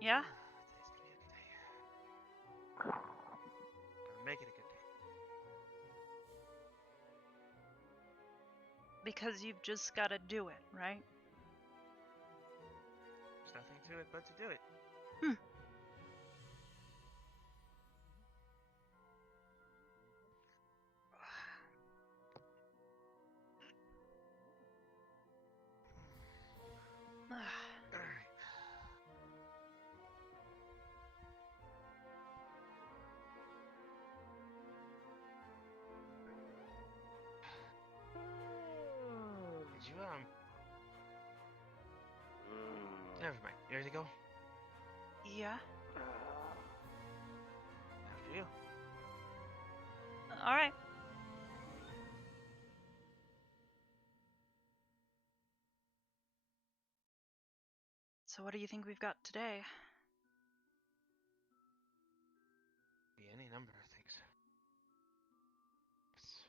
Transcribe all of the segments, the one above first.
Yeah? Today's gonna be a good day. Gonna make it a good day. Because you've just gotta do it, right? There's nothing to it but to do it. Hmm. Alright. Did you, Never mind. You ready to go? Yeah? After you. Alright. So what do you think we've got today? Be any number of things. It's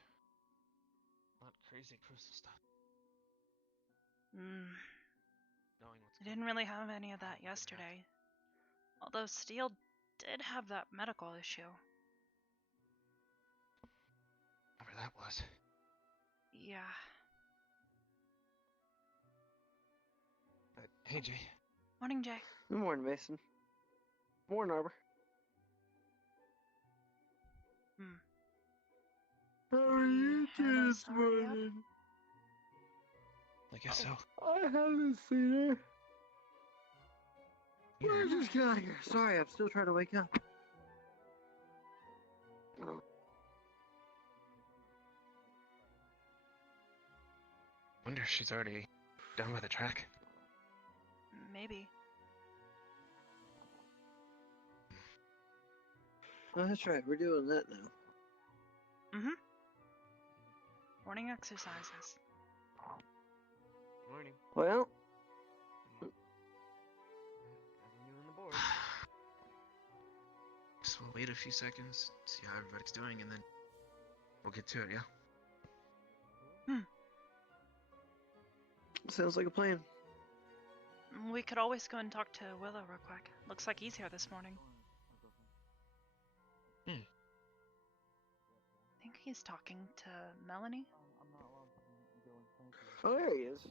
not crazy crucial stuff. Hmm. Knowing what's I didn't really have any of that yesterday. Although Steele did have that medical issue. Whatever that was. Yeah. Hey, Jay. Morning, Jay. Good morning, Mason. Morning, Arbor. Hmm. How are you Had two us this already up? morning? I guess so. I haven't seen her. Yeah. Where just got here? Sorry, I'm still trying to wake up. Wonder if she's already down by the track. Maybe. Oh, that's right. We're doing that now. Mm-hmm. Morning exercises. Morning. Well, Having you on the board. Just we'll wait a few seconds, see how everybody's doing, and then we'll get to it, yeah? sounds like a plan. We could always go and talk to Willow real quick. Looks like he's here this morning. Hmm. I think he's talking to Melanie. Oh, there he is.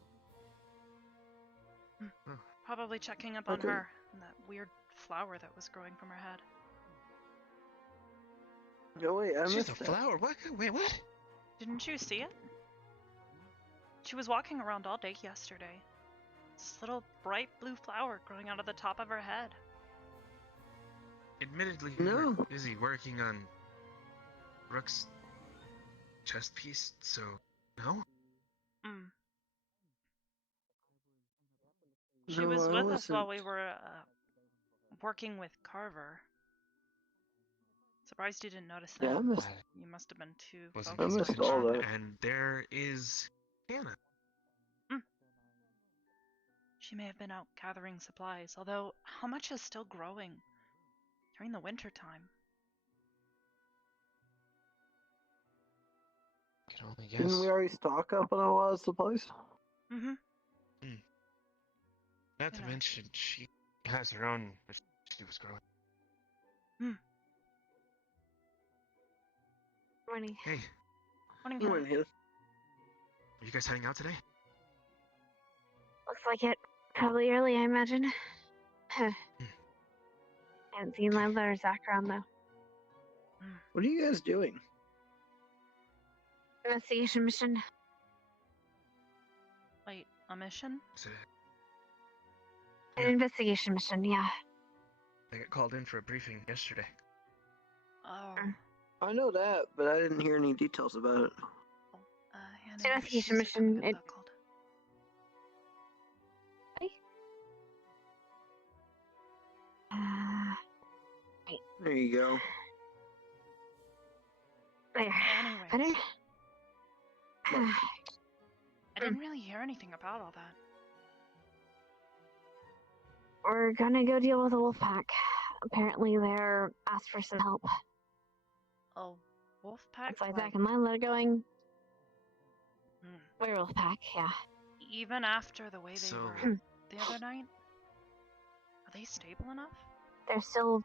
Oh. Probably checking up on Okay. her and that weird flower that was growing from her head. No, wait, I She's missed a that. flower? What? Wait, what? Didn't you see it? She was walking around all day yesterday. This little bright blue flower growing out of the top of her head. Admittedly, we No. were busy working on Rook's chest piece, so no? Mm. She No, was I with us while we wasn't. were working with Carver. Surprised you didn't notice that. Yeah, I missed. You must have been too Wasn't focused paying on missed all attention, that. and there is Hannah. She may have been out gathering supplies, although how much is still growing during the winter time? Can only Didn't guess. we already stock up on a lot of supplies? Mm-hmm. Not to know. mention, she has her own she was growing. Morning. Hey, Morning, Morning, Hannah. Hannah. are you guys heading out today? Looks like it. Probably early, I imagine. Haven't seen Lila or Zach around though. What are you guys doing? Investigation mission. Wait, a mission? Is it? An Yeah. investigation mission, yeah. I got called in for a briefing yesterday. Oh. I know that, but I didn't hear any details about it. Hannah, Investigation your shoes are mission, coming it- unbuckled. There you go. There. Anyways, Better? I didn't really hear anything about all that. We're gonna go deal with the wolf pack. Apparently they're asked for some help. A wolf pack? That's why Zach and Lila are going. Hmm. Werewolf pack, yeah. Even after the way they So- were the other night? Are they stable enough? They're still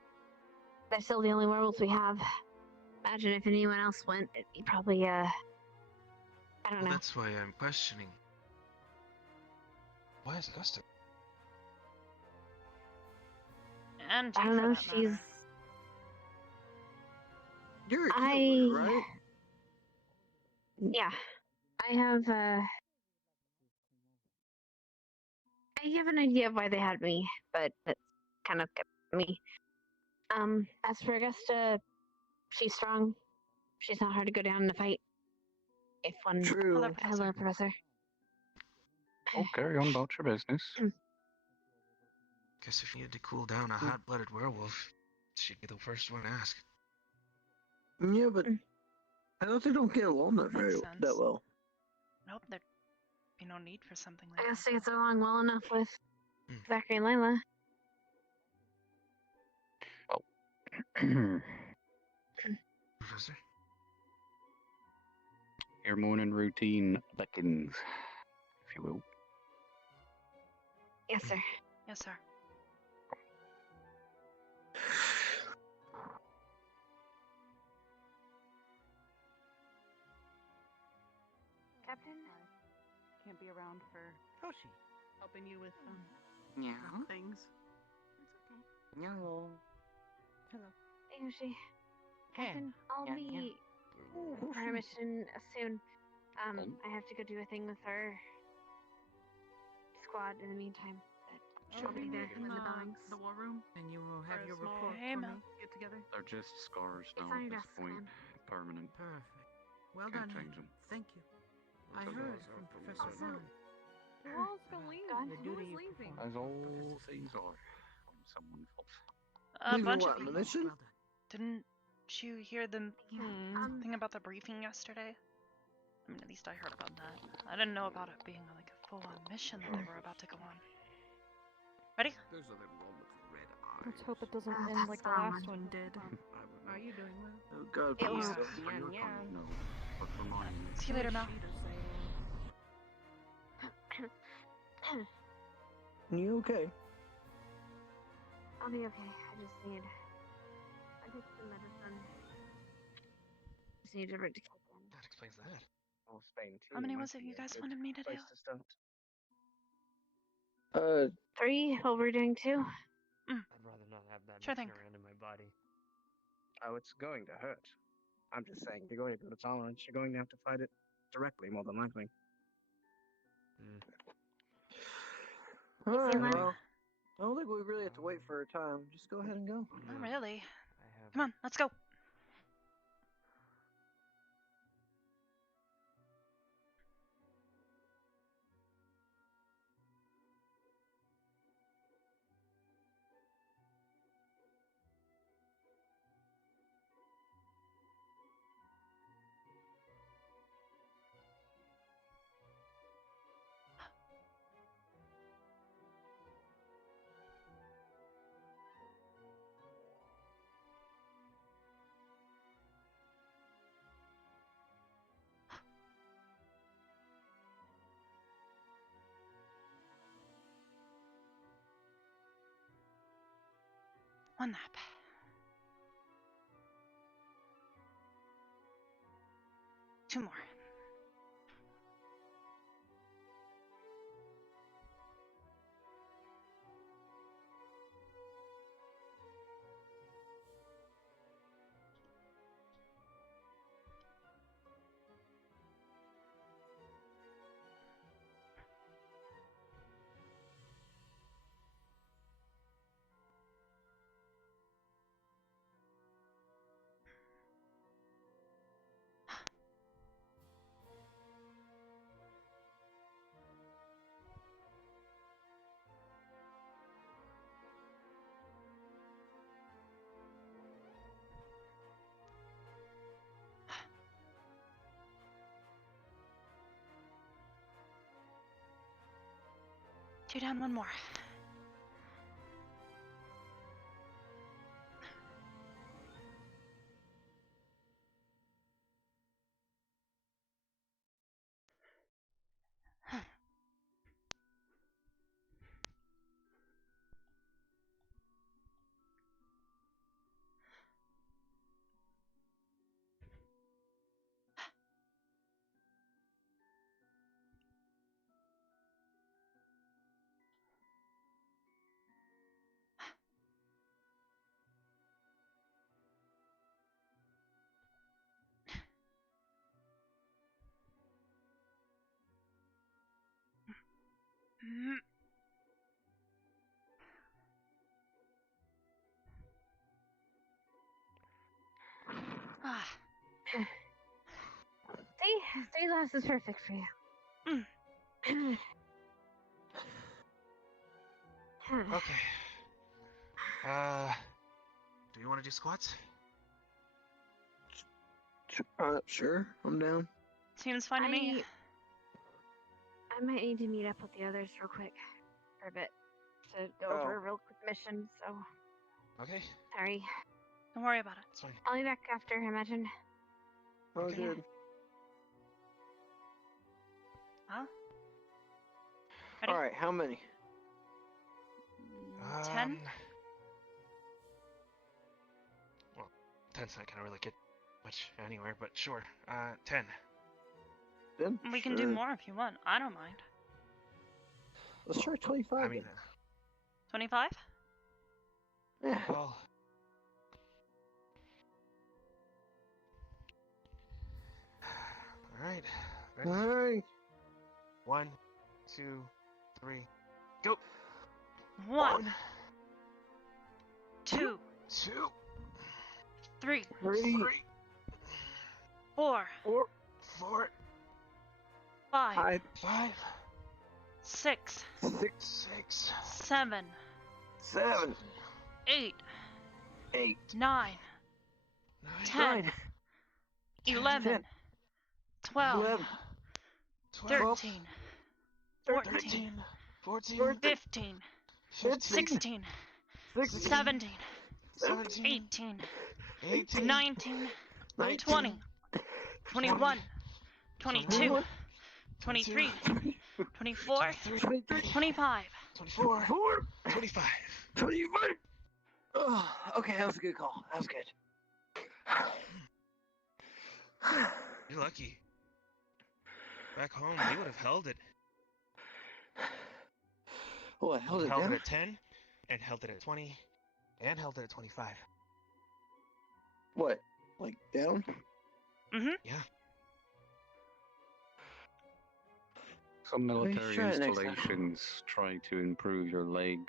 the only werewolves we have. Imagine if anyone else went, it'd be probably I don't Well, know. that's why I'm questioning. Why is Augusta? And I you, don't for know. that matter. You're a I healer, right? Yeah, I have an idea of why they had me, but that's kind of kept me. As for Augusta, she's strong. She's not hard to go down in a fight. If one. True. Hello, Professor. Hello, Professor. Oh, carry on about your business. Guess if you needed to cool down a hot-blooded werewolf, she'd be the first one to ask. Yeah, but I don't think they don't get along that Makes that sense. well. Nope, there'd be no need for something like Augusta that. gets along well enough with Hmm. Zachary and Layla. Professor? Your morning routine beckons, if you will. Yes, sir. Yes, sir. Captain? Can't be around for Koshi, helping you with Yeah. things. It's okay. No. Hello. Hey, Yoshi. Captain, I'll Yeah, be for our mission soon. I have to go do a thing with our squad in the meantime. But she'll be there when the bell rings. The war room, and you will have For a your small report Hey, for Mel. me. Get together. They're just scars It's now on at your this desk, point. ma'am. Permanent. Perfect. Well Can't done. change them. Thank you. I heard from Professor Also- Vaughn. Who else gonna leave? God. The Who duty is you leaving? performed. As all Professor things are when someone falls. A Leaving bunch what, of on the people. mission? Well done. Didn't you hear them Hmm. thing about the briefing yesterday? I mean, at least I heard about that. I didn't know about it being like a full-on mission that they were about to go on. Ready? There's nothing wrong with red eyes. Let's hope it doesn't Ah, end that's like the the wrong last one. one. Did. I would Are not. you doing well? Oh God, It please won't. don't. For your kind, no. But for mine. See you later, Mel. You okay? I'll be okay. I took some medicine. Just need it to kick in. That explains that. Well, Spain How many might was it be you a guys good wanted me to do? place to start. 3. What we're doing 2. I'd rather not have that Sure messing thing. around in my body. Oh, it's going to hurt. I'm just saying, you're going to build a tolerance. You're going to have to fight it directly, more than likely. Alright, Layla? well, I don't think we really have to wait for our time. Just go ahead and go. Not really. I have. Come on, let's go. One nap. Two more. Two down, one more. Ah. See? Stay loss is perfect for you. Okay. Do you want to do squats? Sure, I'm down. Seems fine to me. I might need to meet up with the others real quick for a bit to go over a real quick mission, so Okay, sorry. Don't worry about it. it's fine. I'll be back after, I imagine. Oh, Okay. good. Huh? Ready? All right, how many? 10? Well, 10's not gonna really get much anywhere, but sure. 10. Then We can do sure. more if you want. I don't mind. Let's try 25. I mean, 25? yeah. well. Alright. Ready? All right. 1, 2, 3, go! 1, 2, 2, 3, 3, 4, 4, 4, 5, 5, 5, 6, 6, 6, 7, 7, 8, 8, 9, 10, 9, 11, 10, 12, 11, 12, 13, 13, 14, 14, 15, 15, 16, 16, 17, 17, 18, 18, 19, 19, 20, 21, 22, 21, 23, 24, 23, 25. 24, 4, 25. 25. Oh, okay, that was a good call. That was good. You're lucky. Back home, we would have held it. Oh, I held We it held down. it at 10, and held it at 20, and held it at 25. What? Like down? Mm-hmm. Yeah. Some Maybe military try it next time. installations try to improve your leg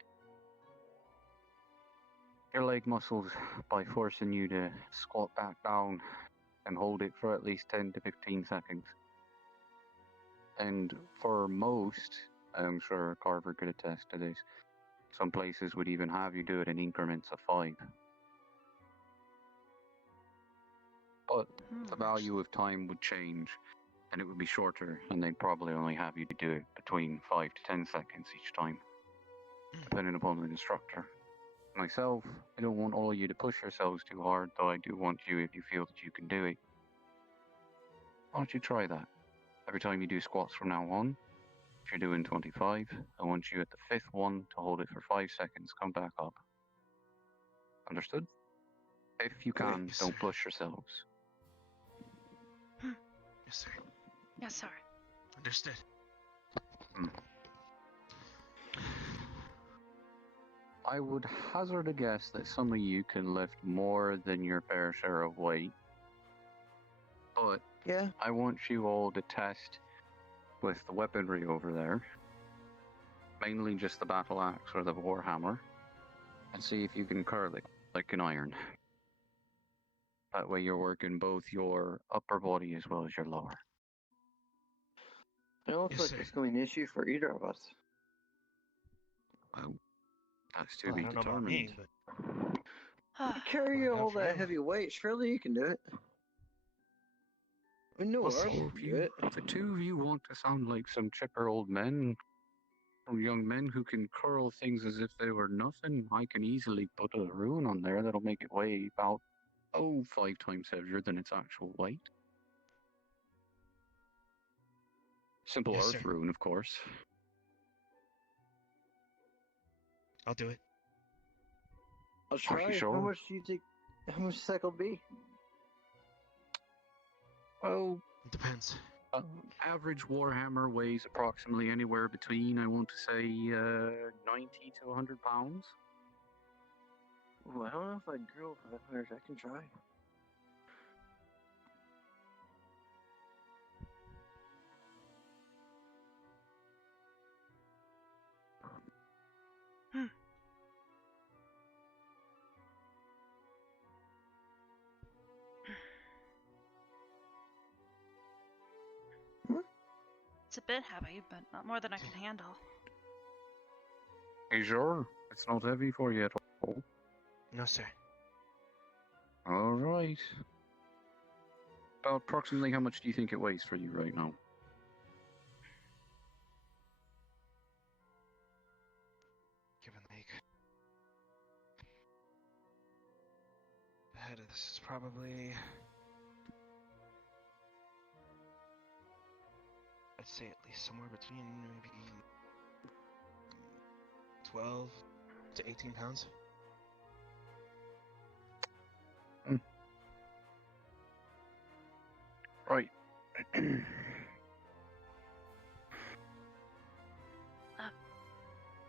muscles by forcing you to squat back down and hold it for at least 10 to 15 seconds. And for most, I'm sure Carver could attest to this, some places would even have you do it in increments of 5. But the value of time would change, and it would be shorter, and they'd probably only have you to do it between 5 to 10 seconds each time, depending upon the instructor. Myself, I don't want all of you to push yourselves too hard, though I do want you, if you feel that you can do it. Why don't you try that? Every time you do squats from now on, if you're doing 25, I want you at the 5th one to hold it for 5 seconds, come back up. Understood? If you can, Yes, don't sir. push yourselves. Yes, sir. Yes, sir. Understood. I would hazard a guess that some of you can lift more than your fair share of weight. But Yeah. I want you all to test with the weaponry over there, mainly just the battle axe or the warhammer, and see if you can curl it like an iron. That way you're working both your upper body as well as your lower. I don't Yes, feel like sir. it's going to be an issue for either of us. Well, that's to Well, I be don't know about me, determined. but You carry Well, all for that you. heavy weight, surely you can do it. I know We'll Arbor see. can do it. If the two of you want to sound like some chipper old men, or young men who can curl things as if they were nothing, I can easily put a rune on there that'll make it weigh about, 5 times heavier than its actual weight. Simple Yes, earth sir. rune, of course. I'll do it. I'll Are you try. sure? How much do you think? How much that will be? Well, It depends. average warhammer weighs approximately anywhere between, I want to say, 90 to 100 pounds. Ooh, I don't know if I can grill 500. I can try. It's a bit heavy, but not more than I can handle. Are you sure? It's not heavy for you at all? No, sir. Alright. About approximately how much do you think it weighs for you right now? Given like the head of this is probably, I'd say at least somewhere between maybe 12 to 18 pounds. Right.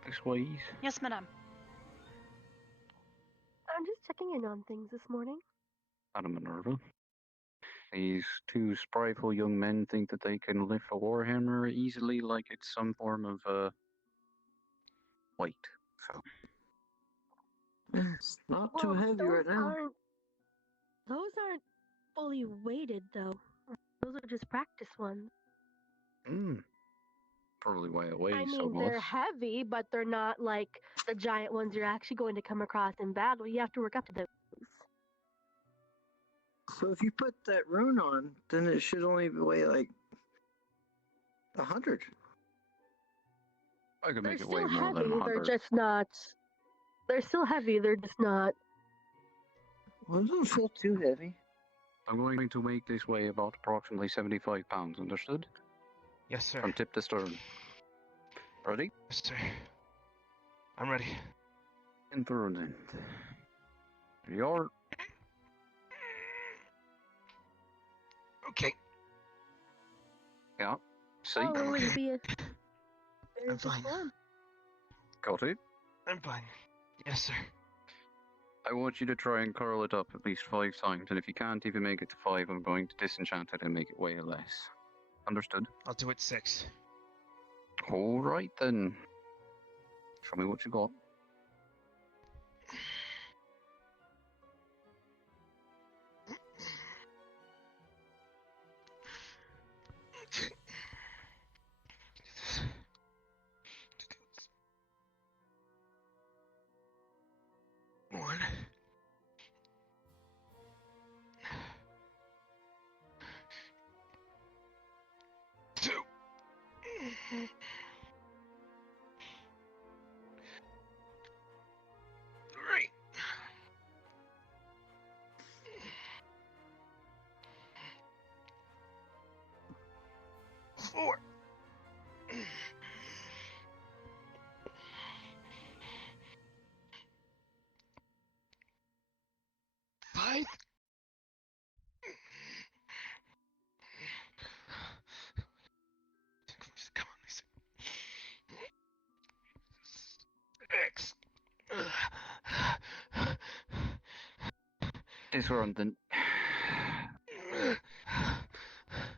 This weighs. Yes, madam. I'm just checking in on things this morning. Adam Minerva. These two sprightful young men think that they can lift a warhammer easily like it's some form of weight. So It's not too heavy those right now. aren't fully weighted though. Those are just practice ones. probably why it weighs I so mean, much. they're heavy, but they're not like the giant ones you're actually going to come across in battle. You have to work up to those. So if you put that rune on, then it should only weigh like 100. I could They're make it weigh still more than heavy. They're 100. just not. They're still heavy. They're just not. Well, it doesn't feel too heavy. I'm going to make this weigh about approximately 75 pounds, understood? Yes, sir. From tip to stern. Ready? Yes, sir. I'm ready. In through and in. Here you are. Okay. Yeah. See? Oh, okay. it'll be a I'm fine. Got it? I'm fine. Yes, sir. I want you to try and curl it up at least 5 times, and if you can't even make it to 5, I'm going to disenchant it and make it weigh less. Understood? I'll do it 6. Alright then. Show me what you got. One. 2. 3. 4. 5. Come on, Lisa. 6. Disorienting.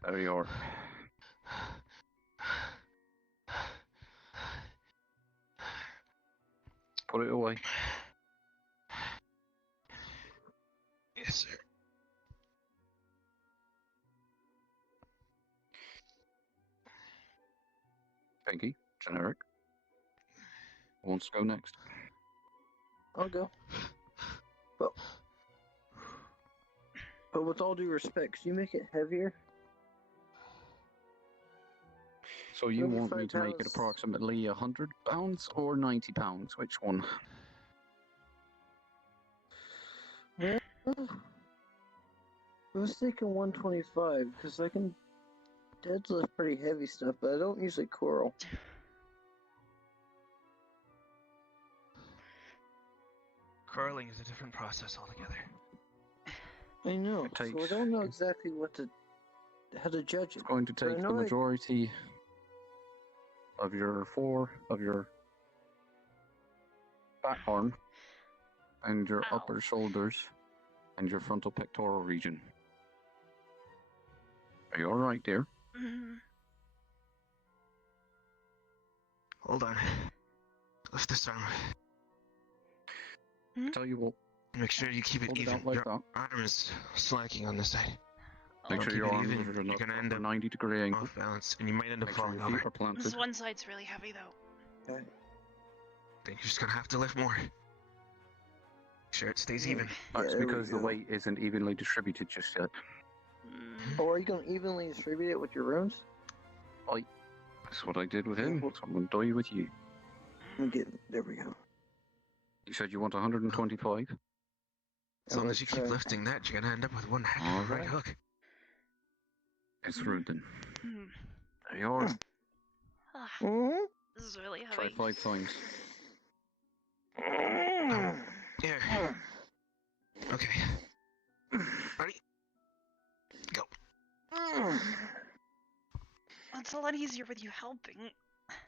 There you are. Put it away. Yes, sir. Pinky, generic. Who wants to go next? I'll go. But with all due respect, could you make it heavier? So you want 75 me to make it pounds. approximately 100 pounds or 90 pounds? Which one? Well, I was thinking 125 because I can deadlift pretty heavy stuff, but I don't usually curl. Curling is a different process altogether. I know, It so I takes- don't know exactly how to judge it. It's going to But I take the know majority of your back arm and your Ow. upper shoulders and your frontal pectoral region. Are you alright, dear? Hold on. Lift this arm. I tell you what, Make sure you keep it hold it even. out like Your that. arm is slacking on this side. Make Don't sure keep your it arms even. are You're not gonna end up 90-degree angle. off balance, and you might end up Make sure falling your feet over. are planted. This one side's really heavy though. Okay. Then you're just gonna have to lift more. Make sure it stays even. That's there we because the go. weight isn't evenly distributed just yet. Mm, Oh, are you gonna evenly distribute it with your runes? That's what I did with him. Yeah. So I'm going to do with you. I'm getting. There we go. You said you want 125? As long as you keep Okay. lifting that, you're gonna end up with one heck of a right Alright. hook. It's rude then. mm. There you are. Ah, Mm-hmm. this is really Try heavy. 5 times. Here. Okay. Ready? Go. It's a lot easier with you helping.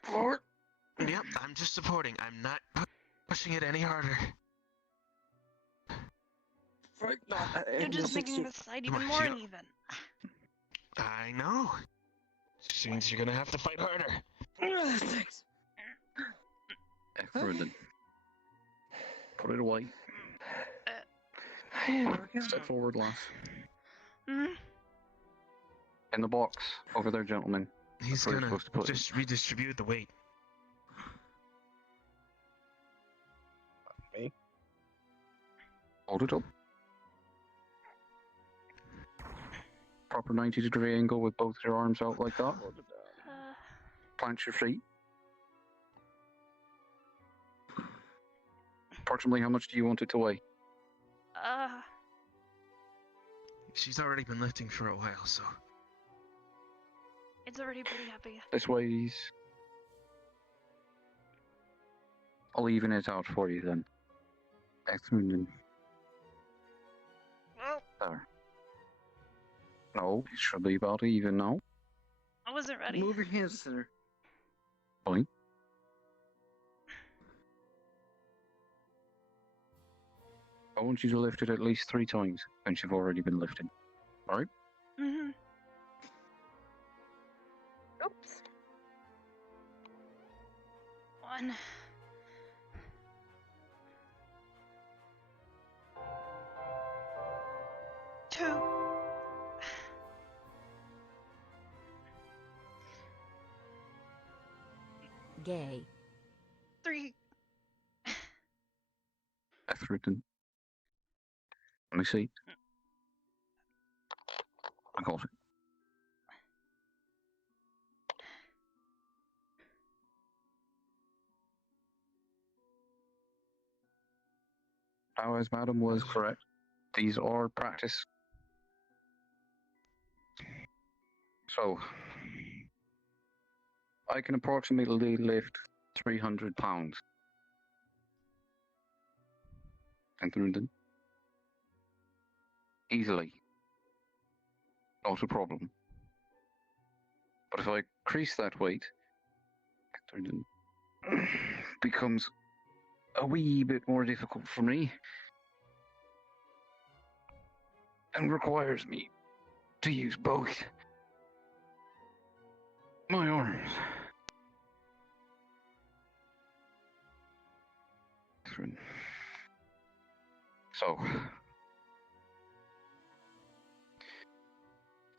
Forward. Yep, I'm just supporting. I'm not pushing it any harder. Right. You're just making this side Come even on, more you- uneven. I know. Which means you're gonna have to fight harder. Thanks. Excellent then. Put it away. Step forward, lass. Mm, In the box. Over there, gentlemen. He's where you're gonna supposed to put it. just redistribute the weight. Hold it up. Proper 90-degree angle with both your arms out like that. uh, Plant your feet. Approximately how much do you want it to weigh? She's already been lifting for a while, so it's already pretty heavy. This weighs... I'll even it out for you then. Excellent. Well, There. No, it should be about even now. I wasn't ready. Move your hands, center. Fine. I want you to lift it at least 3 times, since you've already been lifting. Alright? Mm-hmm. Oops. 1. Two. Gay. 3. That's written. Let me see. I got it. Now, as Madam was correct, these are practice. So, I can approximately lift 300 pounds. And through them. Easily. Not a problem. But if I increase that weight, it becomes a wee bit more difficult for me. And requires me to use both my arms. So,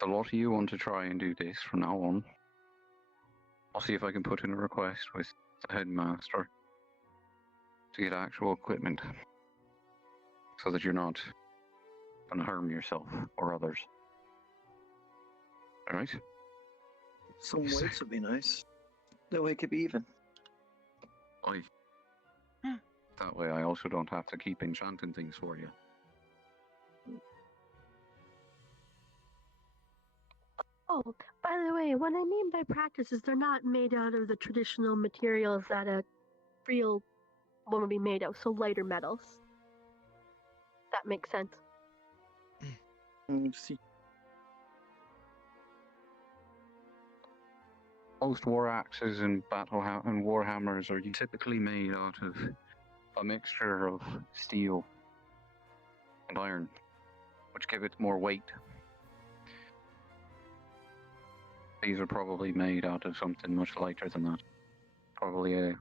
the lot of you want to try and do this from now on. I'll see if I can put in a request with the headmaster to get actual equipment so that you're not going to harm yourself or others. Alright? Some Yes, sir. weights would be nice. That way it could be even. Aye. Hmm. That way I also don't have to keep enchanting things for you. Oh, by the way, what I mean by practice is they're not made out of the traditional materials that a real one would be made of, so lighter metals. That makes sense. See. Most war axes and and war hammers are typically made out of a mixture of steel and iron, which give it more weight. These are probably made out of something much lighter than that. Probably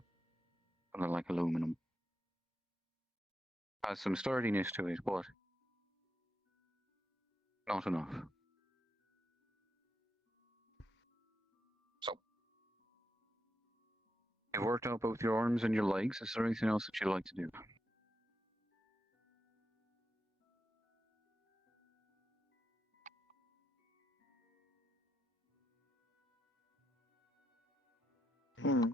something like aluminum. Has some sturdiness to it, but not enough. You've worked out both your arms and your legs. Is there anything else that you'd like to do? Hmm.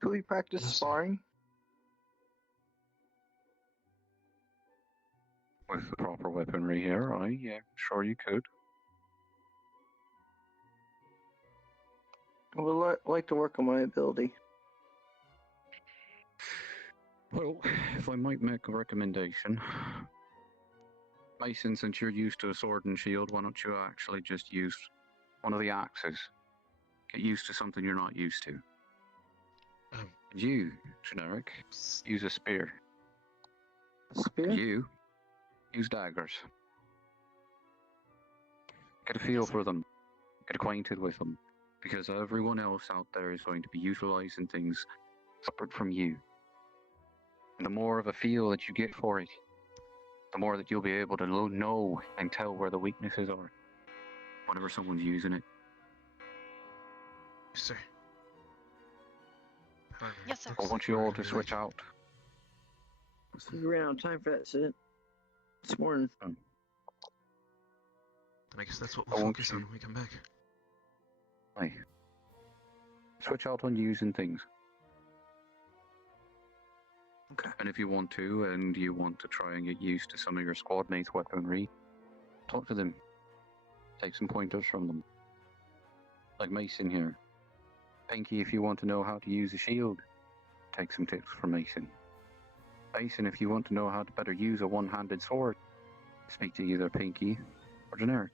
Could we practice sparring? With the proper weaponry here, yeah, sure you could. I would like to work on my ability. Well, if I might make a recommendation, Mason, since you're used to a sword and shield, why don't you actually just use one of the axes? Get used to something you're not used to. You, generic, use a spear. Spear? You use daggers. Get a feel for them. Get acquainted with them. Because everyone else out there is going to be utilizing things separate from you. And the more of a feel that you get for it, the more that you'll be able to know and tell where the weaknesses are. Whenever someone's using it. Sir. Yes, sir. I want you all to switch out. So we ran out of time for that sit this morning. And I guess that's what I we'll want focus you- on when we come back. Aye. Switch out on using things. Okay. And if you want to, and you want to try and get used to some of your squad mates' weaponry, talk to them. Take some pointers from them. Like Mason here. Pinky, if you want to know how to use a shield, take some tips from Mason. Mason, if you want to know how to better use a one-handed sword, speak to either Pinky or Generic.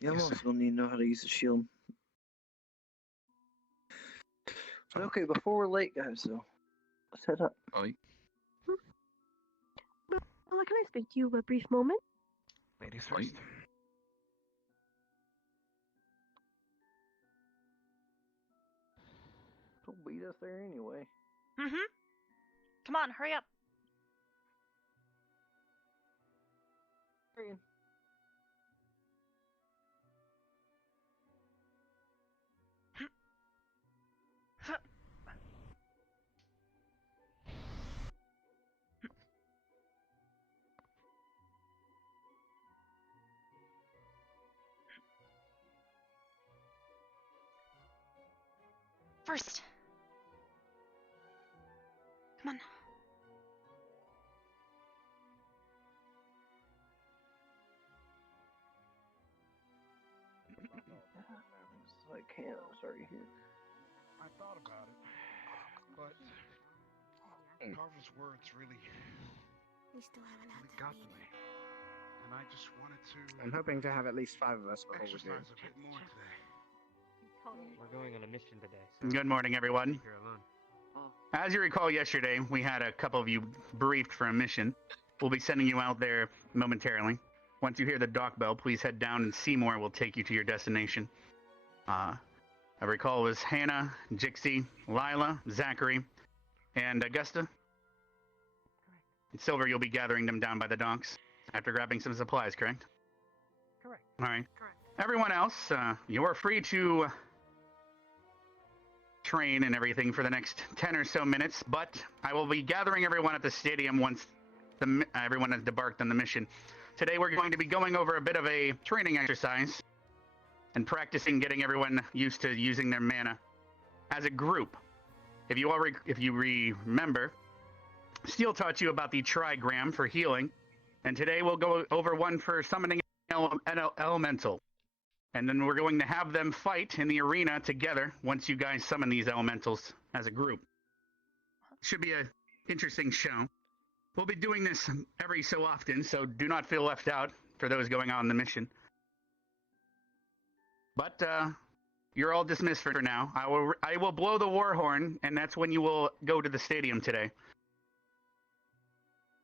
Yeah, I'm Yes, also sir. gonna need to know how to use a shield. But okay, before we're late, guys, so let's head up. Aye. Well, can I speak to you a brief moment? Ladies Aye. first. Don't beat us there anyway. Mm-hmm. Come on, hurry up. Hurrying. First. Come on. So I can't. I'm sorry here. I thought about it, but Carver's words really got to me, and I just wanted to I'm hoping to have at least 5 of us before we do. exercise a bit more today. We're going on a mission today. So Good morning, everyone. you're alone. As you recall, yesterday we had a couple of you briefed for a mission. We'll be sending you out there momentarily. Once you hear the dock bell, please head down and Seymour will take you to your destination. I recall it was Hannah, Jixie, Lila, Zachary, and Augusta. And Silver, you'll be gathering them down by the docks after grabbing some supplies, correct? Correct. All right. Correct. Everyone else, you are free to train and everything for the next 10 or so minutes, but I will be gathering everyone at the stadium once everyone has debarked on the mission. Today we're going to be going over a bit of a training exercise and practicing getting everyone used to using their mana as a group. If you remember, Steel taught you about the trigram for healing, and today we'll go over one for summoning an elemental. And then we're going to have them fight in the arena together once you guys summon these elementals as a group. Should be an interesting show. We'll be doing this every so often, so do not feel left out for those going on the mission. But you're all dismissed for now. I will blow the war horn, and that's when you will go to the stadium today.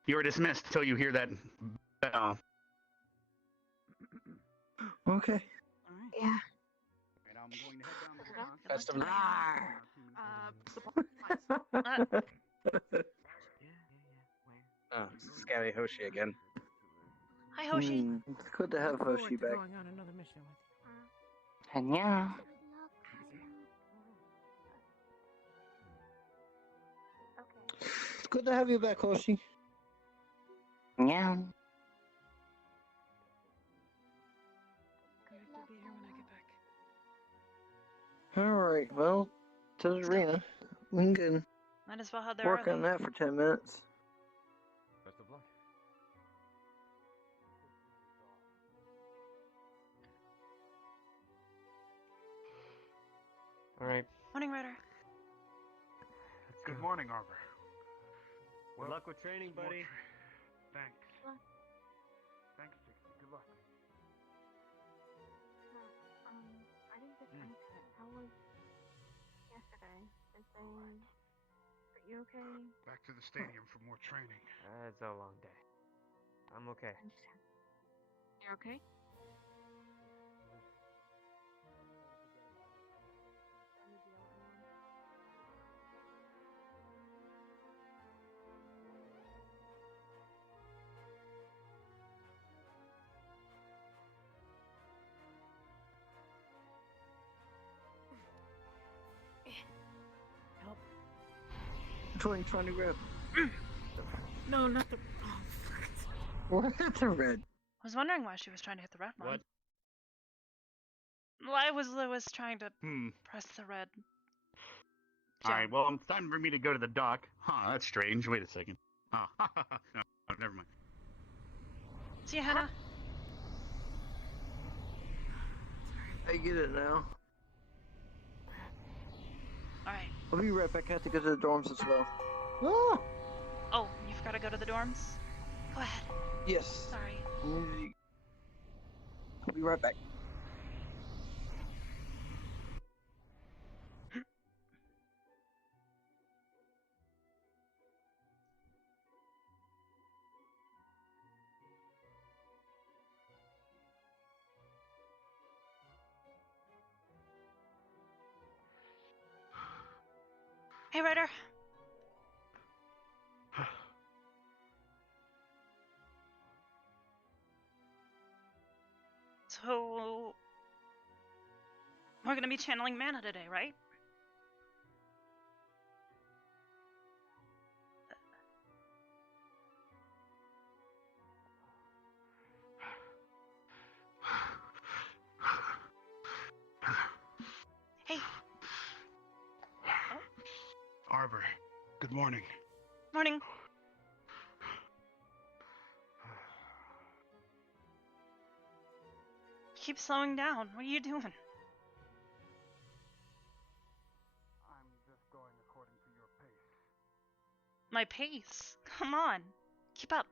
You are dismissed until you hear that bell. Okay. Yeah. And I'm going to head down to the dock. Best of luck. Supplies. Oh, Scary Hoshi again. Hi, Hoshi. It's good to have Look forward Hoshi to back. going on another mission with you. And yeah. It's good to have you back, Hoshi. Yeah. Great to be here when I get back. Alright, well, to the arena. We can Might as well head there work early. on that for 10 minutes. Best of luck. All right. Morning, Ryder. Let's Good go. morning, Arbor. Good luck with training, more buddy. Thanks. Thanks, Dixie. Good luck. I didn't get to ask it. How was yesterday? Is are you okay? Back to the stadium for more training. It's a long day. I'm okay. I understand. You're okay? Help. Which one are you trying to grab? No, not the. We're at the red. I was wondering why she was trying to hit the red one. What? Well, I was trying to press the red. Alright, well, it's time for me to go to the dock. Huh, that's strange. Wait a second. Oh, no, never mind. See you, Hannah. I get it now. Alright. I'll be right back. I have to go to the dorms as well. Ah! Oh, you've got to go to the dorms? Go ahead. Yes. Sorry. I'll be right back. Hey, Ryder. So, we're gonna be channeling mana today, right? Hey. Oh. Arbor, good morning. Morning. Keep slowing down. What are you doing? I'm just going according to your pace. My pace. Come on. Keep up.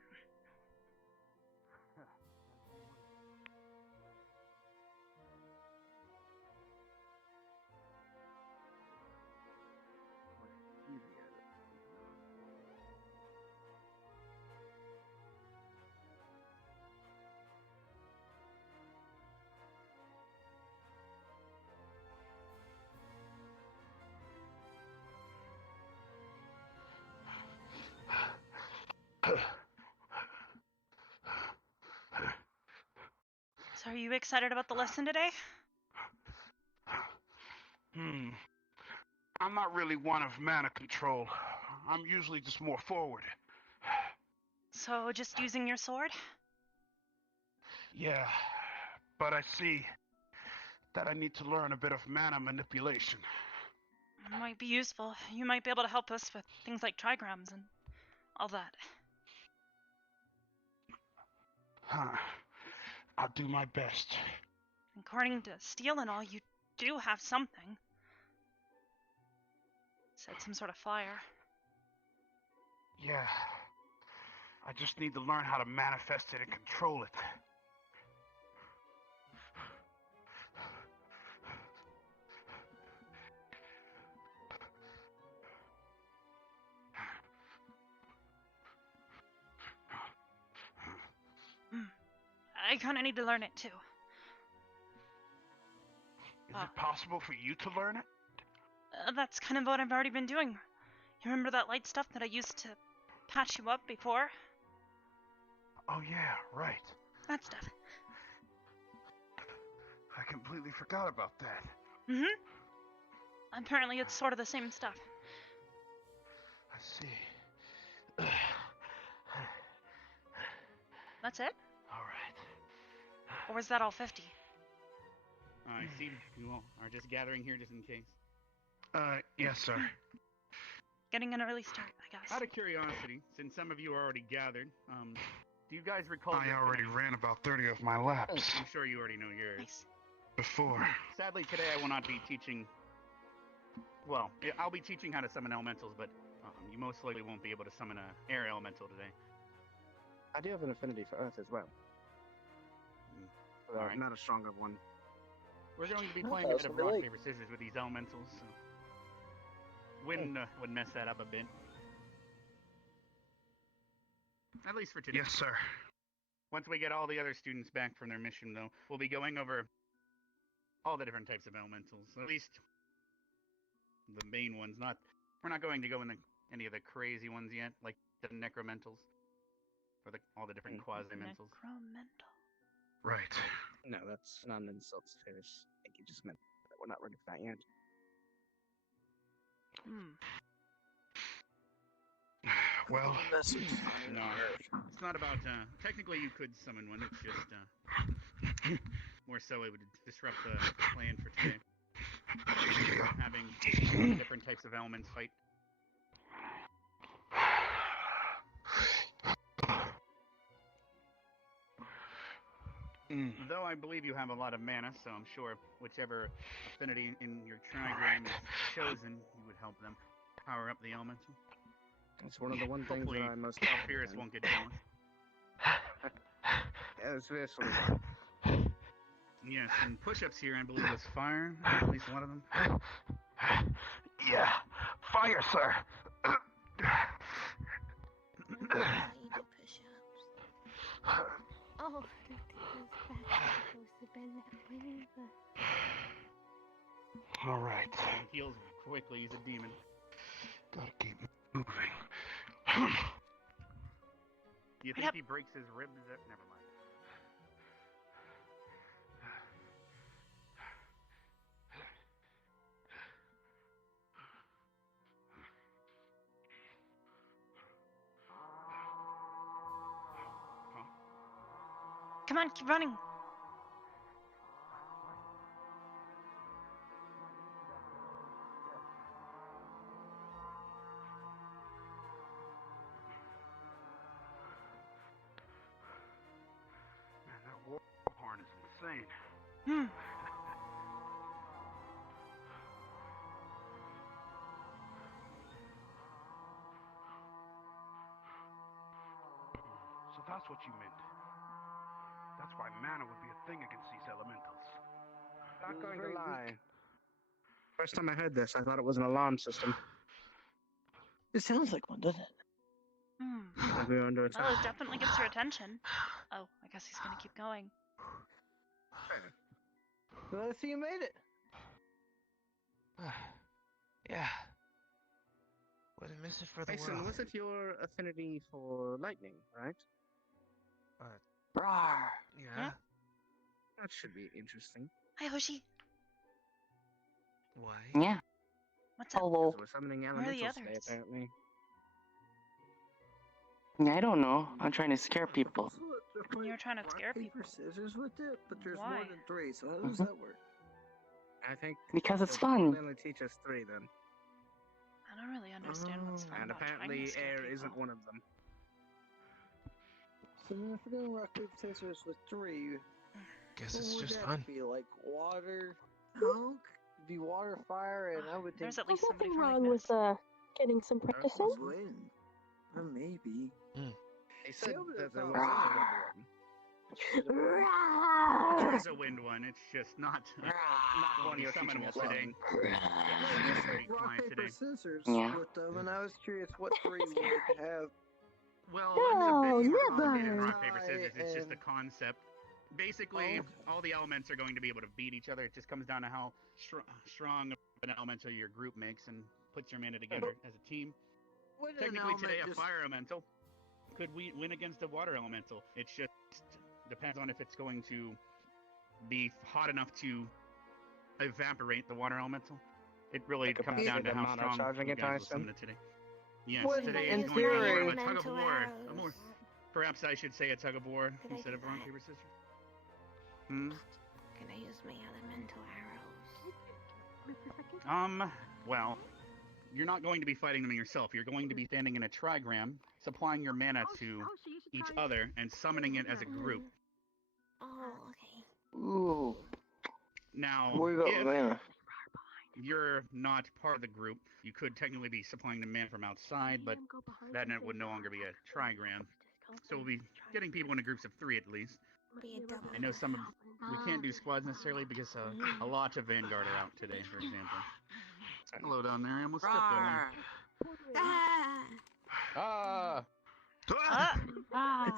So are you excited about the lesson today? I'm not really one of mana control. I'm usually just more forward. So just using your sword? Yeah, but I see that I need to learn a bit of mana manipulation. It might be useful. You might be able to help us with things like trigrams and all that. Huh. I'll do my best. According to Steel and all, you do have something. Said some sort of fire. Yeah. I just need to learn how to manifest it and control it. I kinda need to learn it too. Is it possible for you to learn it? That's kind of what I've already been doing. You remember that light stuff that I used to patch you up before? Oh yeah, right. That stuff. I completely forgot about that. Mm-hmm. Apparently it's sort of the same stuff. I see. That's it? Alright. Or was that all 50? I see you all are just gathering here just in case. Yes, sir. Getting an early start, I guess. Out of curiosity, since some of you are already gathered, do you guys recall? I already ran about 30 of my laps. I'm sure you already know yours. Nice. Before. Sadly, today I will not be teaching. Well, I'll be teaching how to summon elementals, but you most likely won't be able to summon a air elemental today. I do have an affinity for Earth as well. Although Alright. not a stronger one. We're going to be Oh, playing a that's bit of really- rock, paper, scissors with these elementals, so wind would mess that up a bit. At least for today. Yes, sir. Once we get all the other students back from their mission, though, we'll be going over all the different types of elementals. At least the main ones. We're not going to go into any of the crazy ones yet, like the necromentals or all the different quasi-mentals. Necromental. Right. No, that's not an insult to Fish. I think you just meant that we're not ready for that yet. Well, No, it's not about. Technically, you could summon one. It's just more so it would disrupt the plan for today. Having different types of elements fight. Though I believe you have a lot of mana, so I'm sure whichever affinity in your trigram is chosen, you would help them power up the elemental. It's one of the one things Hopefully, that I'm most confident Fierce in. won't get jealous. Yeah, it's Fierce will be fine. Yes, and push-ups here, I believe, was fire. At least one of them. Yeah. Fire, sir. Oh, supposed to been that way, but... Alright. He heals quickly, he's a demon. Gotta keep moving. Do you think he breaks his ribs? Never mind. Come on, keep running. Man, that war horn is insane. So that's what you meant. That's why mana would be a thing against these elementals. Not going to lie. First time I heard this, I thought it was an alarm system. It sounds like one, doesn't it? Like we were under Well, attack. it definitely gets your attention. Oh, I guess he's gonna keep going. Well, I see you made it. Yeah. Wouldn't miss it for the Mason, world. was it your affinity for lightning, right? Rawr. Yeah. That should be interesting. Hi, Hoshi. Why? Yeah. What's up? Hello. We're summoning Where are the elementals today, others? apparently. I don't know. I'm trying to scare people. You're trying to scare Paper, people. scissors with it, but there's Why? more than 3, so how does that work? I think Because it's they'll fun. probably only teach us 3 then. I don't really understand what's fun And about trying apparently to scare air people. isn't one of them. So then if we're doing rock, paper, scissors with 3, Guess what it's would just that fun. be? Like water? No? It'd be water, fire, and I would think There's at There's least somebody nothing from wrong with Ignis. getting some practice in. wind. Maybe. They said over that there the was top. a one. There is a wind one, it's just not Not one you're teaching summonable us today. No, you It's said pretty rock, quiet paper, today. scissors Yeah. with them, and I was curious what 3 would have. Well, No, it's a bit more never. complicated than rock, paper, scissors. It's just the And- concept. Basically, Oh, okay. all the elements are going to be able to beat each other. It just comes down to how strong of an elemental your group makes and puts your mana together as a team. Would an Technically, today element a just- fire elemental could win against a water elemental. It's just Depends on if it's going to be hot enough to evaporate the water elemental. It really Like a comes down to how amount of strong charging you it, guys I will summon assume? it today. Yes, Well, today in is going to be more theory- of a tug of Elemental war. arrows. Perhaps I should say a tug of war Could I instead do of rock, that? paper, scissors. Hmm? Can I use my elemental arrows? Well, you're not going to be fighting them yourself. You're going to be standing in a trigram, supplying your mana to each other, and summoning it as a group. Oh, okay. Ooh. Now, Where you got if mana? you're not part of the group, you could technically be supplying the mana from outside, but that would no longer be a trigram. So we'll be getting people into groups of 3 at least. Be a double. I know some of we can't do squads necessarily because a lot of Vanguard are out today, for example. Hello down there, I almost stepped on you. Ah! Ah!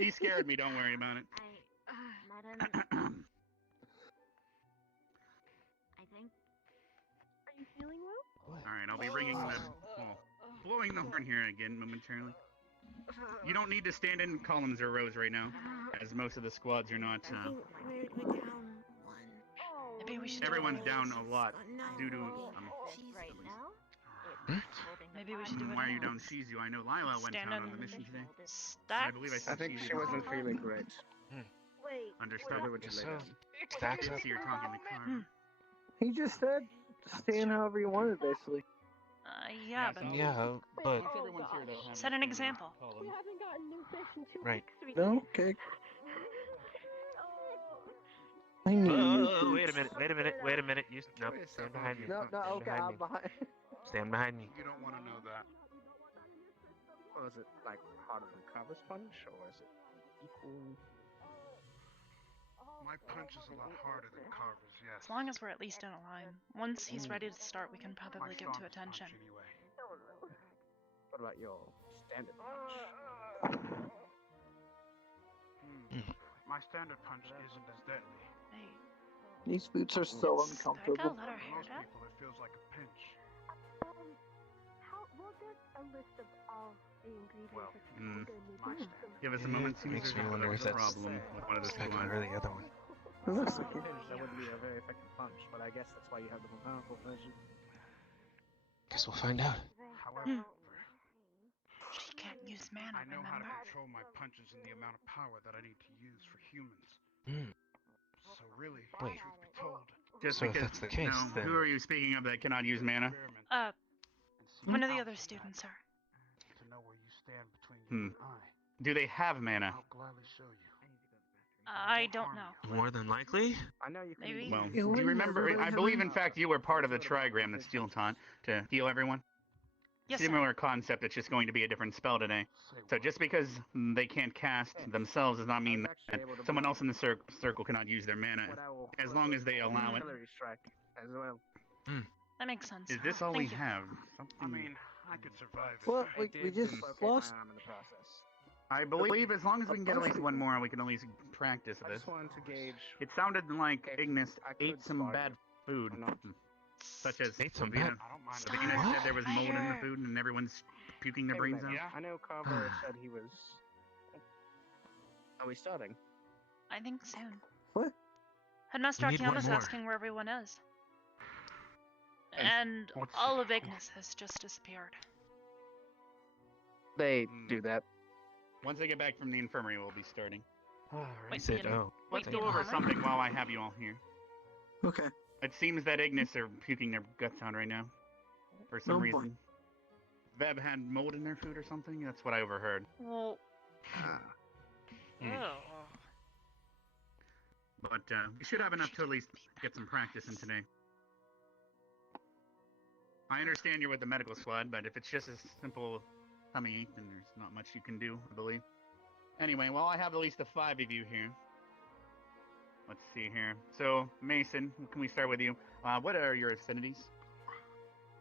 He scared me, don't worry about it. Madam, I think. Are you feeling well? Alright, I'll be ringing the... blowing the horn here again momentarily. You don't need to stand in columns or rows right now, as most of the squads are not... I think we're down one. Maybe we should. everyone's down a lot due to... Right now? Maybe we should do it. why are you down Shizu? I know Lila went Stand down on on the mission today. I Stacks. believe I I said think Shizu she wasn't before. feeling great. Wait. Understood. Probably what you Guess later. so. Stacks I up. see you're talking to Clara. He just said stand however you wanted, basically. Yeah, but Yeah, but Once everyone's here, they'll have set an example. We haven't gotten new fish in 2 Right. weeks. No? Okay. I knew you Oh, could. wait a minute. You nope, stand behind me. No, Stand okay, behind I'm me. behind. Stand behind me. you don't want to know that. Well, is it like harder than Carver's punch, or is it equal? My punch is a lot harder than Carver's, yes. As long as we're at least in a line. Once he's ready to start, we can My probably give to strongest attention. punch anyway. What about your standard punch? My standard punch isn't as deadly. Hey, These boots are so Becca, uncomfortable. let her For hair most down. people, it feels like a pinch. We'll get a list of all the ingredients Well, that you're gonna need. my Give us a Yeah, moment, it makes Caesar. me wonder if There's a that's problem with one of the second squads. or the other one. Looks like it. Pinch, that wouldn't be a very effective punch, but I guess that's why you have the more powerful version. Guess we'll find out. However, She can't use mana, I know how to remember? control my punches and the amount of power that I need to use for humans. Hmm. So really, Wait. truth be told, Just So if because, that's the case, now, then- who are you speaking of that cannot use mana? experiment Uh, and see one of the how other from students, sir. that to know where you stand between you and I. Do they have mana? I'll gladly show you. I don't know. More than likely. I know you can. Maybe. Well, It do you wouldn't remember? really I believe, in have fact, you were part of the trigram that Steel taught to heal everyone. Yes, sir. Similar concept. It's just going to be a different spell today. Say So what? just because they can't cast themselves does not mean I was actually that able to someone block else in the circle cannot use their mana, what I will as refer long to as they as allow it. artillery strike as well. That makes sense. Is this all we Thank you. have? I Something- mean, I could survive it. Well, I we did just dislocate lost. my arm in the process. I believe as long as we can get at least one more, we can at least practice I this. just wanted to gauge. It sounded like Okay, Ignis I ate could some spar bad you, food, or not. such as Ate some Savina. bad- I don't mind. Stop. Savina What? said there was mold in the Fire. food and everyone's puking their Maybe brains later. out. Yeah? I know Carver said he was. Are we starting? I think soon. What? Headmaster We need one Akiyama's more. asking where everyone is. And And what's- all of Ignis has just disappeared. They Hmm. do that. Once I get back from the infirmary, we'll be starting. Wait, Is it? you know- Oh. Let's Wait, go the over infirmary? something while I have you all here. Okay. It seems that Ignis are puking their guts out right now. For some Oh, boy. reason. Veb had mold in their food or something? That's what I overheard. Well, Hmm. But we should have enough to at least get some practice in today. I understand you're with the medical squad, but if it's just a simple tummy ache, then there's not much you can do, I believe. Anyway, well, I have at least the 5 of you here. Let's see here. So, Mason, can we start with you? What are your affinities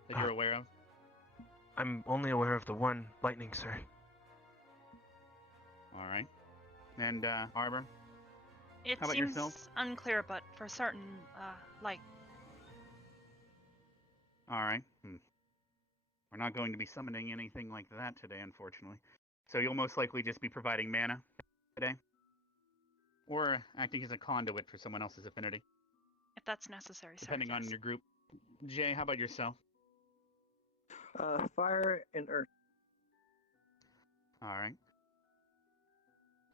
that you're aware of? I'm only aware of the one lightning, sir. All right. And Arbor? it How about seems yourself? unclear, but for certain, like, All right. We're not going to be summoning anything like that today, unfortunately. So you'll most likely just be providing mana today? or acting as a conduit for someone else's affinity, If that's necessary, sir. depending on yes. your group. Jay, how about yourself? Fire and earth. All right.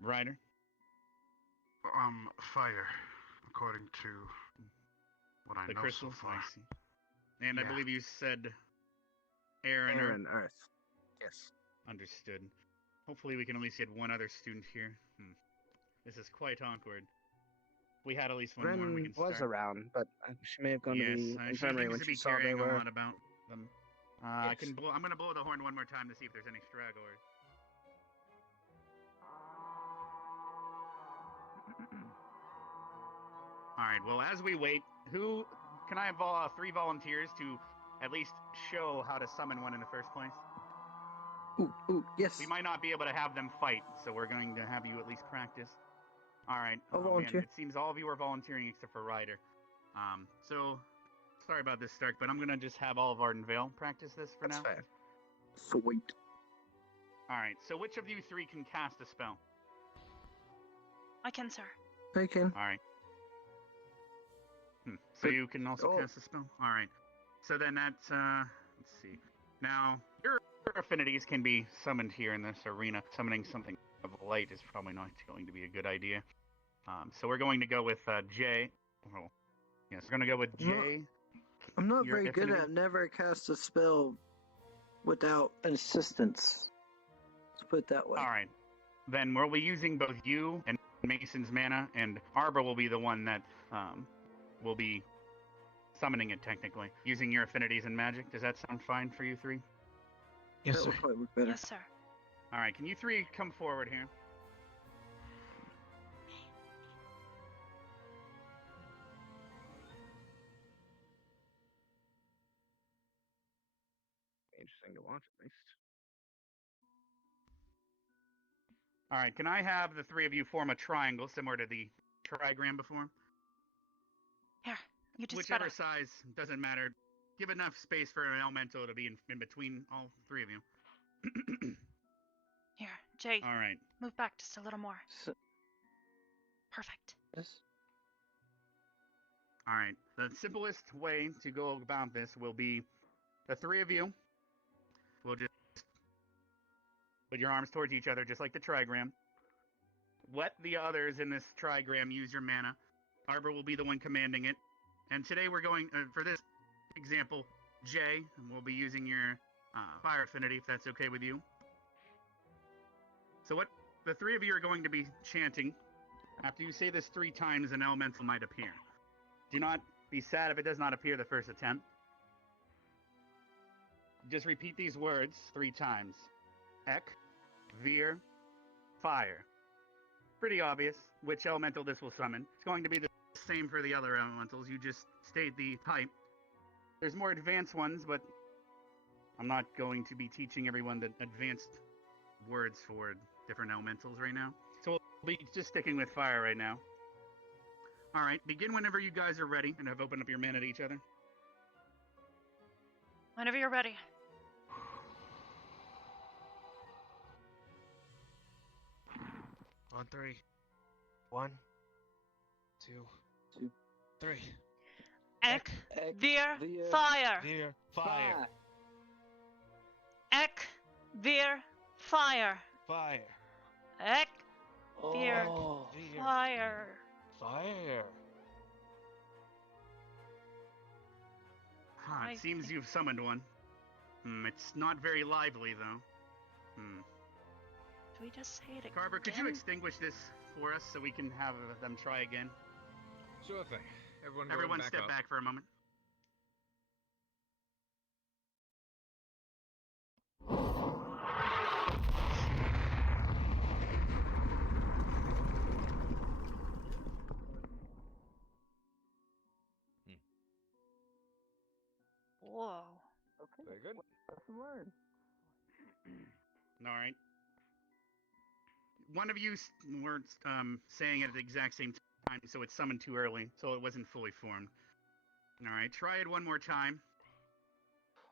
Ryder? Fire, according to what I The know crystals? so far. I see. And I Yeah. believe you said air and Air earth. and earth. Yes. Understood. Hopefully we can at least get one other student here. This is quite awkward. If we had at least one more, we Ren can start. was around, but she may have gone yes, to the she infirmary seems when to she be saw they carrying were. a lot about them. Yes. I'm gonna blow the horn one more time to see if there's any stragglers. All right. Well, as we wait, who can I have 3 volunteers to at least show how to summon one in the first place? Ooh, yes. We might not be able to have them fight, so we're going to have you at least practice. All right. I'll Man, volunteer. it seems all of you are volunteering except for Ryder. So sorry about this, Stark, but I'm gonna just have all of Arden Vale practice this for That's now. fair. Sweet. All right. So which of you 3 can cast a spell? I can, sir. I can. All right. So you can also cast a spell? All right. So then that's, let's see. Now, your affinities can be summoned here in this arena. Summoning something of light is probably not going to be a good idea. So we're going to go with Jay. Oh, yes, we're going to go with Jay. I'm not Your very good affinity? at never cast a spell without assistance. Let's put it that way. All right. Then we'll be using both you and Mason's mana, and Arbor will be the one that will be summoning it technically, using your affinities and magic. Does that sound fine for you 3? Yes, that sir. would probably work better. Yes, sir. All right, can you 3 come forward here? Interesting to watch, at least. All right, can I have the 3 of you form a triangle similar to the trigram before? Here, you just Whichever better. size, doesn't matter. Give enough space for an elemental to be in between all 3 of you. Here, Jay. All right. Move back just a little more. Perfect. Yes. All right. The simplest way to go about this will be the 3 of you will just put your arms towards each other, just like the trigram. Let the others in this trigram use your mana. Arbor will be the one commanding it. And today we're going, for this example, Jay will be using your fire affinity, if that's okay with you. So what the 3 of you are going to be chanting, after you say this 3 times, an elemental might appear. Do not be sad if it does not appear the first attempt. Just repeat these words 3 times. Ek, Veer, fire. Pretty obvious which elemental this will summon. It's going to be the same for the other elementals. You just state the type. There's more advanced ones, but I'm not going to be teaching everyone the advanced words for different elementals right now. So we'll be just sticking with fire right now. All right, begin whenever you guys are ready and have opened up your mana to each other. Whenever you're ready. On 3. 1, 2, 3. Ek, Veer, fire. Veer, fire. Ek, Veer, fire. Fire. Ek, Veer, Veer. fire. Fire. Huh, it seems you've summoned one. It's not very lively, though. Do we just say it again? Carver, could you extinguish this for us so we can have them try again? Sure thing. Everyone Everyone back step up. back for a moment. Whoa. Okay. Very good. Lesson learned. All right. One of you were saying it at the exact same time, so it summoned too early, so it wasn't fully formed. All right, try it one more time.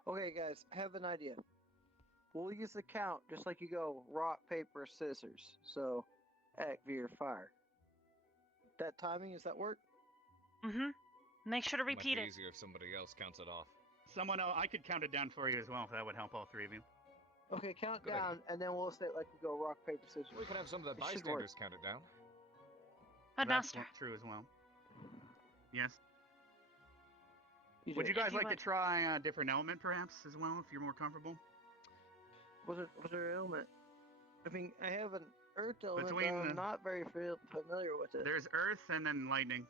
Okay, guys, I have an idea. We'll use the count just like you go rock, paper, scissors. So, Ek, Veer, fire. That timing, does that work? Mm-hmm. Make sure to repeat Might be it. easier if somebody else counts it off. Someone else, I could count it down for you as well if that would help all three of you. Okay, count Good down, and then we'll say it like we go rock, paper, scissors. We can have some of the It should work. bystanders count it down. Headmaster. That's true as well. Yes. You Would do you it. guys like to try a different element, perhaps, as well, if you're more comfortable? What's our element? I mean, I have an earth element, Between but I'm the- not very familiar with it. There's earth and then lightning.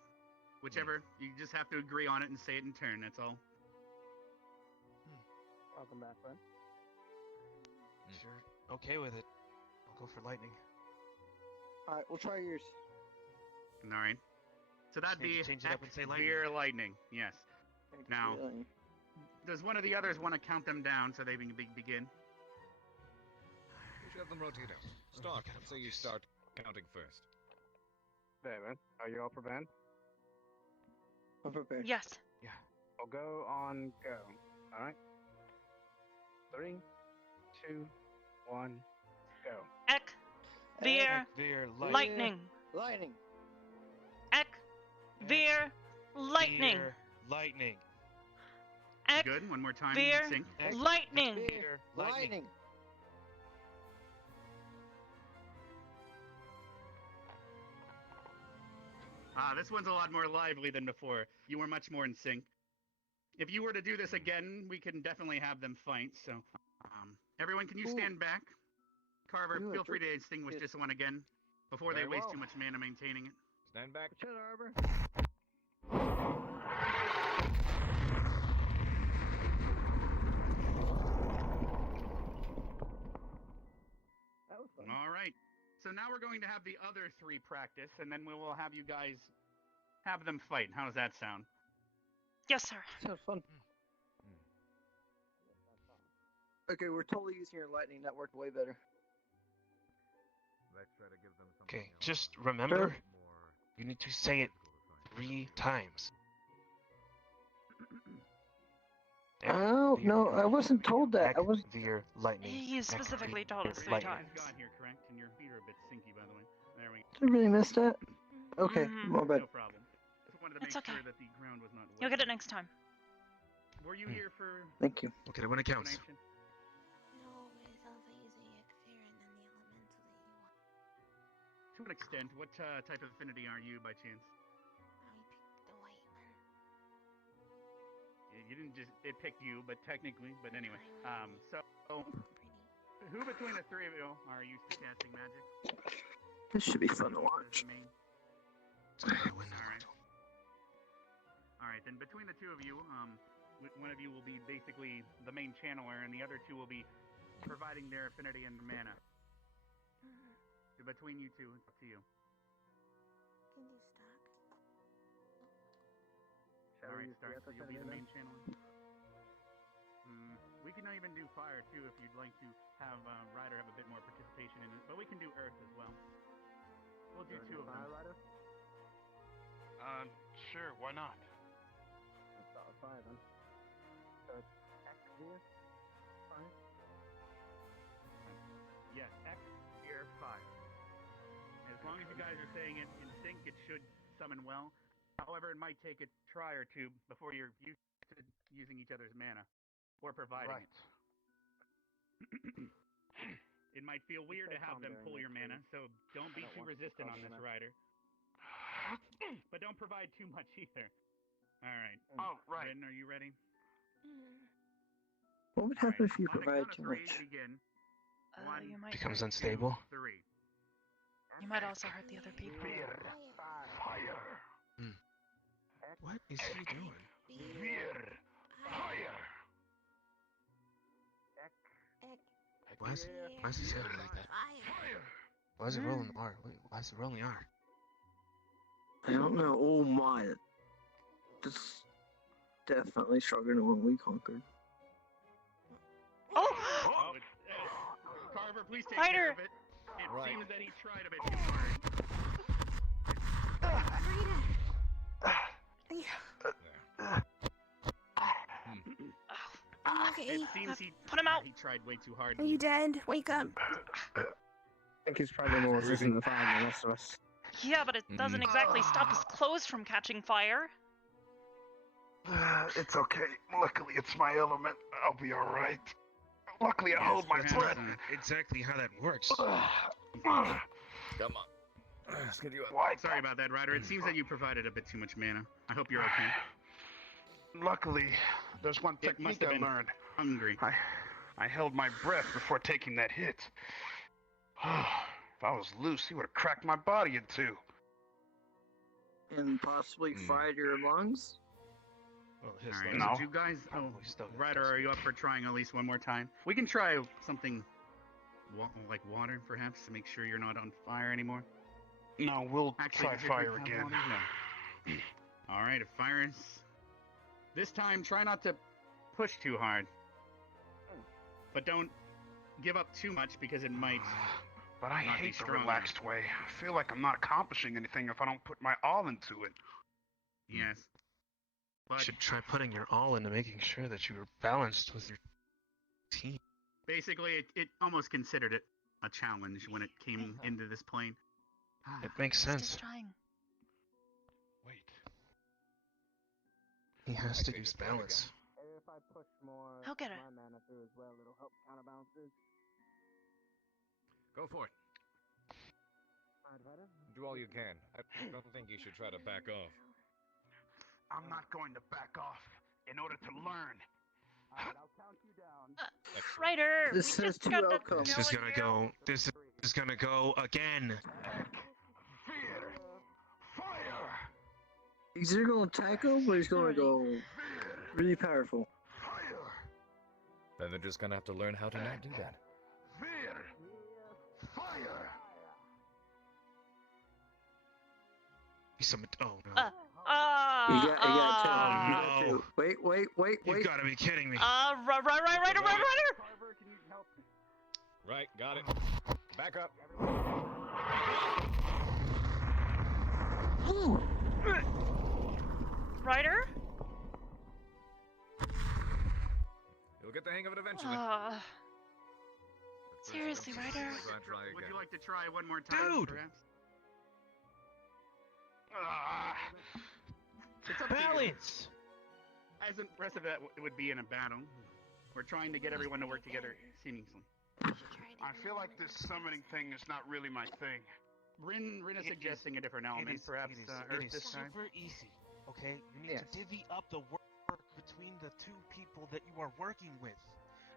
Whichever. You just have to agree on it and say it in turn, that's all. Welcome back, friend. Sure. Okay with it. I'll go for lightning. Alright, we'll try yours. Alright. So that'd need be to change it up and say lightning. Veer lightning. Yes. Now, does one of the others want to count them down so they can begin? We should have them rotate out. Stark, let's say you start counting first. There, man. Are you all prepared? I'm prepared. Yes. Yeah. We'll go on go. Alright? 3, 2, 1, go. Ek. Veer. Veer Lightning. Lightning. Ek. Veer. Lightning. Veer lightning. Ek. Good. One more time. Veer. Sync. Lightning. Veer lightning. This one's a lot more lively than before. You were much more in sync. If you were to do this again, we can definitely have them fight, so... everyone, can you stand back? Carver, feel free to extinguish this one again, before they waste too much mana maintaining it. Stand back. Shut Arbor. That was fun. All right. So now we're going to have the other three practice, and then we will have you guys have them fight. How does that sound? Yes, sir. Sounds fun. Okay, we're totally using your lightning. That worked way better. Let's try to give them Okay, just remember, Sure. you need to say it 3 times. Oh, no, I wasn't told that. I was. Veer lightning. He specifically told us 3 lightning. times. Got here, correct? And your feet are a bit sinky, by the way. There we go. Did I really miss that? Okay, Mhm. my bad. No problem. Just wanted to It's make okay. sure that the ground was not wet. You'll get it next time. Were you here for Thank you. Okay, when it counts. explanation? No, but it sounds like using Ekfir and then the elemental that you want. To an extent. What type of affinity are you, by chance? I picked the white one. You didn't just... It picked you, but technically... But anyway. So... Pretty. Who between the three of you are used to casting magic? This should be fun to watch. Alright, then between the two of you, one of you will be basically the main channeler, and the other two will be providing their affinity and mana. So between you two, it's up to you. Can do stock. Alright, Stark, so you'll be the main channeler. We can even do fire too if you'd like to have Ryder have a bit more participation in it, but we can do earth as well. We'll do 2 of them. Sure, why not? Let's start with 5 then. So it's X here, 5. Yes, X, air, fire. As long as you guys are saying it in sync, it should summon well. However, it might take a try or two before you're used to using each other's mana, or providing Right. it. It might feel weird to have them pull your mana, so don't be too resistant on this, Ryder. But don't provide too much either. Alright. Oh, right. Rin, are you ready? What would happen if you On the provide count of too 3, much? begin. You might Becomes hurt, unstable. 3. you might also hurt the other people. Fire. What is he doing? Veer. Fire. Why is he sounding like that? Fire. Why is it rolling R? Wait, why is it rolling R? I don't know. Oh my. That's definitely stronger than one we conquered. Oh! Oh, Carver, please take Ryder! care of it. It seems that he tried a bit too hard. Okay. It seems he Put him out! He tried way too hard. Are you dead? Wake up. I think he's probably more resistant to fire than the rest of us. Yeah, but it doesn't exactly stop his clothes from catching fire. It's okay. Luckily, it's my element. I'll be alright. Luckily, I hold my breath. Exactly how that works. Come on. Let's get you up. Sorry about that, Ryder. It seems that you provided a bit too much mana. I hope you're okay. Luckily, there's one technique I learned. Hungry. I held my breath before taking that hit. If I was loose, he would have cracked my body in two. And possibly fried your lungs? Well, his All right, lungs so are you guys, still Ryder, are you up for trying at least one more time? We can try something like water, perhaps, to make sure you're not on fire anymore. No, we'll Actually, try does it fire have again. water? No. All right, if fire is... This time, try not to push too hard. But don't give up too much because it might. But I not be hate the strong relaxed way. I feel like I'm not accomplishing anything if I don't put my all into it. Yes. You But should try putting your all into making sure that you are balanced with your team. basically, it almost considered it a challenge when it came into this plane. It makes He's sense. just trying. Wait. He has I to say use just try it balance. If I push more He'll get it. my mana through as well, it'll help counterbalance it. Go for it. Alright, Ryder? Do all you can. I don't think you should try to back off. I'm not going to back off in order to learn. Alright, I'll count you down. Ryder, This we has just two got outcomes. This is gonna go. This is gonna go again. Fear. Fire. He's either going to tackle, but he's going to go really powerful. Fire. Then they're just gonna have to learn how to not do that. Fear. Fire. He's some. Oh no. You got two. Oh, You got no. two. Wait. You've got to be kidding me. Ryder! Right, got it. Back up. Ryder? You'll get the hang of it eventually. Seriously, Ryder. Would you like to try one more time, Dude! perhaps? It's a balance. As the rest of that would be in a battle. We're trying to get everyone to work together seamlessly. I feel like this summoning thing is not really my thing. Rin is suggesting a different element, perhaps Earth It is this time. super easy. Okay, you need to divvy up the work between the two people that you are working with.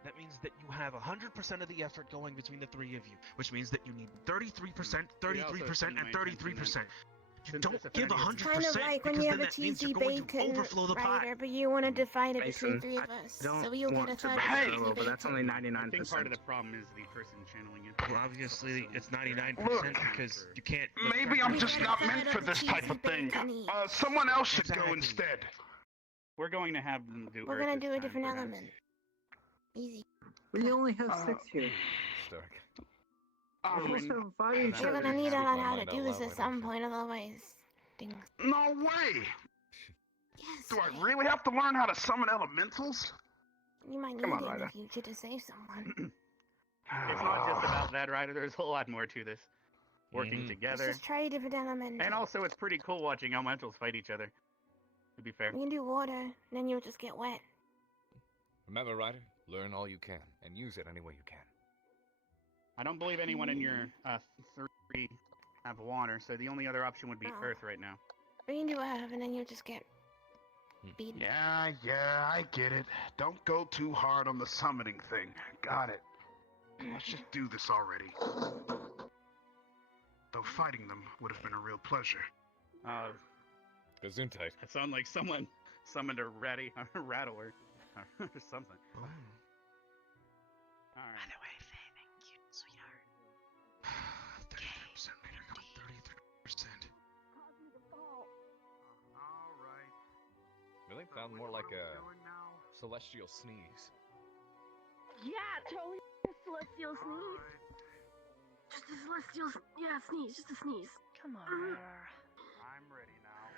That means that you have 100% of the effort going between the three of you, which means that you need 33%, 33%, and 33%. You don't give 100% Kind of like when because you then have a that means cheesy you're going to bacon overflow the pot. Ryder, but you want to divide it between Mason, three of I us, don't so you'll get want a to third back of you, the but that's only I think part of 99%. the problem is the person channeling it. Well, obviously, it's 99% Look, because you can't. Maybe I'm just not meant for this type of thing. Someone else should go Exactly. instead. We're going to have them do We're Earth gonna this do a time, different perhaps. element. Easy. We only have 6 here. Stark. We're supposed to have fighting each You're other. gonna need to Speak learn my how to mind do out this loud, at why some don't you? point, otherwise things. No way! Yes. Do I really have to learn how to summon elementals? You might need Come on, it in the Ryder. future to save someone. It's not just about that, Ryder. There's a lot more to this. Working Let's together. just try a different element. And also, it's pretty cool watching elementals fight each other. To be fair. We can do water, then you'll just get wet. Remember, Ryder, learn all you can and use it any way you can. I don't believe anyone in your three have water, so the only other option would be Oh. Earth right now. We can do half, and then you'll just get beaten. Yeah, I get it. Don't go too hard on the summoning thing. Got it. Let's just do this already. Though fighting them would have been a real pleasure. Gesundheit. It sounded like someone summoned a rattler or something. Oh. Alright. By the way, Faye, thank you, sweetheart. 33%, Peter, come on, 33%. Alright. Really? Sound more like a celestial sneeze. Yeah, totally a celestial sneeze. Just a celestial, sneeze, just a sneeze. Come on, Ryder. I'm ready now.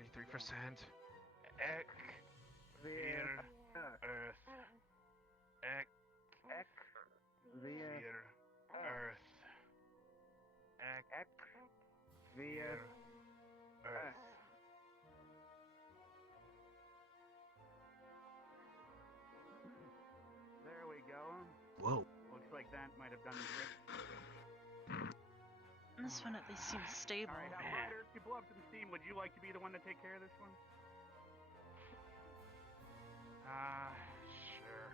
33%. Ek. Vir. Earth. Ek. Vir. Earth. Ek. Ek via Earth. There we go. Whoa. Looks like that might have done the trick. This one at least seems stable. Alright, Riders, you blow up some steam. Would you like to be the one to take care of this one? Sure.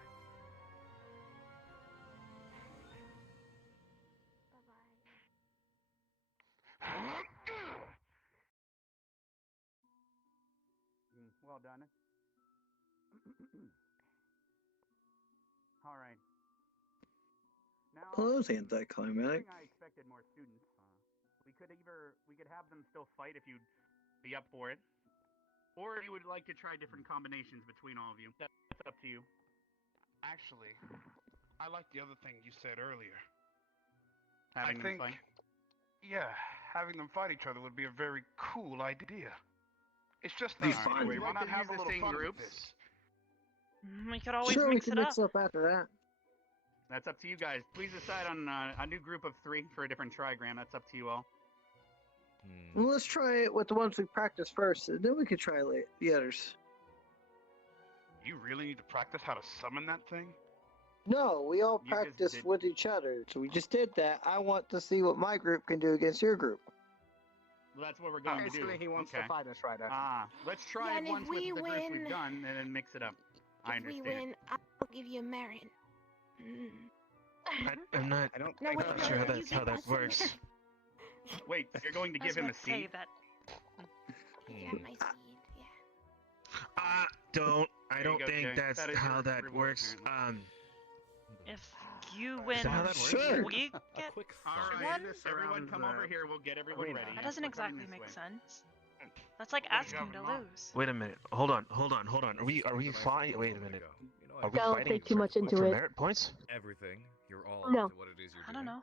Well done. All right. Now, Well, that was anticlimactic. I expected more students. We could have them still fight if you'd be up for it, or you would like to try different combinations between all of you. That's up to you. Actually, I like the other thing you said earlier. Having them fight? Yeah, having them fight each other would be a very cool idea. It's just Be not fun. anyway. Why Like not to have use a the little same fun groups? with this? We could always Sure, we mix can it mix up. up after that. That's up to you guys. Please decide on a new group of 3 for a different trigram. That's up to you all. Well, let's try it with the ones we practice first, and then we could try the others. You really need to practice how to summon that thing? No, we all You just practice did- with each other, so we just did that. I want to see what my group can do against your group. Well, that's what we're going to do. Basically, he wants Okay. to fight us right after. Let's try Yeah, it and if once with we the groups we've win- done, and then mix it up. I If we understand. win, I'll give you a merit. I'm not I don't. No, wait, not no, sure how you that's give how that us a works. merit. Wait, you're going to I was give him a about to say seed? that. You got my seed, yeah. I There you don't go, think Jay. that's That is how your that reward, works. apparently. If you win, that how that works? Sure. we get quick All thought. right, This everyone surrounds come the over here. We'll get everyone arena. ready. That doesn't We're coming exactly this make way. sense. That's like What do you asking to got, Mom? lose. Wait a minute. Hold on. Are we fighting? Wait a minute. Are we Don't fighting think too much into for it. merit points? Everything. You're all No. into what it is you're I doing. don't know.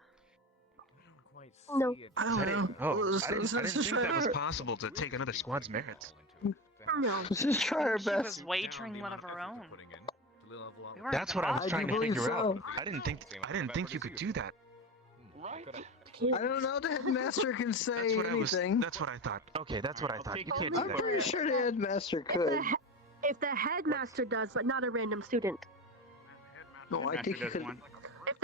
I don't quite No. see it. I don't know. Oh, Let's- I didn't let's think try that was it. possible to take another squad's merits. No. Let's just try our She best. was wagering one of her own. We weren't That's even what I was on. trying to believe figure out. so. I didn't think you could do that. Right? I don't know. The headmaster can say That's what anything. That's what I thought. Okay, that's what I I'll thought. take You it. can't do I'm that. pretty sure the headmaster If could. if the headmaster does, but not a random student. No, I Headmaster think you does could. one.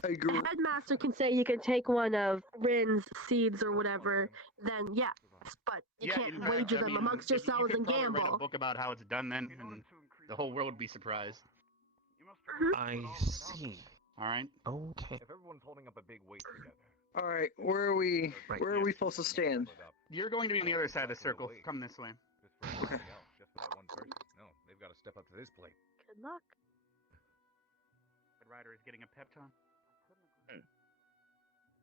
I agree. The headmaster can say you can take one of Rin's seeds or whatever, then yeah. But you Yeah, can't in fact, wager I them mean, amongst you yourselves could and probably write a gamble. book about how it's done then, and the whole world would be surprised. I see. All right. Okay. If everyone's holding up a big weight together. All right, where are we? Right, Where are we supposed to stand? You're going to be on the other side of the circle. Come this way. Just for everybody else, just for that one person. No, they've got to step up to this plate. Good luck. The rider is getting a pep talk.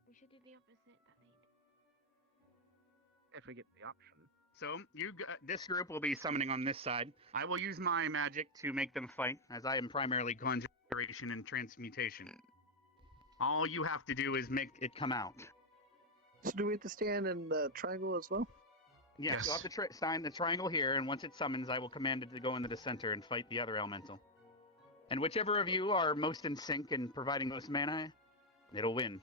We should do the opposite, that made. If we get the option. So this group will be summoning on this side. I will use my magic to make them fight, as I am primarily conjuration and transmutation. All you have to do is make it come out. So do we have to stand in the triangle as well? Yes, Yes. you'll have to sign the triangle here, and once it summons, I will command it to go into the center and fight the other elemental. And whichever of you are most in sync and providing most mana, it'll win.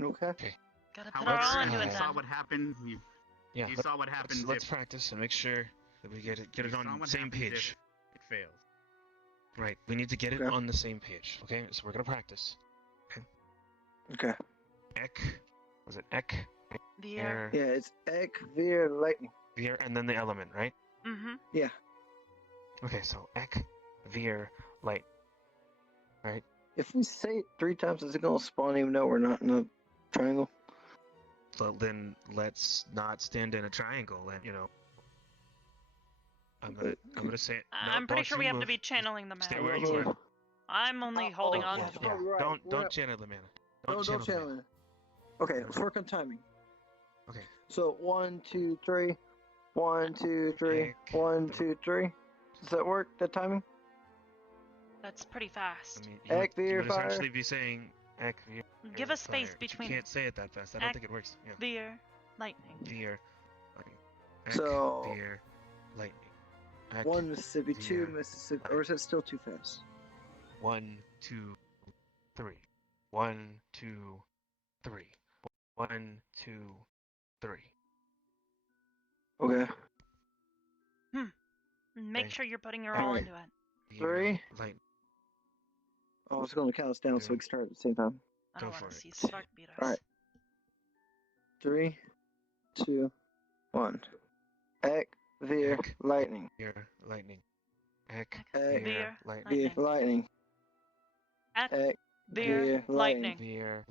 Okay. Gotta put it all However, into you it saw then. what happened. Yeah. You saw what happens Let's if practice and make sure that we get it you saw on the what same happens if page. it fails. Right. We need to get it Okay. on the same page. Okay. So we're gonna practice. Okay. Ek. Was it Ek? The air. Yeah, it's Ek, Veer, Lightning. Veer, and then the element, right? Mm-hmm. Yeah. Okay. So Ek, Veer, Light. Right. If we say it 3 times, is it gonna spawn even though we're not in a triangle? So then let's not stand in a triangle, and I'm gonna say it. No, I'm pretty don't sure you we have to move. be channeling the Stay mana. where you are. I'm only holding on yeah, to Yeah. Oh, right. Don't We're- channel the mana. No, don't the channel mana. it. Okay, let's work on timing. Okay. So 1, 2, 3. 1, 2, 3. Ek. 1, 2, 3. Does that work? That timing? That's pretty fast. I mean, Ek, you Veer, would fire. essentially be saying Ek, Veer, Give us space fire, but between You can't say it that fast. I don't Ek, think it works. Yeah. Veer, lightning. Veer, lightning. Ek, So- Veer, lightning. Ek, 1 Mississippi, 2 Veer, Mississippi. Or is it still too fast? 1, 2, 3. 1, 2, 3. 1, 2, 3. Okay. Make Okay. sure you're putting your all Alright. into it. Three. Light. Oh, I was going to count us down so we can start at the same time. I Go don't for want to it. see Stark beat us. Alright. 3, 2, 1. Ek, Veer, Ek. lightning. Here, lightning. Ek, Ek, Veer, Veer, lightning. Veer, lightning. Ek, Ek, Veer, Veer, lightning. Veer,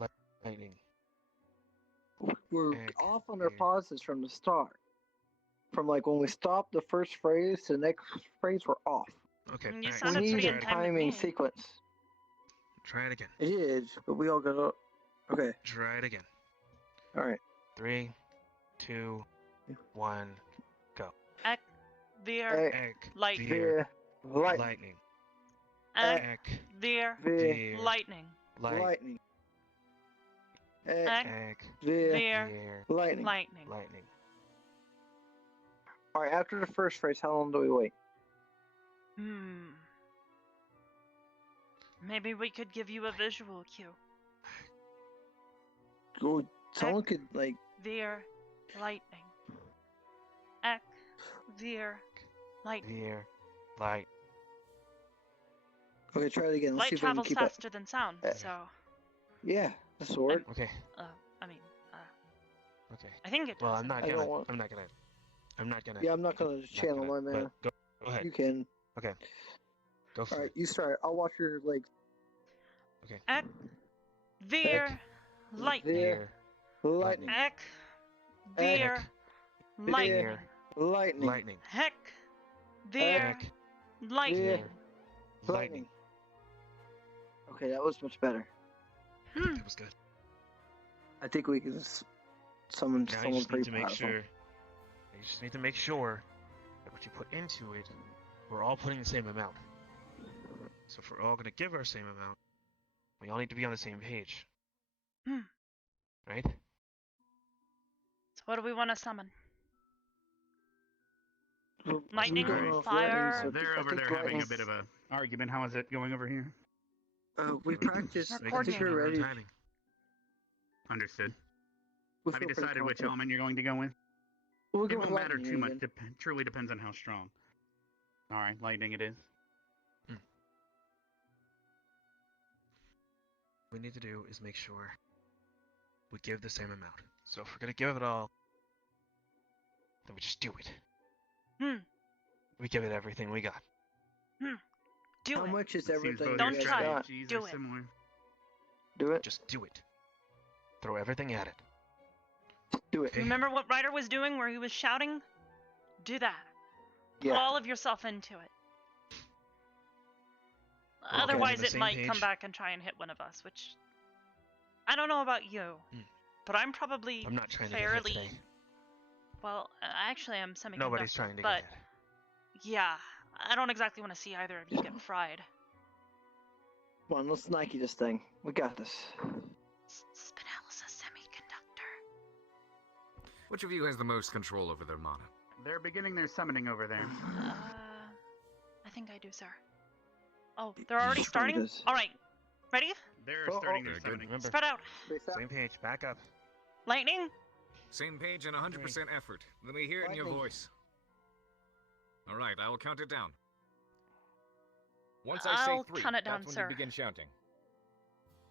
lightning. We're Ek, off on our Veer. pauses from the start. From like when we stopped the first phrase to the next phrase, we're off. Okay. You alright, We sounded need pretty a in time with timing me. sequence. Try it again. It is, but we all got to. Okay. Try it again. Alright. 3, 2, 1, go. Ek, Veer, Ek, Ek, lightning. Veer, lightning. lightning. Ek, Ek, Veer, Veer, lightning. lightning. Ek, Ek, Ek, Veer, Veer, lightning. lightning. lightning. Alright, after the first phrase, how long do we wait? Maybe we could give you a visual cue. Well, someone could, like, Veer, lightning. Ek, Veer, lightning. Veer, light. okay, try it again. Let's Light see if we can travels keep faster than sound, Uh, so Yeah, the sword. Okay. I mean, Okay. I think it does. Well, I'm not I don't gonna. want- I'm not gonna. I'm not gonna. Yeah, I'm not gonna channel my but mana. Go ahead. You can. Okay. Go for Alright, it. you start. I'll watch your legs. Okay. Ek, Veer, Ek, lightning. Veer, lightning. Ek, Veer, Ek, lightning. Veer, Lightning. lightning. Heck, Veer, Ek, lightning. Veer, lightning. Okay, that was much better. That was good. I think we can summon Now you someone just need pretty to make powerful. sure. You just need to make sure that what you put into it, we're all putting the same amount. So if we're all gonna give our same amount, we all need to be on the same page. Right? So what do we want to summon? Well, Lightning, we don't know if fire. lightning's- They're I over think there having a lightning's- bit of a argument. How is it going over here? We practiced. We're I think coordinating. we're ready. Timing. Understood. We Have you feel pretty decided which confident. element you're going to go with? We'll It go won't with matter lightning too much. again. Truly depends on how strong. All right, lightning it is. What we need to do is make sure we give the same amount. So if we're gonna give it all, then we just do it. We give it everything we got. Do How it. much is Seems everything both Don't you your guys try. got? strategies Do are it. similar. Do it. Just do it. Throw everything at it. Do it. Okay. Remember what Ryder was doing where he was shouting? Do that. Put Yeah. all of yourself into it. all on Otherwise, the it same might come page? back and try and hit one of us, which I don't know about you, but I'm probably I'm not trying to get fairly hit today. well. Actually, I'm semiconductor. Nobody's trying to but get hit. yeah, I don't exactly want to see either of you get fried. Come on, let's Nike this thing. We got this. Spinell's a semiconductor. Which of you has the most control over their mana? They're beginning their summoning over there. I think I do, sir. Oh, they're already Sure starting? does. Alright. Ready? They're Oh, starting Very their good. summoning. Remember, Spread out. same page. Back up. Lightning? Same page and 100% effort. Let me hear it in your Lightning. voice. All right, I will count it down. Once I I'll say 3, count it down, that's when sir. you begin shouting.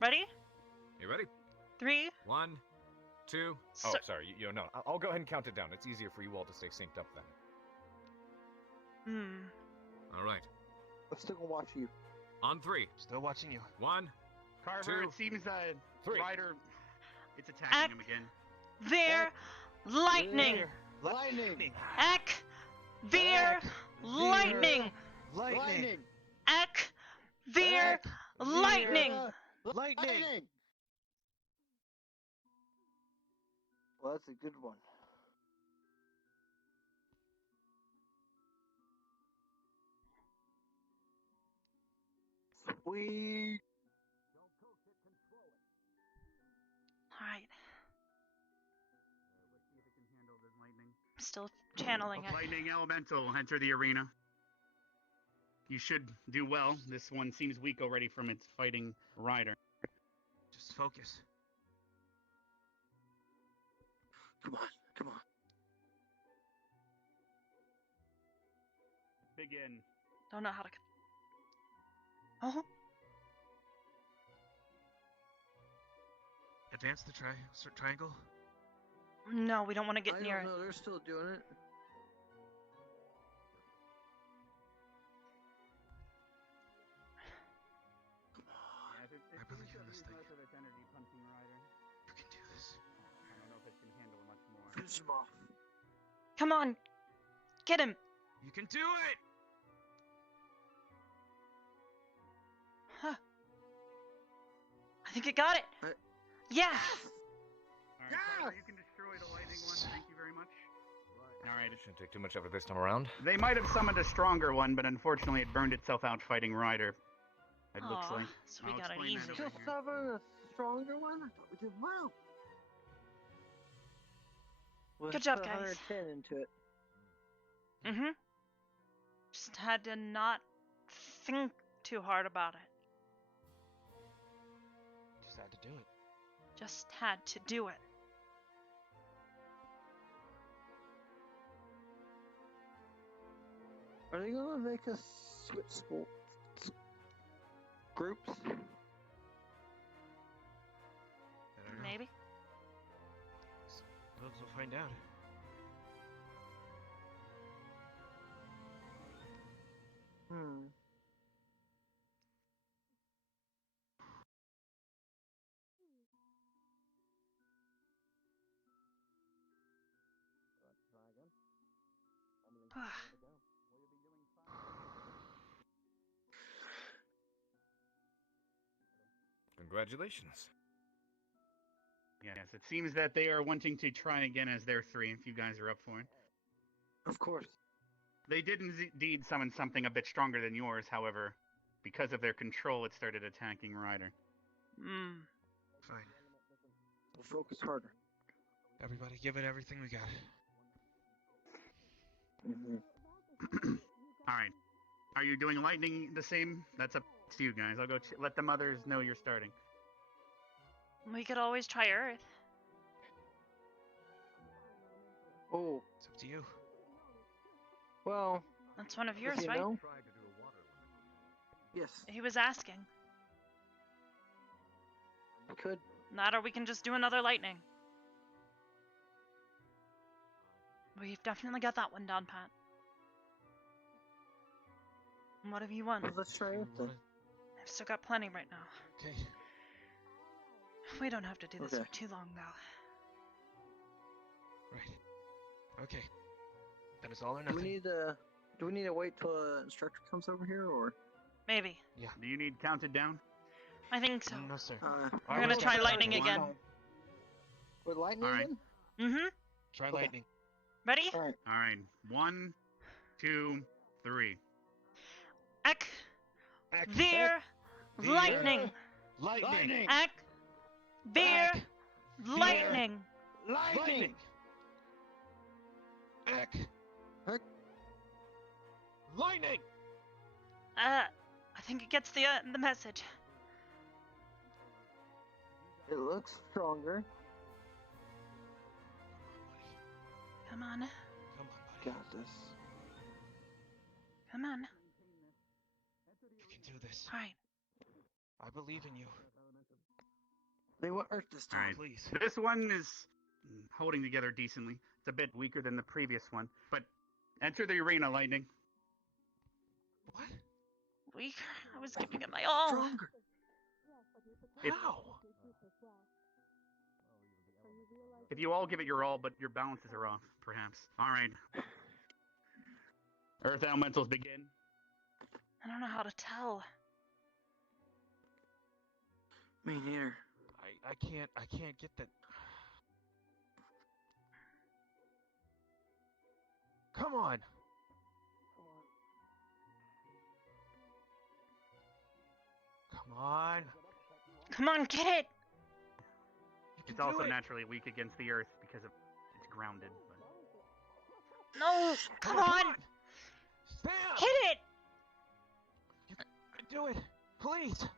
Ready? You ready? 3. 1, 2. Oh, Sir- sorry. No. I'll go ahead and count it down. It's easier for you all to stay synced up then. All right. I'm still gonna watch you. On 3. Still watching you. 1, Carver, 2, it seems that 3. Ryder, it's attacking him again. Veer, lightning. Lightning. Ek, Veer, lightning. Lightning. Ek, Veer, lightning. Lightning. Well, that's a good one. Sweet. Alright, Let's see if it can handle this lightning. still channeling it. Lightning Elemental, enter the arena. You should do well. This one seems weak already from its fighting Ryder. Just focus. Come on, come on. Begin. Don't know how to. Oh. Advance the triangle. No, we don't want to get near I it. don't know. They're still doing it. I believe in this thing. Energy punching rider. You can do this. I don't know if it can handle much more. Finish him off. Come on, get him. You can do it. Huh. I think it got it. Yeah. Alright, Tyler, you can destroy the lightning one. Thank you very much. Alright. Shouldn't take too much effort this time around. They might have summoned a stronger one, but unfortunately it burned itself out fighting Ryder. It looks Aw, like. so we I'll got it explain that easy. over Just here. having a stronger one? I thought we did well. Let's Good job, put guys. 110 into it. Mm-hmm. Just had to not think too hard about it. Just had to do it. Just had to do it. Are they gonna make us switch school groups? I don't know. Maybe. We'll find out. Hmm. Congratulations. Yes, it seems that they are wanting to try again as their three, if you guys are up for it. Of course. They did indeed summon something a bit stronger than yours, however, because of their control, it started attacking Ryder. Hmm. Fine. We'll focus harder. Everybody, give it everything we got. Alright. Are you doing lightning the same? That's up to you guys. I'll go let the mothers know you're starting. We could always try Earth. Oh. It's up to you. Well. That's one of does yours, he right? know? Yes. He was asking. I could. That or we can just do another lightning. We've definitely got that one down, Pat. Whatever you want. Let's try it then. I've still got plenty right now. Okay. We don't have to do this Okay. for too long, though. Right. Okay. Then it's all or Do nothing. we need to wait till an instructor comes over here, or? Maybe. Yeah. Do you need counted down? I think so. No, sir. We're gonna try lightning again. With lightning Alright. again? Mm-hmm. Try Okay. lightning. Ready? Alright. Alright. 1, 2, 3. Ek. Ek. Veer. Veer. Lightning. Lightning. Ek. Veer. Ek. Lightning. Lightning. Ek. Heck. Lightning. I think it gets the message. It looks stronger. Come on. Come on, buddy. Got this. Come on. You can do this. Alright. I believe in you. They want Earth this time. Alright. Please. This one is holding together decently. It's a bit weaker than the previous one, but enter the arena, Lightning. What? Weaker. I was giving it my all. Stronger. How? If you all give it your all, but your balances are off, perhaps. Alright. Earth Elementals begin. I don't know how to tell. Me neither. I can't get that. Come on. Come on. Come on, get it! It's also naturally weak against the Earth because it's grounded. But... No! Come on! Sam! Hit it! You can do it. Please.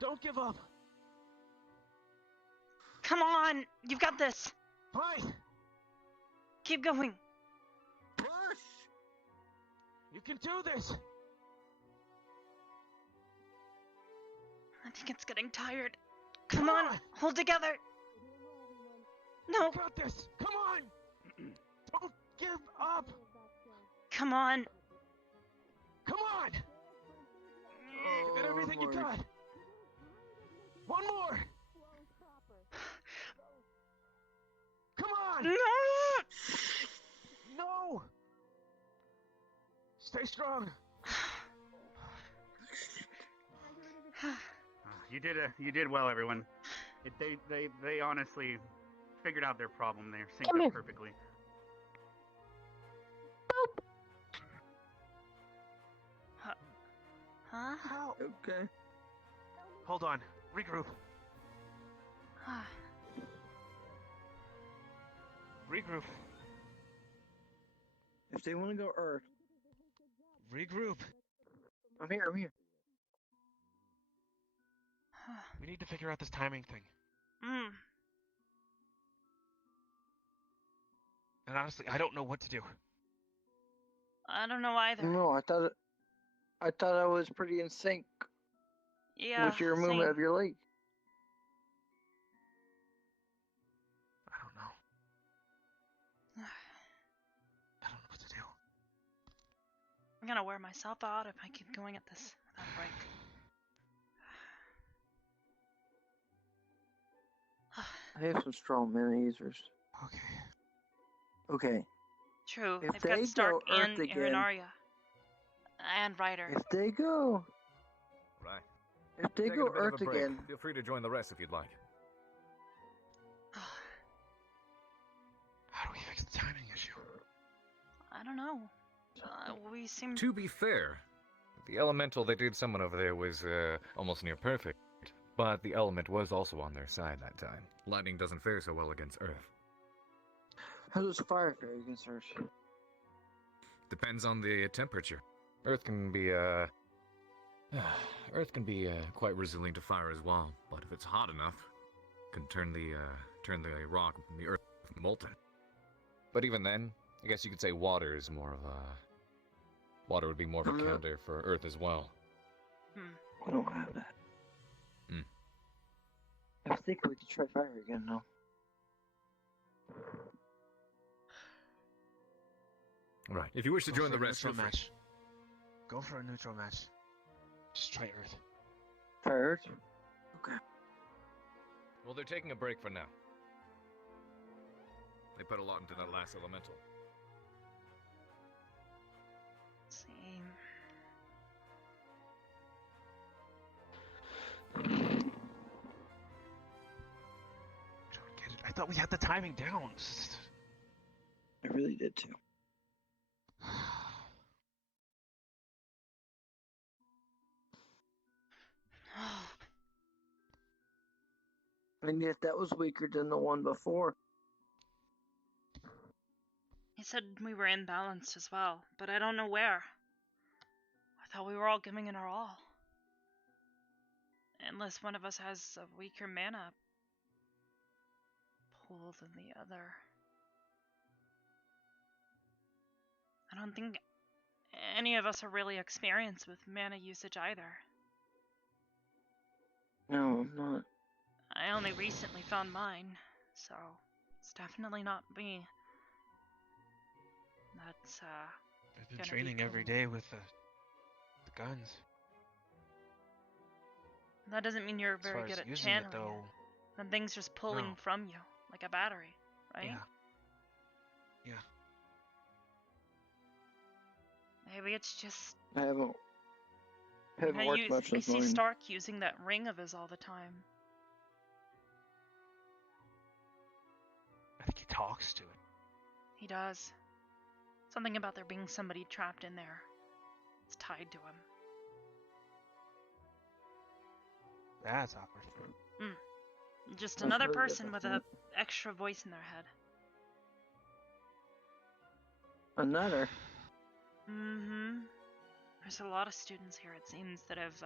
Don't give up. Come on! You've got this! Fine! Keep going! Push! You can do this! I think it's getting tired. Come on! Hold together! No! You got this! Come on! Don't give up! Come on! Come on! Give it everything you got! One more! Come on! No! No! Stay strong. You did well, everyone. They honestly figured out their problem there, synced Come up here. perfectly. Huh? How? Okay. Hold on. Regroup. Regroup. If they want to go Earth, Regroup. I'm here. We need to figure out this timing thing. And honestly, I don't know what to do. I don't know either. No, I thought I was pretty in sync Yeah, with your movement same. of your leg. I don't know. I don't know what to do. I'm gonna wear myself out if I keep going at this without a break. I have some strong mana users. Okay. True. If They've got they Stark go Earth and again- Arenaria. And Ryder. If they go Right. If they Taking go a bit of a Earth break. again, Feel free to join the rest if you'd like. How do we fix the timing issue? I don't know. We seem... To be fair, the elemental they did summon over there was almost near perfect, but the element was also on their side that time. Lightning doesn't fare so well against Earth. how does fire fare against Earth? Depends on the temperature. Earth can be quite resilient to fire as well, but if it's hot enough, can turn the rock, the earth, molten. But even then, I guess you could say water is more of a... Water would be more of a counter for Earth as well. I don't have that. Hmm. I think we could try fire again now. Right. If you wish to Go join for the a rest, neutral feel free. match. Go for a neutral match. Just try Earth. Fire Earth? Okay. Well, they're taking a break for now. They put a lot into that last elemental. Same. Don't get it. I thought we had the timing down. I really did too. And yet that was weaker than the one before. He said we were imbalanced as well, but I don't know where. I thought we were all giving it our all. Unless one of us has a weaker mana pool than the other. I don't think any of us are really experienced with mana usage either. No, I'm not. I only recently found mine, so it's definitely not me. That's I've been gonna training be every cool. day with the guns. That doesn't mean you're As far very as good at using channeling it, though, Then things just pulling No. from you, like a battery, right? yeah. Yeah. Maybe it's just I haven't I, worked much I with see mine. Stark using that ring of his all the time. I think he talks to it. He does. Something about there being somebody trapped in there. It's tied to him. That's awkward. Just That's another really person with a different. extra voice in their head. Another. Mm-hmm. There's a lot of students here, it seems, that have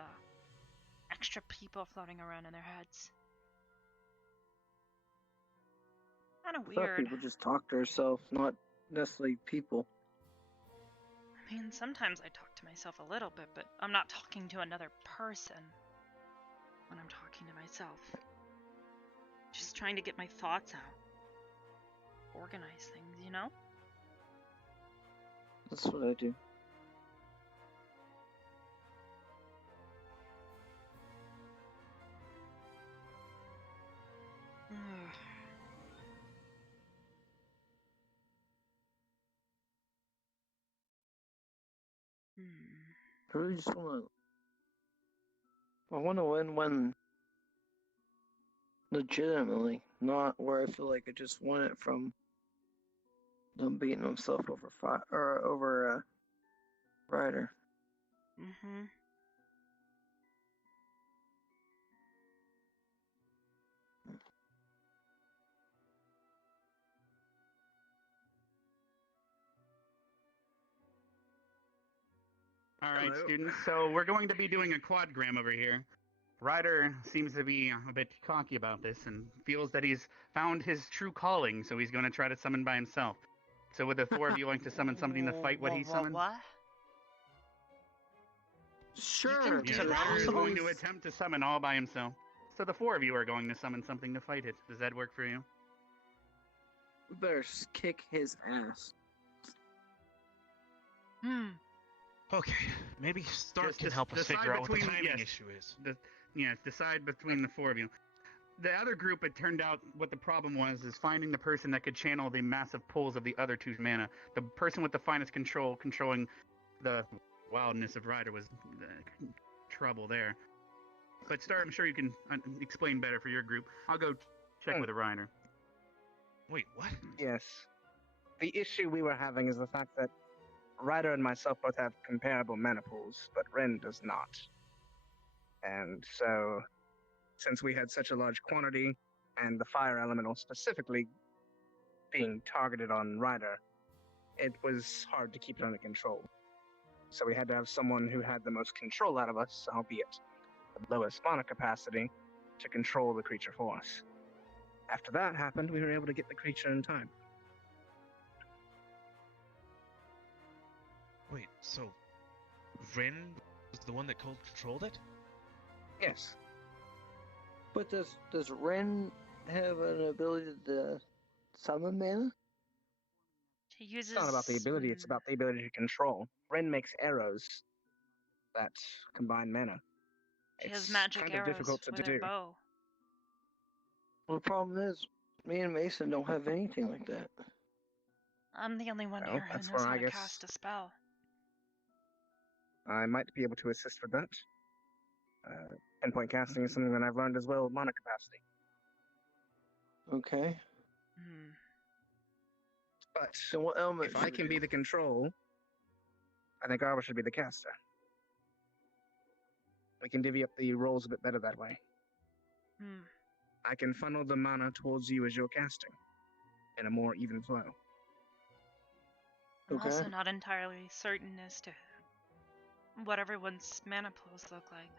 extra people floating around in their heads. kind of I thought weird. people just talk to herself, not necessarily people. I mean, sometimes I talk to myself a little bit, but I'm not talking to another person when I'm talking to myself. Just trying to get my thoughts out. Organize things, you know? That's what I do. I really just want to. I want to win legitimately, not where I feel like I just won it from them beating himself over Ryder. Mm-hmm. All right, Hello. students. So we're going to be doing a quadgram over here. Ryder seems to be a bit cocky about this and feels that he's found his true calling, so he's going to try to summon by himself. So would the four of you like to summon something to fight what he summoned? What? Sure. do Yeah, that? Ryder is going to Please. attempt to summon all by himself. So the four of you are going to summon something to fight it. Does that work for you? We better kick his ass. Okay, maybe Stark Just can help us decide figure out what the between- timing yes. issue is. Yes, decide between the four of you. The other group, it turned out what the problem was is finding the person that could channel the massive pulls of the other two's mana. The person with the finest control, controlling the wildness of Ryder was trouble there. But Star, I'm sure you can explain better for your group. I'll go check with Ryder. Wait, what? Yes. The issue we were having is the fact that Ryder and myself both have comparable mana pools, but Ren does not. And so, since we had such a large quantity, and the fire elemental specifically being targeted on Ryder, it was hard to keep it under control. So we had to have someone who had the most control out of us, albeit the lowest mana capacity, to control the creature for us. After that happened, we were able to get the creature in time. Wait, so Rin was the one that controlled it? Yes. But does Ren have an ability to summon mana? He uses. It's not about the ability, it's about the ability to control. Ren makes arrows that combine mana. He has It's magic kind arrows of difficult to with do. her bow. Well, the problem is, me and Mason don't have anything like that. I'm the only one Well, here who that's knows where how I to guess- cast a spell. I might be able to assist with that. Pinpoint casting is something that I've learned as well with mana capacity. Okay. But So what element if I should we can be do? the control, I think Arbor should be the caster. We can divvy up the roles a bit better that way. I can funnel the mana towards you as you're casting in a more even flow. I'm Okay. also not entirely certain as to what everyone's mana pools look like.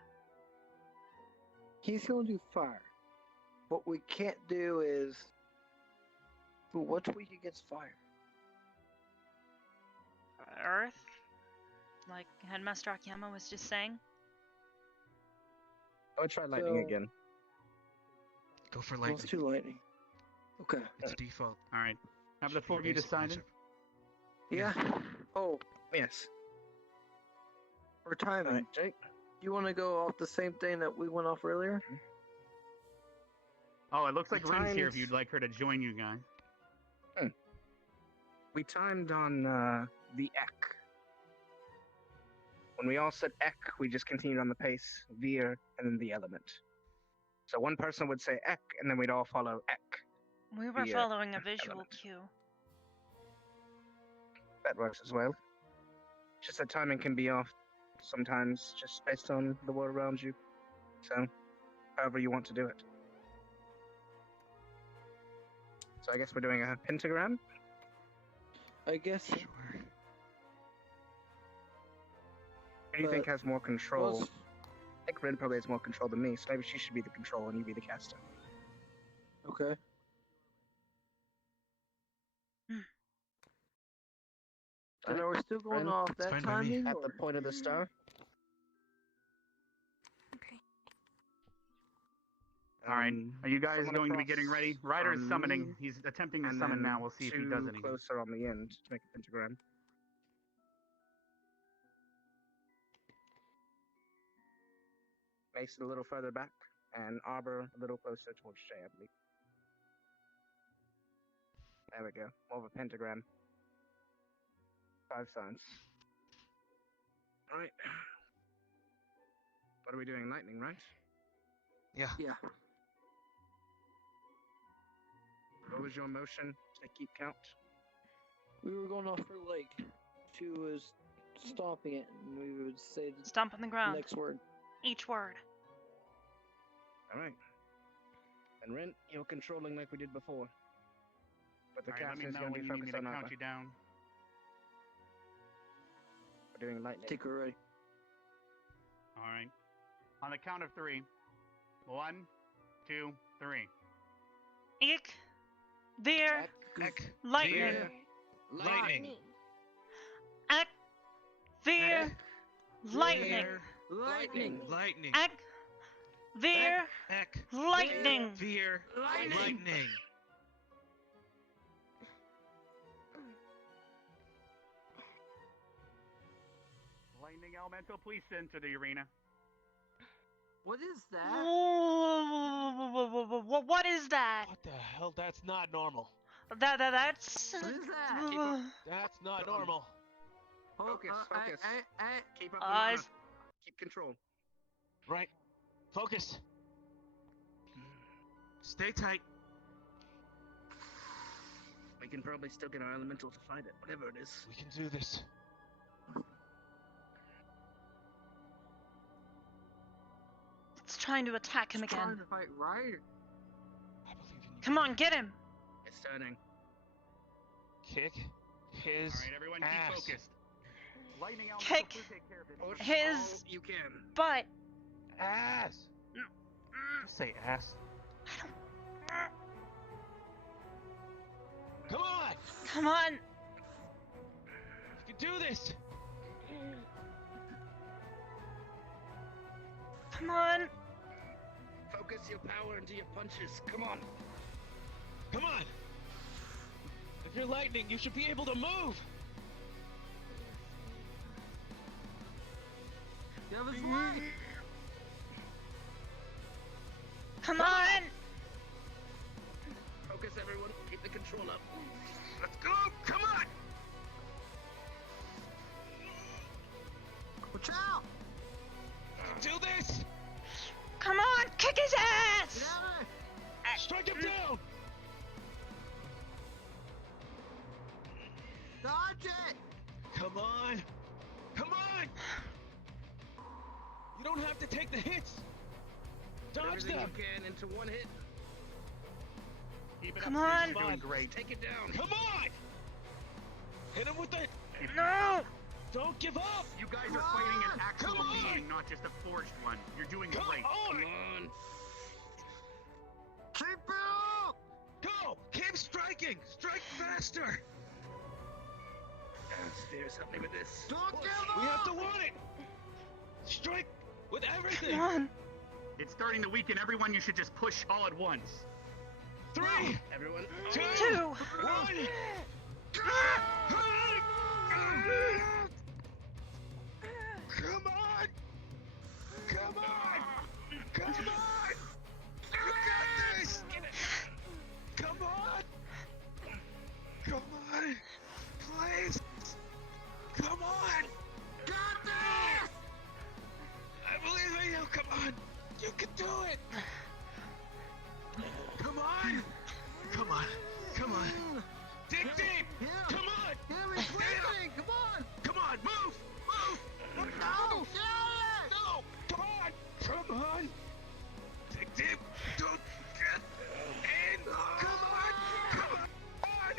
He's gonna do fire. What we can't do is. Ooh, what's weak against fire? Earth? Like Headmaster Akiyama was just saying? I would try lightning So- again. Go for Let's lightning. do lightning. Okay. It's a default. All right. Have the Should be four of you basic decided? matchup. Yeah. Oh, Yes. for timing. Alright, Jake. You want to go off the same thing that we went off earlier? Oh, it looks like The Ren's here if times- you'd like her to join you guys. We timed on the Ek. When we all said Ek, we just continued on the pace, Veer, and then the element. So one person would say Ek, and then we'd all follow Ek. We were The, following a visual element. cue. That works as well. Just that timing can be off sometimes, just based on the world around you. So, however you want to do it. So I guess we're doing a pentagram? I guess. Sure. Who do you think has more control? Well, I think Ren probably has more control than me, so maybe she should be the control and you be the caster. okay. And are we still going Ren? off It's that fine by me. timing? At the or- point of the star. Okay. All right. Are you guys someone going to be across getting ready? Ryder's from summoning. me, He's attempting to and summon then now. We'll see if he does anything. closer on the end to make a pentagram. Mason a little further back, and Arbor a little closer towards Shay, I believe. There we go. More of a pentagram. 5 signs. Alright. What are we doing? Lightning, right? Yeah. Yeah. What was your motion to keep count? We were going off her leg. She was stomping it, and we would say the Stomp on the ground. next word. Each word. Alright. And Ren, you're controlling like we did before. But the All right, let me captain is know going when to be you need me focused to on count Arbor. you down. We're doing lightning. Take her ready. All right. On the count of 3. 1, 2, 3. Ik. Veer. Ek. Lightning. Veer. Lightning. Ek. Veer. Lightning. Lightning. Lightning. Ek. Veer. Ek. Lightning. Veer. Lightning. Lightning Elemental, please enter the arena. What is that? What is that? What the hell? That's not normal. That's. What is that? That's not normal. Focus, focus. Keep up the I- mana. Keep control. Right. Focus. Stay tight. We can probably still get our elemental to fight it, whatever it is. We can do this. It's trying to attack him It's again. trying to fight Ryder. I believe in you. Come on, get him. It's turning. Kick his All right, everyone, ass. keep focused. Lightning Elemental, Kick please take care of it. Push his all you can. butt. Ass. Just say ass. Come on. Come on. You can do this. Come on. Focus your power into your punches. Come on. Come on. If you're lightning, you should be able to move. Give us light. Come on. Focus, everyone. Keep the control up. Let's go. Come on. Watch out. Do this. Come on. Kick his ass. Get out of there. Strike him down. Dodge it. Come on. Come on. You don't have to take the hits. Put Dodge everything them. you can into one hit. Keep it Come up, on. You're doing great. Take it down. Come on. Hit him with it. No. Don't give up. You guys are fighting an actual Come on. being, not just a forged one. You're doing Come great. on. Come on. Keep it up. Go. Keep striking. Strike faster. Spheres, help me with this. Don't give up. We have to want it. Strike with everything. Come on. It's starting to weaken. Everyone, you should just push all at once. 3, Everyone. 2, 2. 1. Come on! Come on! Come on! You got this! Come on! Come on! Please! Come on! Got this. I believe in you! Come on! You can do it! Come on! Come on! Come on! Dig deep! Yeah. Come on! Yeah, we're breathing. Come on. Come on! Move! Move! No. Get out of there. No! Come on! Come on! Dig deep! Don't get in! Come on! Come on!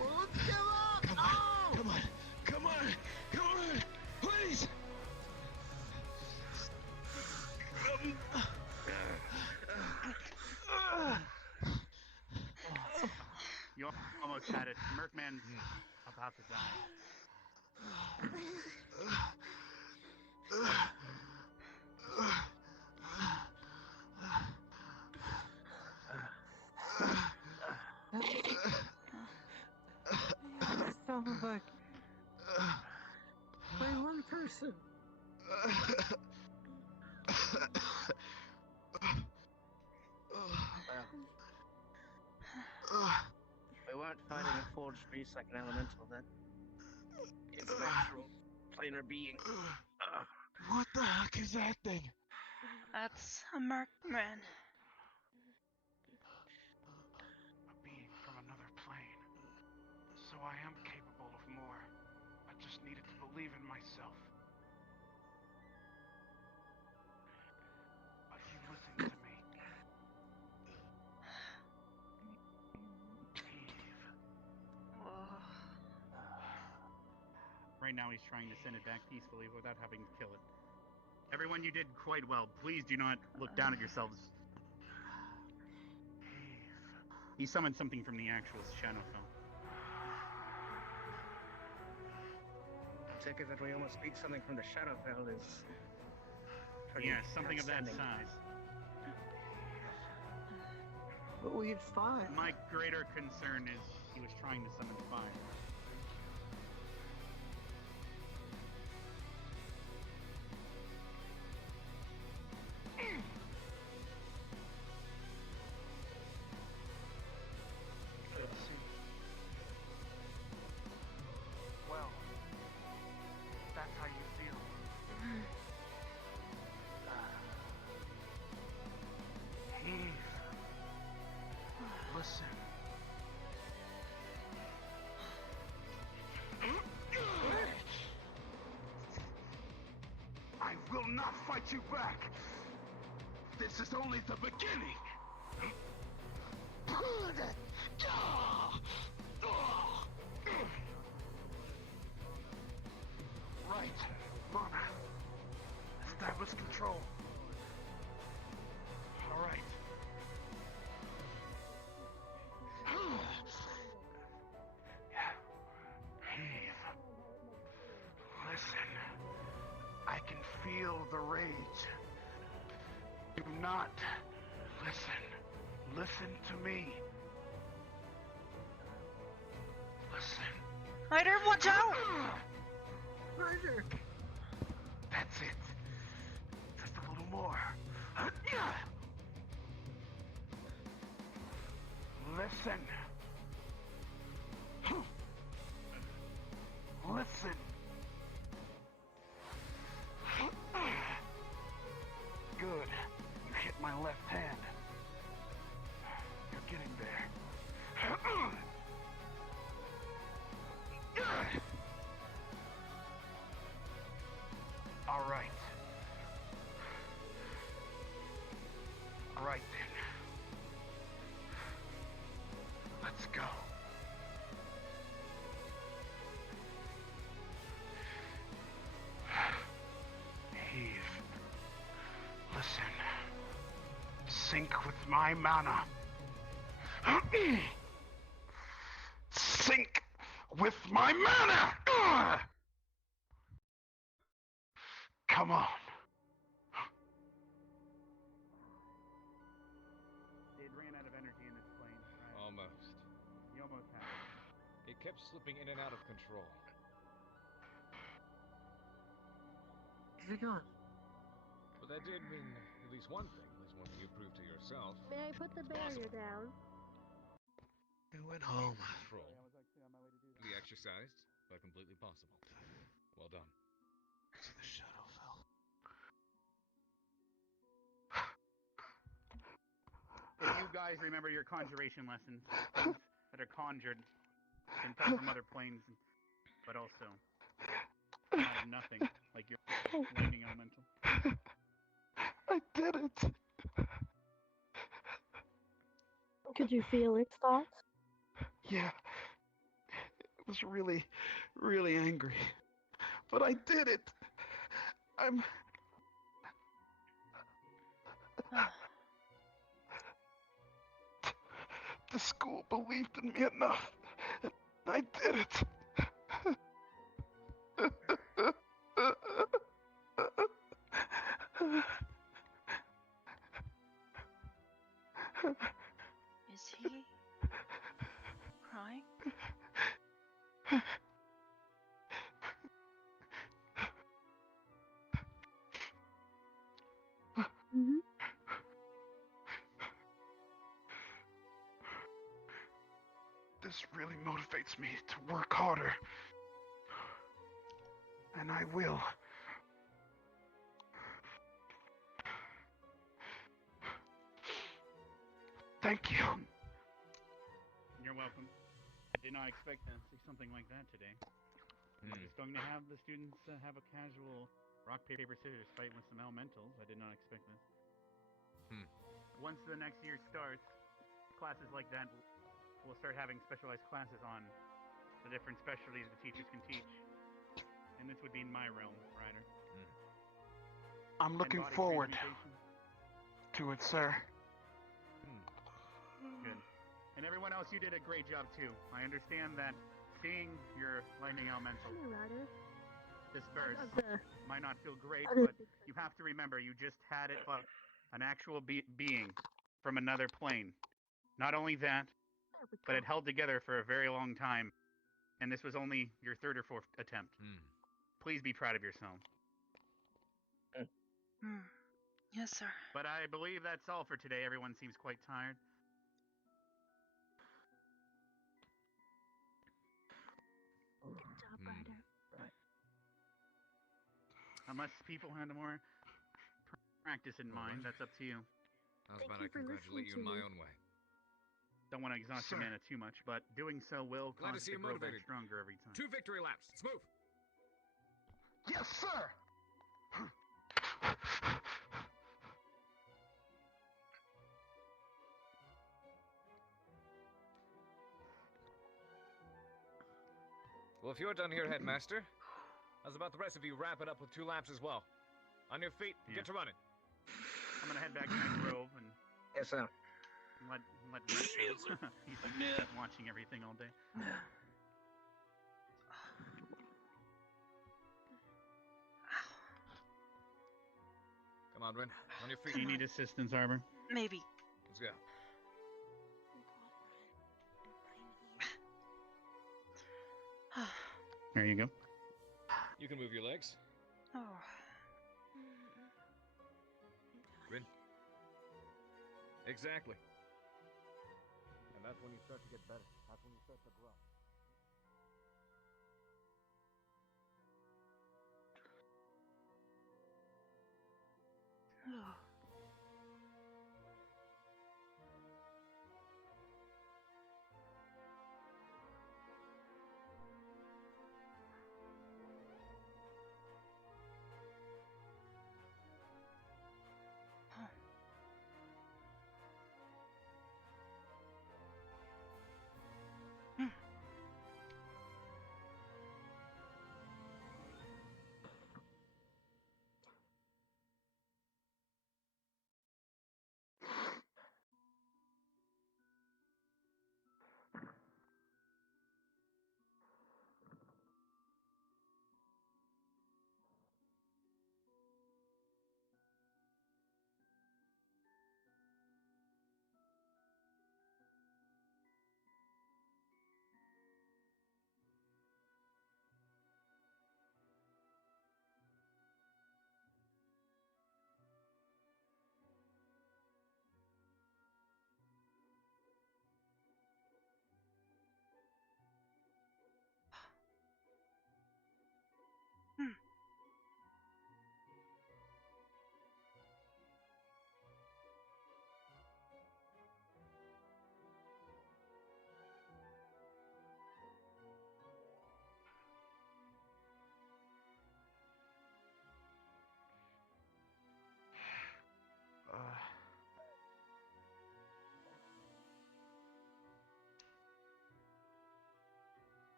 Well, let's give up. Come on! Come on! Come on! Come on! Please! You almost had it. Merkman's about to die. Stop him back. Wait, one person. We weren't fighting a forged beast like an elemental then. It's an actual planar being. What the heck is that thing? That's a mercman. A being from another plane. So I am capable of more. I just needed to believe in myself. Are you listening to me? Right now he's trying to send it back peacefully without having to kill it. Everyone, you did quite well. Please do not look down at yourselves. He summoned something from the actual Shadowfell. Take it that we almost beat something from the Shadowfell is... Yeah, something of that outstanding. size. But we had 5. My greater concern is he was trying to summon 5. Well, that's how you feel. Heave. Listen. I will not fight you back. This is only the beginning. Right, Mana. Establish control. All right. Heave. Listen. I can feel the rage. Do not listen. Listen to me. Listen. Ryder, watch out! Ryder! That's it. Just a little more. Listen. Listen. Good. You hit my left hand. You're getting there. All right. All right then. Let's go. Heave. Listen. Sync with my mana. Sync with my mana! Come on. It ran out of energy in this plane, right? Almost. You almost had it. It kept slipping in and out of control. Is it gone? But that did mean at least one thing, at least one thing you proved to yourself. May I put the barrier down? We went home. Control. To be exercised, but completely possible. Well done. To the Shadowfell. If you guys remember your conjuration lessons, things that are conjured can come from other planes, but also out of nothing, like your lightning elemental. I did it. Could you feel its thoughts? Yeah. It was really, really angry. But I did it. I'm... The school believed in me enough. I did it. Mm-hmm. This really motivates me to work harder. And I will. Thank you. You're welcome. I did not expect to see something like that today. We're just going to have the students have a casual rock, paper, scissors fight with some elementals. I did not expect this. Once the next year starts, classes like that will start having specialized classes on the different specialties the teachers can teach. And this would be in my realm, Ryder. I'm looking body forward transmutation. to it, sir. Good. And everyone else, you did a great job too. I understand that seeing your lightning elemental disperse might not feel great, but you have to remember you just had it an actual being from another plane. Not only that, but it held together for a very long time, and this was only your third or fourth attempt. Please be proud of yourself. Yes, sir. But I believe that's all for today. Everyone seems quite tired. Good job, Ryder. Unless people had more practice in mind, that's up to you. How's Thank about you I for congratulate you listening in to my me. own way? Don't want to exhaust your mana too much, but doing so will Glad to cause see it to you grow back motivated. stronger every time. 2 victory laps. Let's move. Yes, sir! Well, if you're done here, Headmaster, how's about the rest of you wrap it up with 2 laps as well? On your feet, get to running. I'm gonna head back to my grove and Yes, sir. let he's been watching everything all day. Come on, Rin. On your feet. Do you need assistance, Arbor? Maybe. Let's go. There you go. You can move your legs. Oh. Rin. Exactly. And that's when you start to get better. That's when you start to grow. Oh.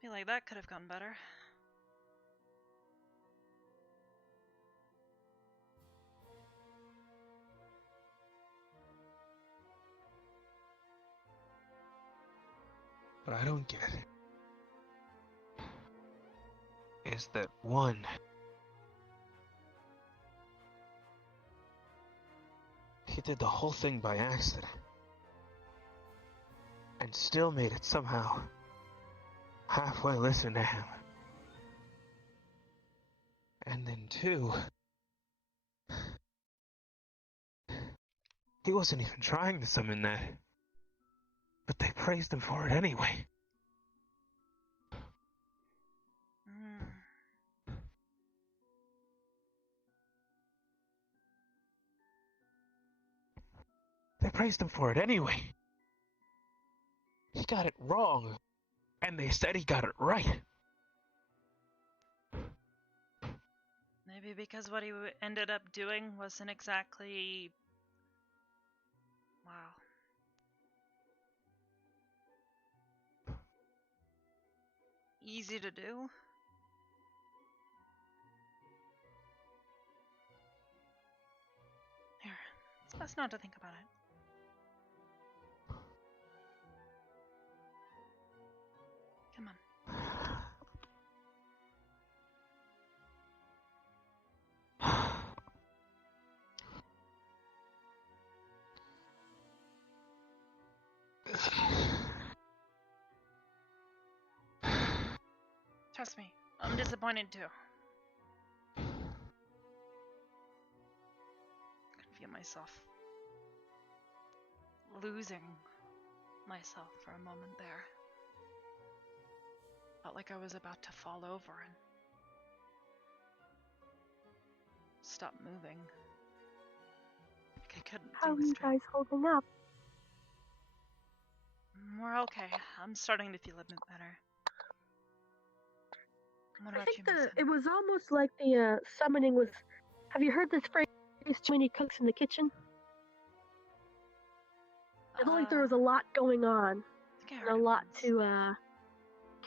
Feel like that could have gone better. What I don't get is that one, he did the whole thing by accident and still made it somehow halfway listen to him. And then two, he wasn't even trying to summon that, but they praised him for it anyway. They praised him for it anyway. He got it wrong, and they said he got it right. Maybe because what he ended up doing wasn't exactly... Wow. Easy to do. Here, it's best not to think about it. Come on. Trust me, I'm disappointed too. I can feel myself losing myself for a moment there. Felt like I was about to fall over and stop moving. Like I couldn't How are think you straight. guys holding up? We're okay. I'm starting to feel a bit better. What I about think you, Mason? it was almost like the summoning was. Have you heard this phrase? Too many cooks in the kitchen. I felt like there was a lot going on, and a lot to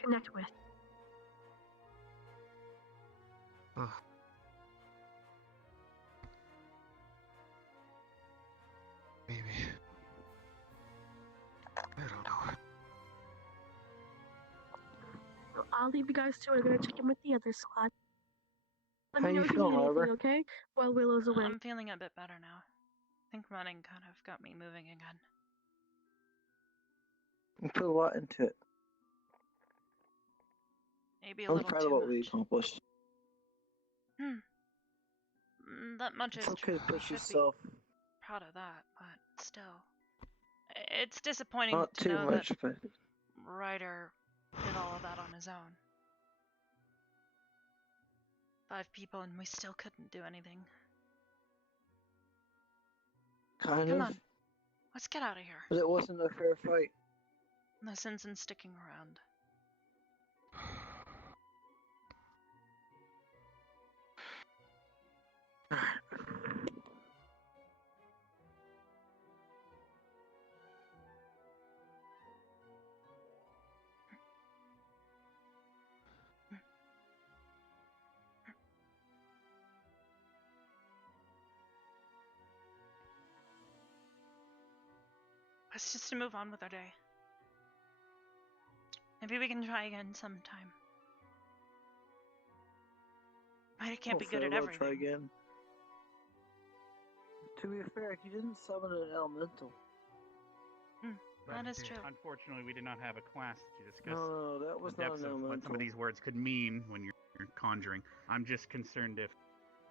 connect with. Maybe. I don't know. So I'll leave you guys to it. I'm gonna check in with the other squad. Let How me know you if you feeling, need anything, Arbor? okay? While Willow's away. I'm feeling a bit better now. I think running kind of got me moving again. You put a lot into it. Maybe a I'm little proud too of what much. we accomplished. That much It's is okay true. to I push should yourself. be proud of that, but still. It's disappointing Not to too know much, that but Ryder did all of that on his own. 5 people and we still couldn't do anything. kind Come of. on. Let's get out of here. But it wasn't a fair fight. No sense in sticking around. Let's just move on with our day. Maybe we can try again sometime. I can't be good at We'll everything. try again. To be fair, he didn't summon an elemental. That is true. Unfortunately, we did not have a class to discuss No, that was the not depths an of what some elemental. of these words could mean when you're conjuring. I'm just concerned if,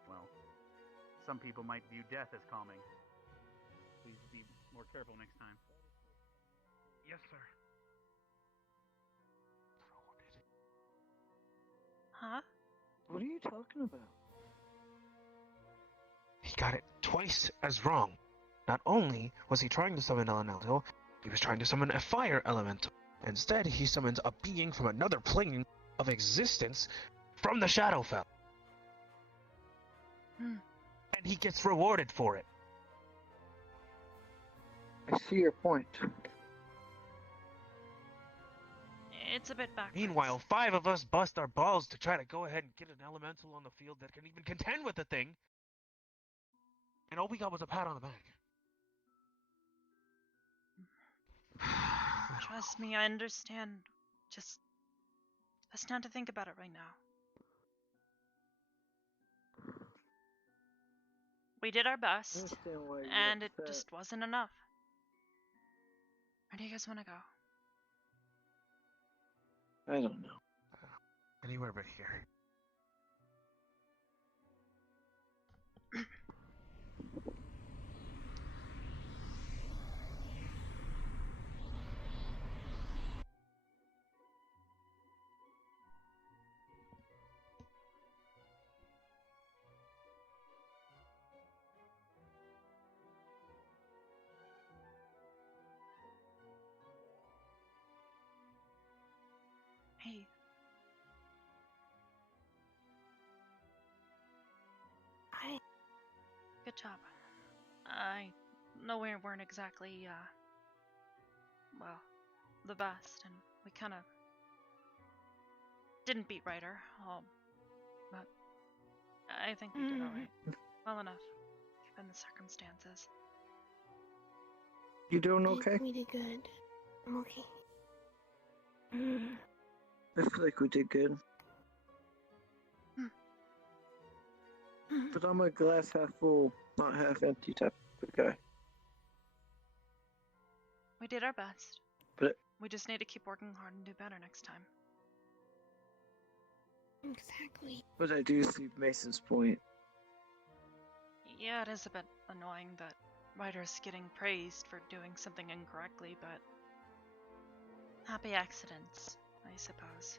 well, some people might view death as calming. Please be more careful next time. Yes, sir. Huh? What are you talking about? He got it twice as wrong. Not only was he trying to summon an elemental, he was trying to summon a fire elemental. Instead, he summons a being from another plane of existence from the Shadowfell. And he gets rewarded for it. I see your point. It's a bit backwards. Meanwhile, 5 of us bust our balls to try to go ahead and get an elemental on the field that can even contend with the thing. And all we got was a pat on the back. Trust me, I understand. Just best not to think about it right now. We did our best, understand why you're and it upset. just wasn't enough. Where do you guys want to go? I don't know. Anywhere but here. Hey. Hi. Good job. I know we weren't exactly, well, the best, and we kind of didn't beat Ryder, but I think we did alright. Well enough, given the circumstances. You doing okay? We did good. I'm okay. I feel like we did good. But I'm a glass half full, not half empty type of guy. We did our best. But We just need to keep working hard and do better next time. Exactly. But I do see Mason's point. Yeah, it is a bit annoying that Ryder's getting praised for doing something incorrectly, but happy accidents, I suppose.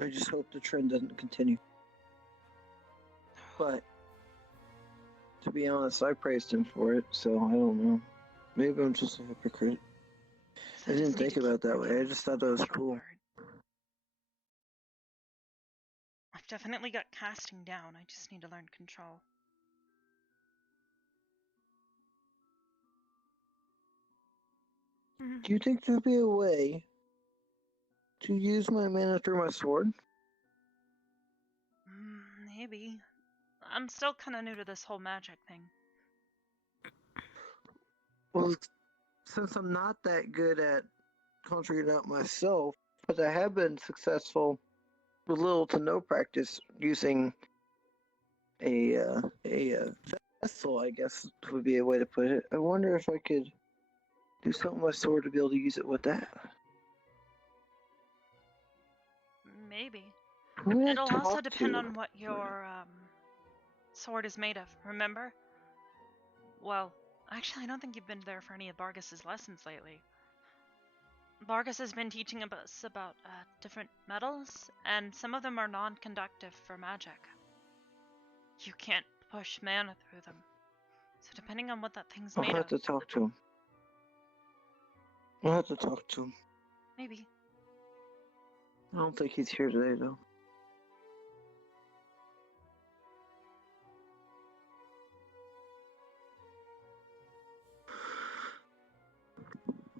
I just hope the trend doesn't continue. But to be honest, I praised him for it, so I don't know. Maybe I'm just a hypocrite. I didn't think about it that way. I just thought that was cool. I've definitely got casting down. I just need to learn control. Do you think there'd be a way to use my mana through my sword? Maybe. I'm still kind of new to this whole magic thing. Well, since I'm not that good at conjuring it up myself, but I have been successful with little to no practice using a vessel, I guess would be a way to put it. I wonder if I could do something with my sword to be able to use it with that. Maybe. Who would I It'll also talk depend to? on what your sword is made of, remember? Well, actually, I don't think you've been there for any of Bargus's lessons lately. Bargus has been teaching us about different metals, and some of them are non-conductive for magic. You can't push mana through them. So depending on what that thing's I'll made have of, to talk to him. I'll have to talk to him. maybe. I don't think he's here today, though.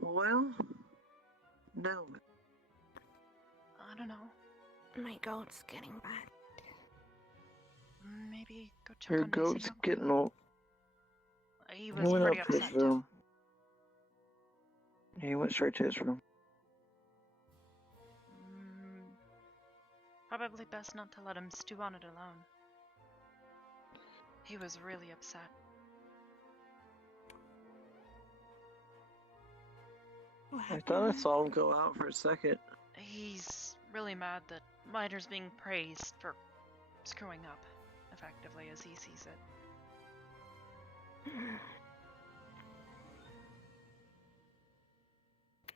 Well, no. I don't know. My goat's getting bad. Maybe go check Your on goat's Mason. getting old. He He was went pretty up to his upset too. room. He went straight to his room. Probably best not to let him stew on it alone. He was really upset. I thought I saw him go out for a second. He's really mad that Ryder's being praised for screwing up, effectively, as he sees it.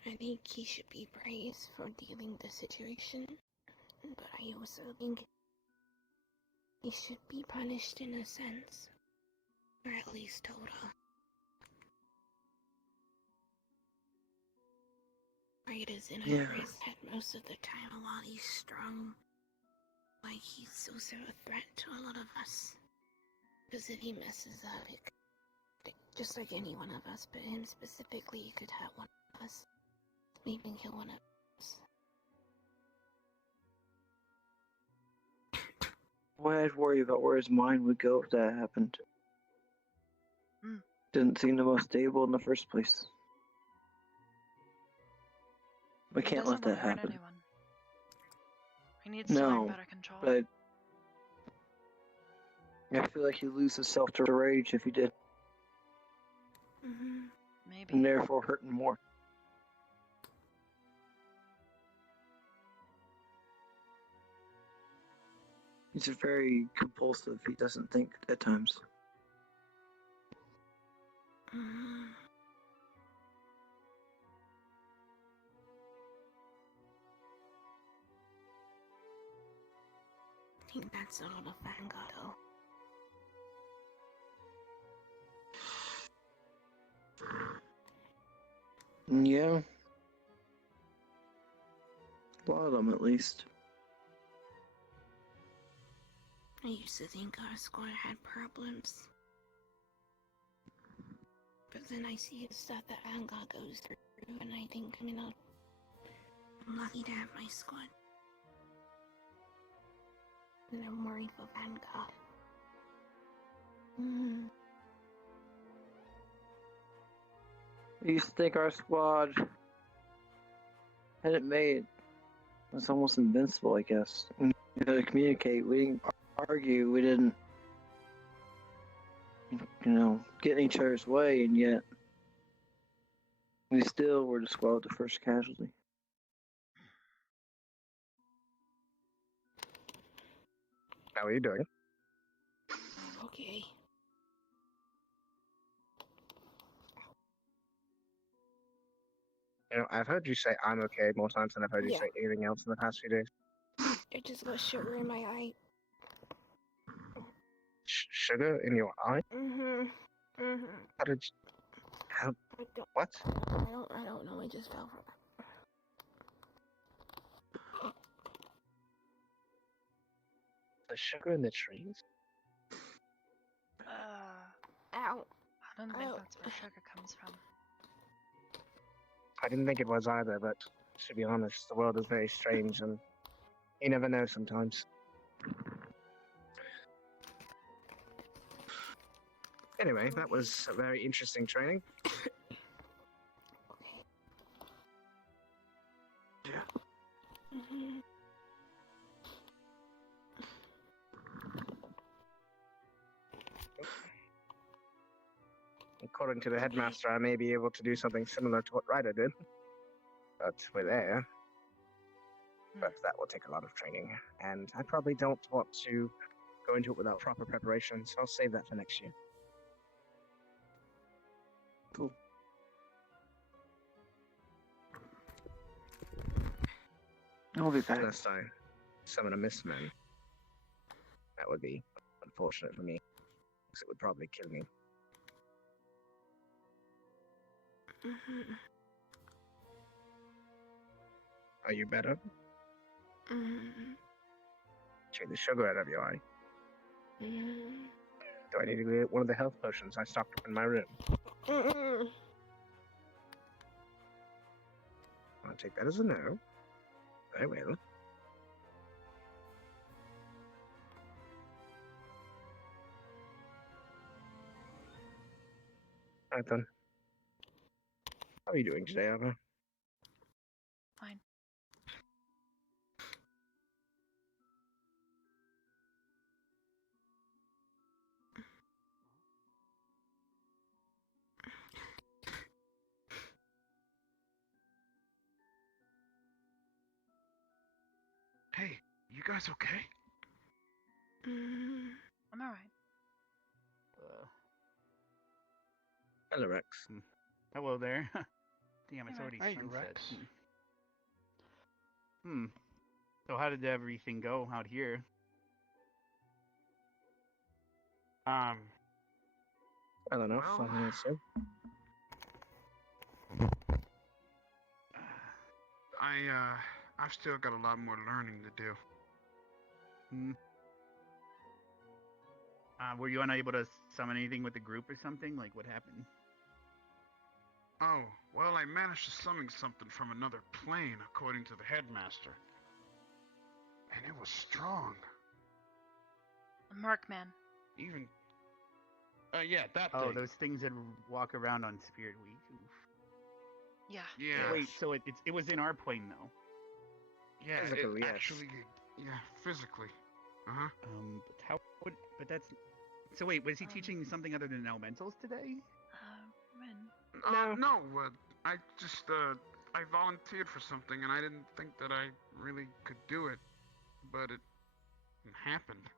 I think he should be praised for dealing the situation, but I also think he should be punished in a sense, or at least told off. Ryder's in over his head most of the time while he's strong. Like he's also a threat to a lot of us. Because if he messes up, it could, just like any one of us, but him specifically, he could hurt one of us. Maybe kill one of us. Why I'd worry about where his mind would go if that happened. Hmm. Didn't seem the most stable in the first place. We He can't let doesn't that want to hurt happen. anyone. He needs to learn No, better control. but I feel like he'd lose his self to rage if he did, Maybe. and therefore hurting more. He's very compulsive. He doesn't think at times. I think that's a lot of Vanguard, though. Yeah. A lot of them, at least. I used to think our squad had problems. But then I see the stuff that Vanguard goes through, and I think, I'm lucky to have my squad. And I'm worried for Vanguard. I used to think our squad had it made. It's almost invincible, I guess. We had to communicate. We didn't argue. We didn't, get in each other's way, and yet we still were the squad with the first casualty. How are you doing? Okay. I've heard you say I'm okay more times than I've heard you Yeah. say anything else in the past few days. I just got sugar in my eye. Sugar in your eye? How did you... How... What? I don't know, I just fell for it. The sugar in the trees? Ow. I don't think that's where sugar comes from. I didn't think it was either, but to be honest, the world is very strange and you never know sometimes. Anyway, that was a very interesting training. According to the headmaster, I may be able to do something similar to what Ryder did. But we're there. But that will take a lot of training, and I probably don't want to go into it without proper preparation, so I'll save that for next year. Cool. I'll be back. Unless I summon a mistman. That would be unfortunate for me, because it would probably kill me. Are you better? Take the sugar out of your eye. Do I need to get one of the health potions I stocked up in my room? I'll take that as a no. I will. Alright then. How are you doing today, Arbor? Fine. Hey, you guys okay? I'm alright. Hello, Rex. Hello there. Damn, it's Hey, already Rex. Hey, sunset. Rex. So how did everything go out here? I don't know, Well, 5 minutes in. I've still got a lot more learning to do. Were you unable to summon anything with the group or something? Like, what happened? Oh, well, I managed to summon something from another plane, according to the headmaster. And it was strong. A Markman. Even... yeah, that Oh, thing. those things that walk around on Spirit Week. Oof. Yeah. Yeah. Wait, so it was in our plane though? Yeah, Physically, it yes. actually... Yeah, physically. Uh-huh. But how would... But that's... So wait, was he teaching something other than elementals today? When? No, I just, I volunteered for something and I didn't think that I really could do it. But it happened.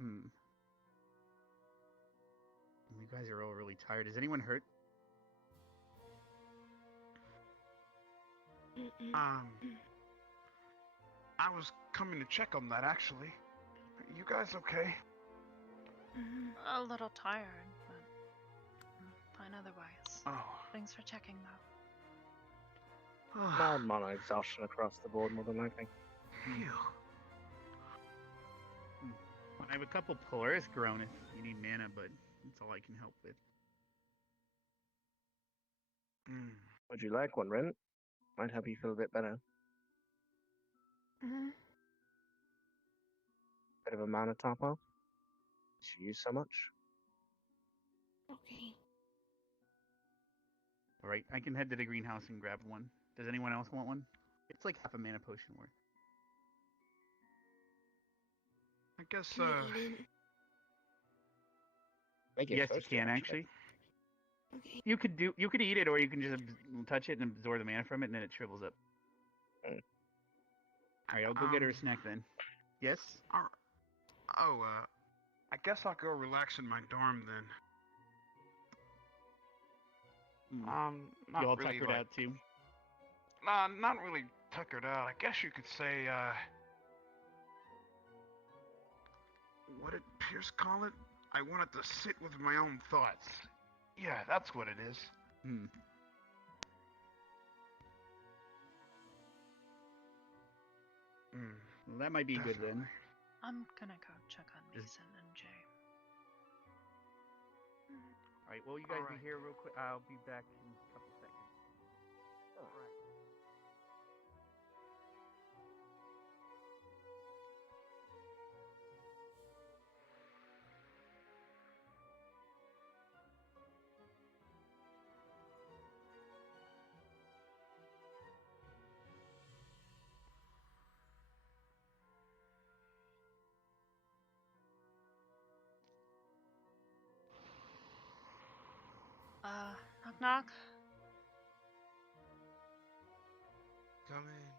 You guys are all really tired. Is anyone hurt? I was coming to check on that, actually. You guys okay? A little tired, but fine otherwise. Oh. Thanks for checking, though. Mild mono exhaustion across the board, more than likely. Phew. I have a couple Polaris grown if you need mana, but that's all I can help with. Would you like one, Ren? Might help you feel a bit better. Bit of a mana top off. You use so much. Okay. Alright, I can head to the greenhouse and grab one. Does anyone else want one? It's like half a mana potion worth. I guess, Can I eat it? Yes, you can actually. Okay. You could eat it, or you can just touch it and absorb the mana from it, and then it shrivels up. Alright, I'll go get her a snack then. Yes? I guess I'll go relax in my dorm then. Not You all really, tuckered like... out too? Nah, not really tuckered out. I guess you could say, what did Pierce call it? I wanted to sit with my own thoughts. Yeah, that's what it is. Well, that might be good then. I'm gonna go check on Mason and Jay. Alright, well, you guys be here real quick. I'll be back in a couple seconds. Alright. Knock knock. Come in.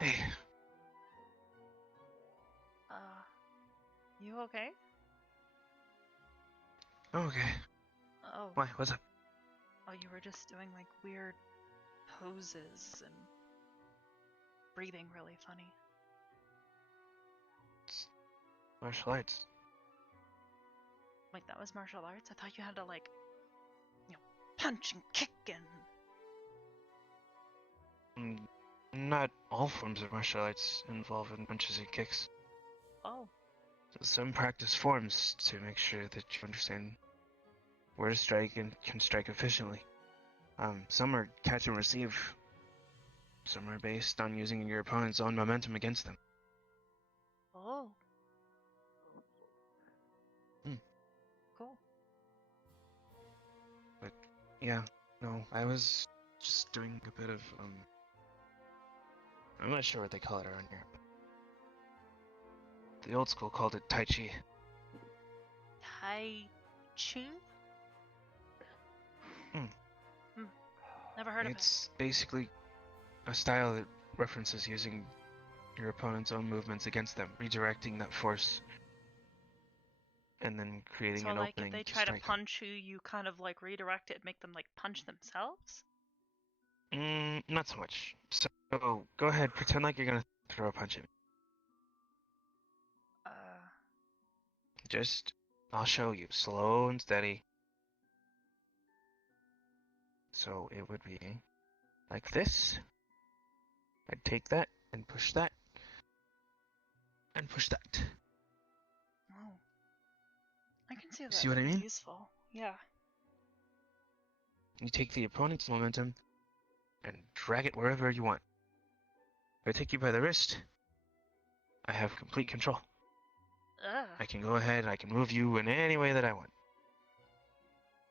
Hey. You okay? Okay. Oh. Why? What's up? Oh, you were just doing like weird poses and breathing really funny. It's martial arts. Wait, that was martial arts? I thought you had to like, punch and kick and... Not all forms of martial arts involve punches and kicks. Oh. Some practice forms to make sure that you understand where to strike and can strike efficiently. Some are catch and receive. Some are based on using your opponent's own momentum against them. Oh. Hmm. Cool. But yeah, no, I was just doing a bit of I'm not sure what they call it around here. But the old school called it Tai Chi. Tai Chi? Hmm. Never heard of it. It's basically a style that references using your opponent's own movements against them, redirecting that force, and then creating So an like if opening they to try to strike. punch you, you kind of like redirect it, make them like punch themselves? Not so much. So go ahead, pretend like you're gonna throw a punch at me. Just, I'll show you, slow and steady. So it would be like this. I'd take that and push that, and push that. Oh. I can see that See what would I be mean? useful. Yeah. You take the opponent's momentum and drag it wherever you want. If I take you by the wrist, I have complete control. Ugh. I can go ahead, I can move you in any way that I want.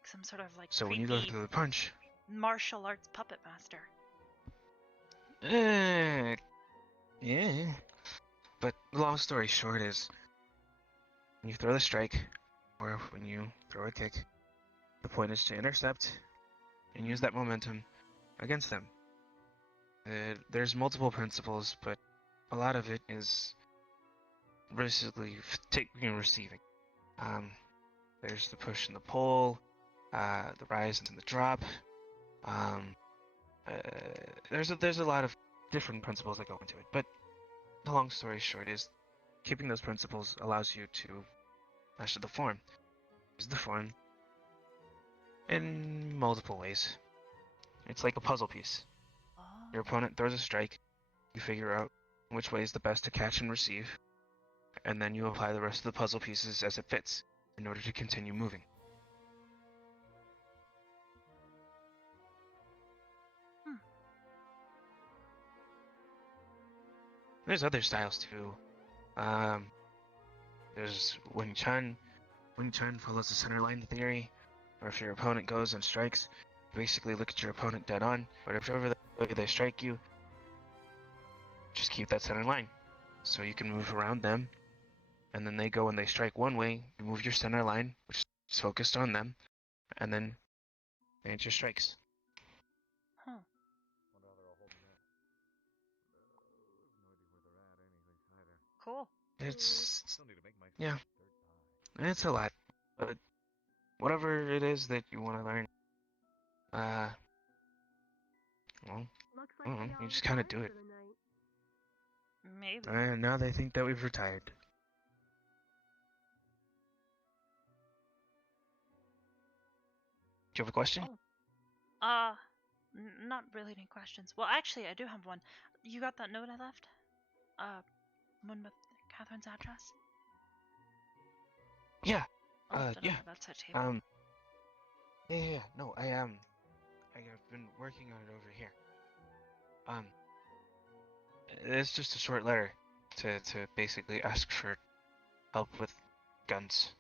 Some sort of like So when creepy you go to the punch, martial arts puppet master. yeah. But the long story short is, when you throw the strike, or when you throw a kick, the point is to intercept and use that momentum against them. There's multiple principles, but a lot of it is basically taking and receiving. There's the push and the pull, the rise and the drop. There's a lot of different principles that go into it, but the long story short is, keeping those principles allows you to master the form. Use the form in multiple ways. It's like a puzzle piece. Your opponent throws a strike, you figure out which way is the best to catch and receive, and then you apply the rest of the puzzle pieces as it fits in order to continue moving. There's other styles too. There's Wing Chun. Wing Chun follows the center line theory, or if your opponent goes and strikes, basically look at your opponent dead on, whatever the way they strike you, just keep that center line. So you can move around them, and then they go and they strike one way, you move your center line, which is focused on them, and then manage your strikes. Huh. Cool. It's yeah, it's a lot, but whatever it is that you want to learn, well, Looks I don't know, we you all just kind of do retired it. for the night. Maybe. And now they think that we've retired. Do you have a question? Oh. Not really any questions. Well, actually, I do have one. You got that note I left? One with Catherine's address? Yeah. The Yeah. note at that table. Yeah. No, I've been working on it over here. It's just a short letter to basically ask for help with guns.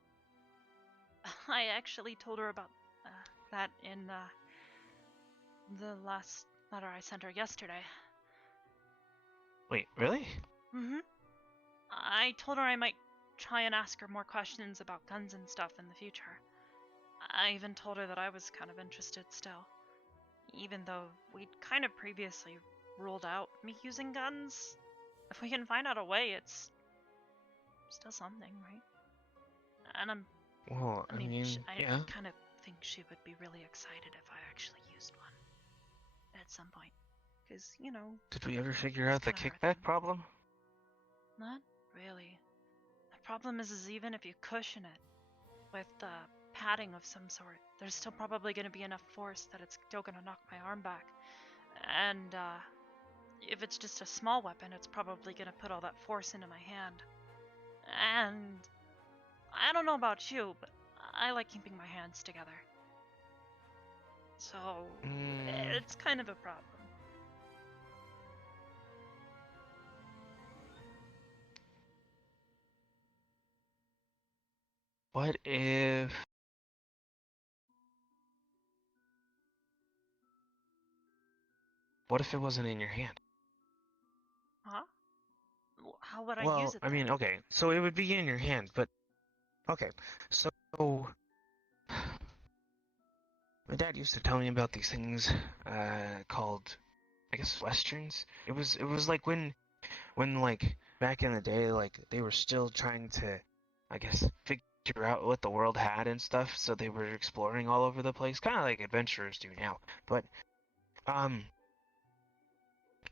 I actually told her about that in the last letter I sent her yesterday. Wait, really? Mm-hmm. I told her I might try and ask her more questions about guns and stuff in the future. I even told her that I was kind of interested still. Even though we'd kind of previously ruled out me using guns. If we can find out a way, it's still something, right? And Well, I mean, I yeah. kind of think she would be really excited if I actually used one at some point. Because, you know... Did we ever figure out the kickback problem? Not really. The problem is even if you cushion it with padding of some sort, there's still probably going to be enough force that it's still going to knock my arm back. And if it's just a small weapon, it's probably going to put all that force into my hand. And I don't know about you, but I like keeping my hands together. So Mm. it's kind of a problem. What if... What if it wasn't in your hand? Huh? How would I Well, use it I then? mean, okay, so it would be in your hand, but... Okay, so... My dad used to tell me about these things, called, I guess, westerns. It was like when, like, back in the day, like, they were still trying to, I guess, figure out what the world had and stuff, so they were exploring all over the place, kind of like adventurers do now. But,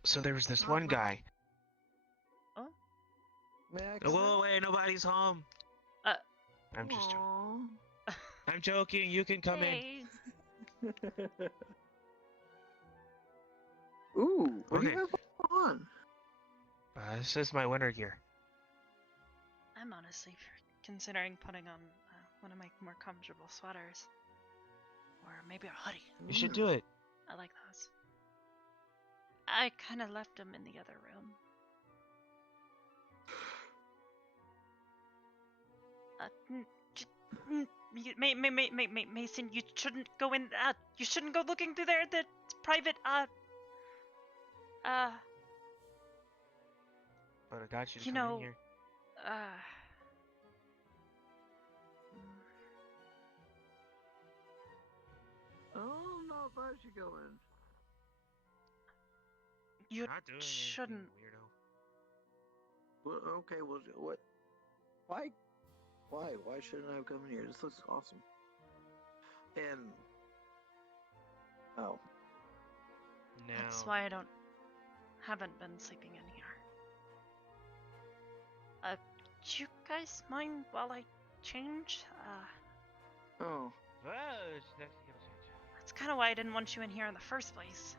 so there was this one guy. Oh? May I Whoa, come in? wait, nobody's home. I'm just joking. Aw. I'm joking, you can come in. Hey. Ooh, what do Okay. you have on? This is my winter gear. I'm honestly considering putting on one of my more comfortable sweaters. Or maybe a hoodie. You should do it. I like those. I kind of left them in the other room. Mason, you shouldn't go in. You shouldn't go looking through there. That's private. But I got you to you come know, in here. Oh, no, if I should go in. You Not doing shouldn't. anything, weirdo. Well, okay, well, what? Why? Why shouldn't I have come in here? This looks awesome. And oh, No. That's why I haven't been sleeping in here. Do you guys mind while I change? oh, That's kind of why I didn't want you in here in the first place.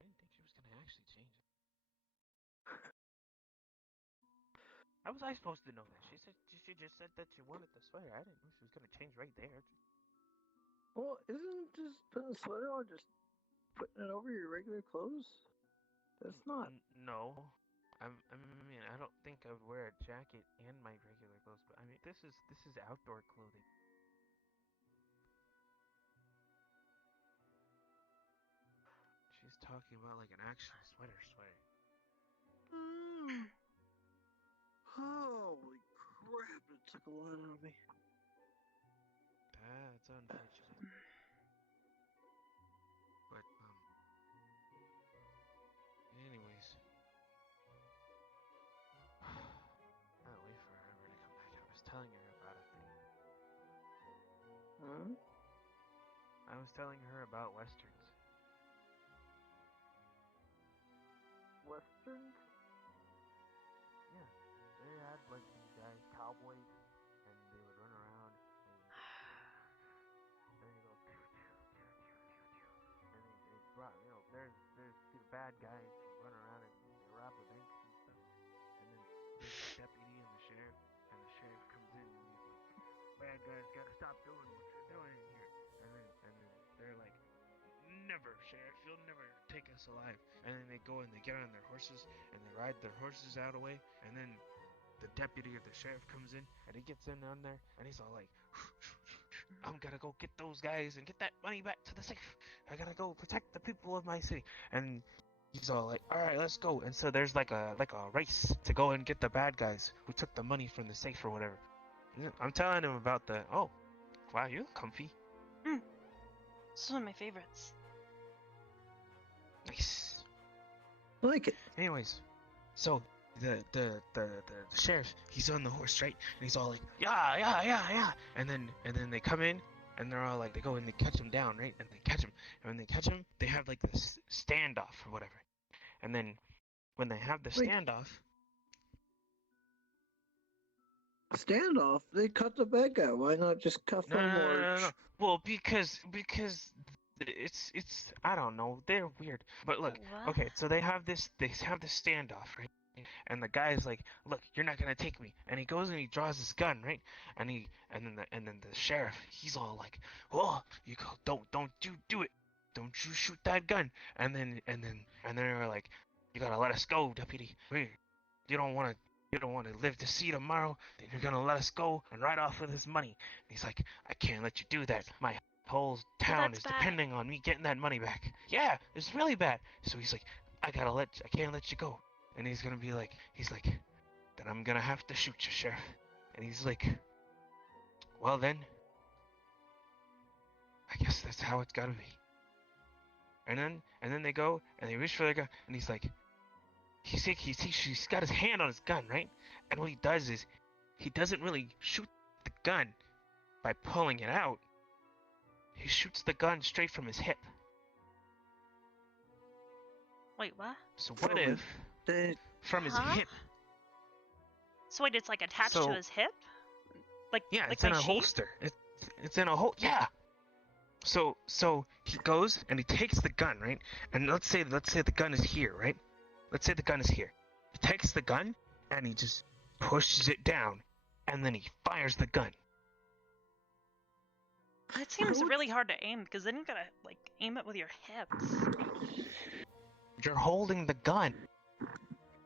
I didn't think she was gonna actually change it. How was I supposed to know that? She just said that she wanted the sweater. I didn't know she was gonna change right there. well, isn't just putting a sweater on just putting it over your regular clothes? That's not. No. I mean, I don't think I would wear a jacket and my regular clothes, but I mean, this is outdoor clothing. She's talking about like an actual sweater. Holy crap! It took a lot out of me. That's unfortunate. But anyways, I'll wait for her to come back. I was telling her about a thing. Huh? I was telling her about westerns. Westerns? Yeah, they had like these guys, cowboys, and they would run around and they go and they brought, there's the bad guys who run around and they rob the banks and stuff, and then there's the deputy and the sheriff comes in and he's like, bad guys gotta stop doing what you're doing here, and then they're like, never, sheriff, you'll never take us alive. And then they go and they get on their horses and they ride their horses out away, and then the deputy or the sheriff comes in and he gets in on there and he's all like, I'm gonna go get those guys and get that money back to the safe. I gotta go protect the people of my city. And he's all like, all right, let's go. And so there's like a race to go and get the bad guys who took the money from the safe or whatever. I'm telling him about the, oh, wow, you look comfy. This is one of my favorites. Nice. I like it. Anyways, so the sheriff, he's on the horse, right? And he's all like, yeah. And then they come in and they're all like, they go and they catch him down, right? And they catch him. And when they catch him, they have like this standoff or whatever. And then when they have the standoff, Standoff? They cut the bad guy. Why not just cuff him or? no. Well, because it's I don't know, they're weird. But look, What? okay, so they have this standoff, right? And the guy's like, "Look, you're not gonna take me." And he goes and he draws his gun, right? And then the sheriff, he's all like, "Oh, you go, don't you do it. Don't you shoot that gun." And then they're like, "You gotta let us go, deputy. You don't want to live to see tomorrow. Then you're gonna let us go and ride off with his money." And he's like, "I can't let you do that. My whole town is depending on me getting that money back." Yeah, it's really bad. So he's like, I can't let you go." And he's like, "Then I'm gonna have to shoot you, sheriff." And he's like, "Well then, I guess that's how it's gotta be." And then they go and they reach for their gun, and he's like, he's got his hand on his gun, right? And what he does is, he doesn't really shoot the gun by pulling it out. He shoots the gun straight from his hip. Wait, what? So what if from his hip? So wait, it's like attached to his hip? Like Yeah, like it's in my a sheath? holster. It's in a hole. Yeah. So he goes and he takes the gun, right? And let's say the gun is here, right? Let's say the gun is here. He takes the gun and he just pushes it down, and then he fires the gun. That seems really hard to aim because then you gotta like aim it with your hips. You're holding the gun,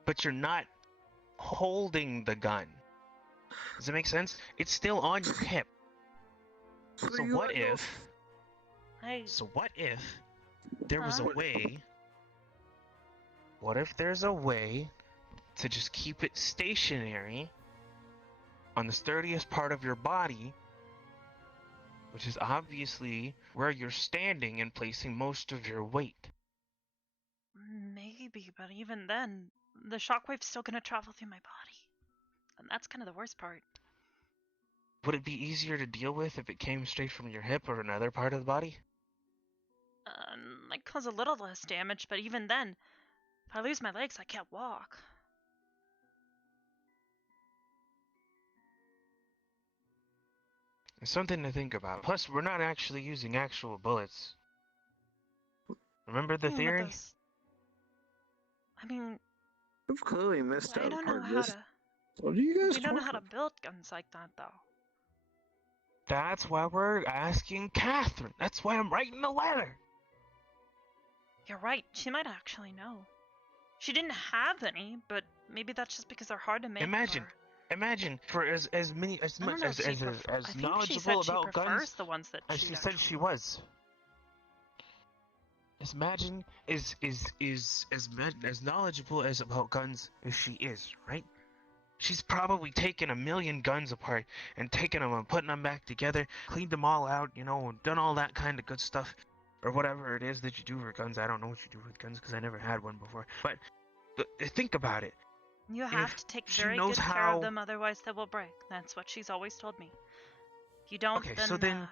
but you're not holding the gun. Does that make sense? It's still on your hip. So what if there was a way? What if there's a way to just keep it stationary on the sturdiest part of your body, which is obviously where you're standing and placing most of your weight? Maybe, but even then, the shockwave's still gonna travel through my body. And that's kind of the worst part. Would it be easier to deal with if it came straight from your hip or another part of the body? Might cause a little less damage, but even then, if I lose my legs, I can't walk. It's something to think about. Plus, we're not actually using actual bullets. Remember the theory? I mean, We've clearly missed I out don't part know of how this. to. What are you guys We don't know talking how to build guns like that, though. That's why we're asking Catherine. That's why I'm writing the letter. You're right. She might actually know. She didn't have any, but maybe that's just because they're hard to make. Imagine for as knowledgeable about guns the ones that as she said she was. Imagine is as knowledgeable as about guns as she is, right? She's probably taken a million guns apart and taken them and putting them back together, cleaned them all out, and done all that kind of good stuff, or whatever it is that you do for guns. I don't know what you do with guns because I never had one before. But think about it. You have to take very good care of them, otherwise they will break. That's what she's always told me. If you don't, okay, then, so then,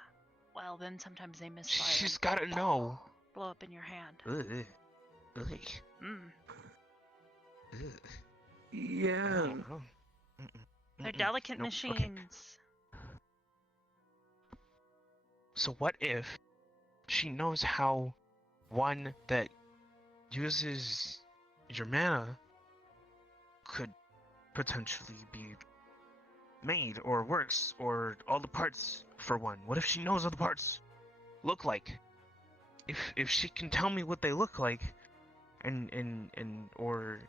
then sometimes they misfire. She's got to know. Blow up in your hand. Ugh. Yeah. They're delicate machines. Okay. So what if she knows how one that uses your mana could potentially be made or works, or all the parts for one? What if she knows what the parts look like? If she can tell me what they look like, and or